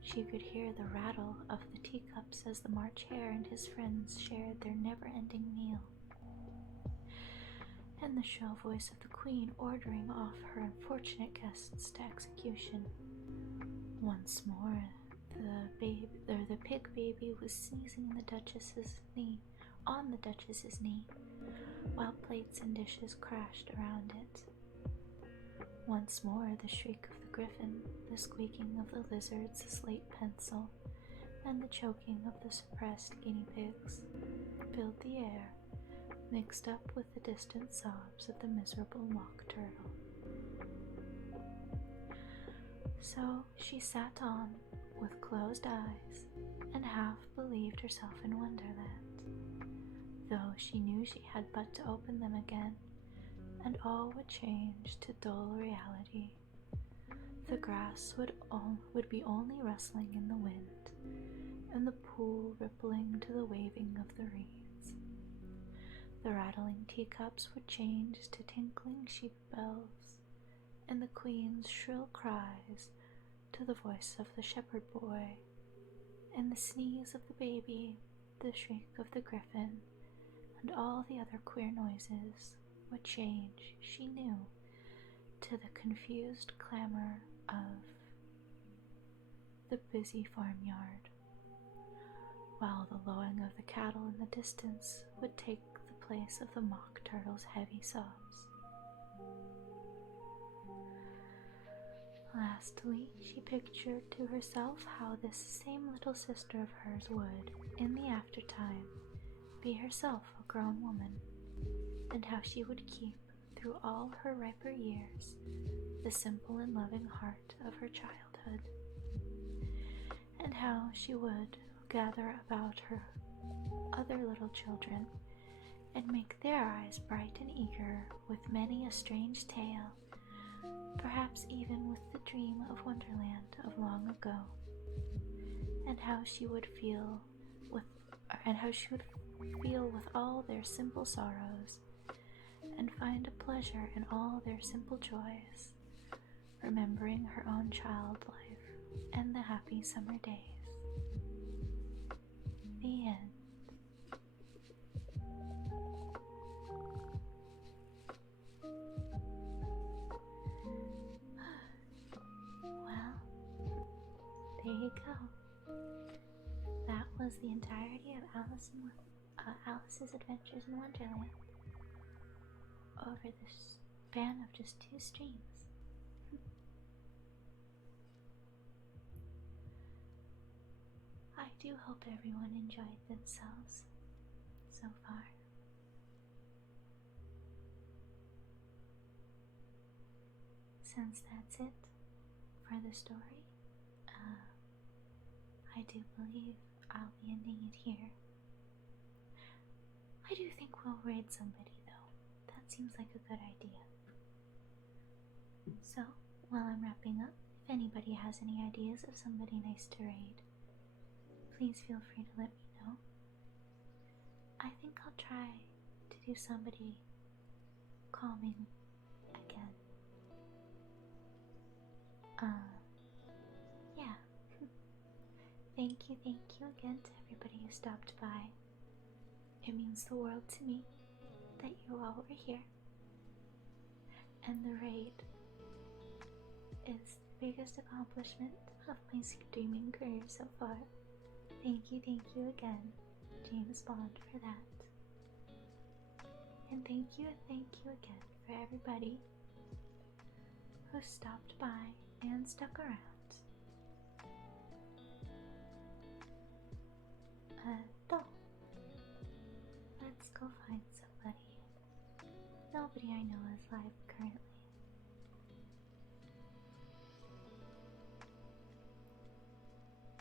She could hear the rattle of the teacups as the March Hare and his friends shared their never-ending meal, and the shrill voice of the Queen ordering off her unfortunate guests to execution. Once more, the pig baby was sneezing on the Duchess's knee, while plates and dishes crashed around it. Once more, the shriek of the griffin, the squeaking of the lizard's slate pencil, and the choking of the suppressed guinea pigs filled the air, mixed up with the distant sobs of the miserable mock turtle. So she sat on, with closed eyes, and half believed herself in Wonderland, though she knew she had but to open them again, and all would change to dull reality. The grass would be only rustling in the wind, and the pool rippling to the waving of the reeds. The rattling teacups would change to tinkling sheep bells, and the Queen's shrill cries to the voice of the shepherd boy, and the sneeze of the baby, the shriek of the griffin, and all the other queer noises would change, she knew, to the confused clamor of the busy farmyard, while the lowing of the cattle in the distance would take the place of the mock turtle's heavy sobs. Lastly, she pictured to herself how this same little sister of hers would, in the aftertime, be herself a grown woman, and how she would keep, through all her riper years, the simple and loving heart of her childhood, and how she would gather about her other little children and make their eyes bright and eager with many a strange tale, perhaps even with the dream of Wonderland of long ago, and how she would feel with all their simple sorrows, and find a pleasure in all their simple joys, remembering her own child life and the happy summer days. The end. Well, there you go. That was the entirety of Alice's Adventures in Wonderland over the span of just 2 streams. I do hope everyone enjoyed themselves so far. Since that's it for the story, I do believe I'll be ending it here. I do think we'll raid somebody though. That seems like a good idea. So, while I'm wrapping up, if anybody has any ideas of somebody nice to raid, please feel free to let me know. I think I'll try to do somebody calming again. Yeah. Thank you again to everybody who stopped by. It means the world to me that you all were here. And the raid is the biggest accomplishment of my streaming career so far. Thank you again, James Bond, for that. And thank you again for everybody who stopped by and stuck around. Let's go find somebody. Nobody I know is live currently.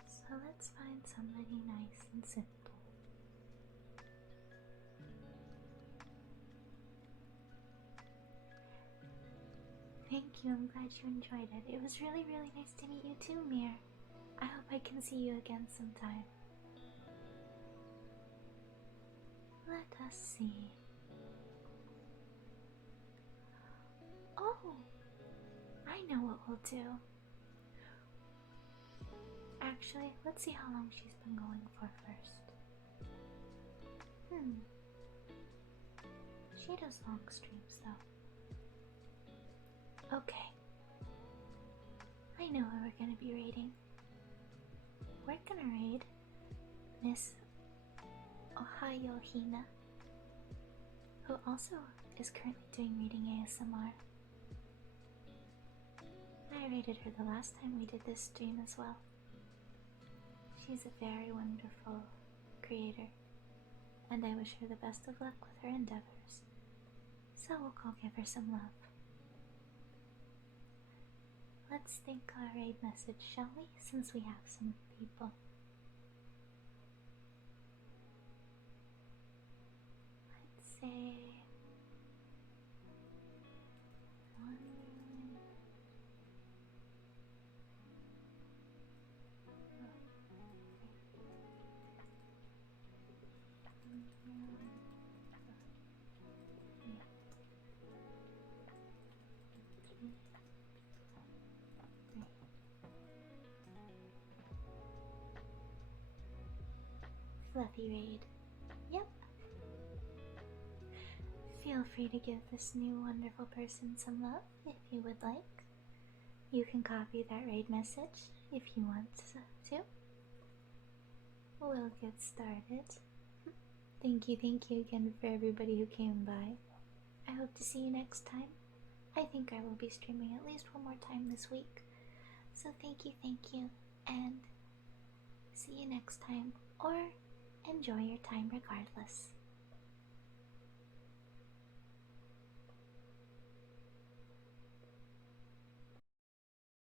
So let's find somebody nice and simple. Thank you, I'm glad you enjoyed it. It was really, really nice to meet you too, Mir. I hope I can see you again sometime. Let us see. Oh! I know what we'll do. Actually, let's see how long she's been going for first. She does long streams though. Okay. I know who we're gonna be raiding. We're gonna raid Miss Ohio Hina, who also is currently doing reading ASMR. I raided her the last time we did this stream as well. She's a very wonderful creator, and I wish her the best of luck with her endeavors. So we'll go give her some love. Let's think our raid message, shall we? Since we have some people. Let's say Fluffy raid. Yep. Feel free to give this new wonderful person some love if you would like. You can copy that raid message if you want to. We'll get started. Thank you again for everybody who came by. I hope to see you next time. I think I will be streaming at least one more time this week. So thank you, and see you next time, or enjoy your time regardless.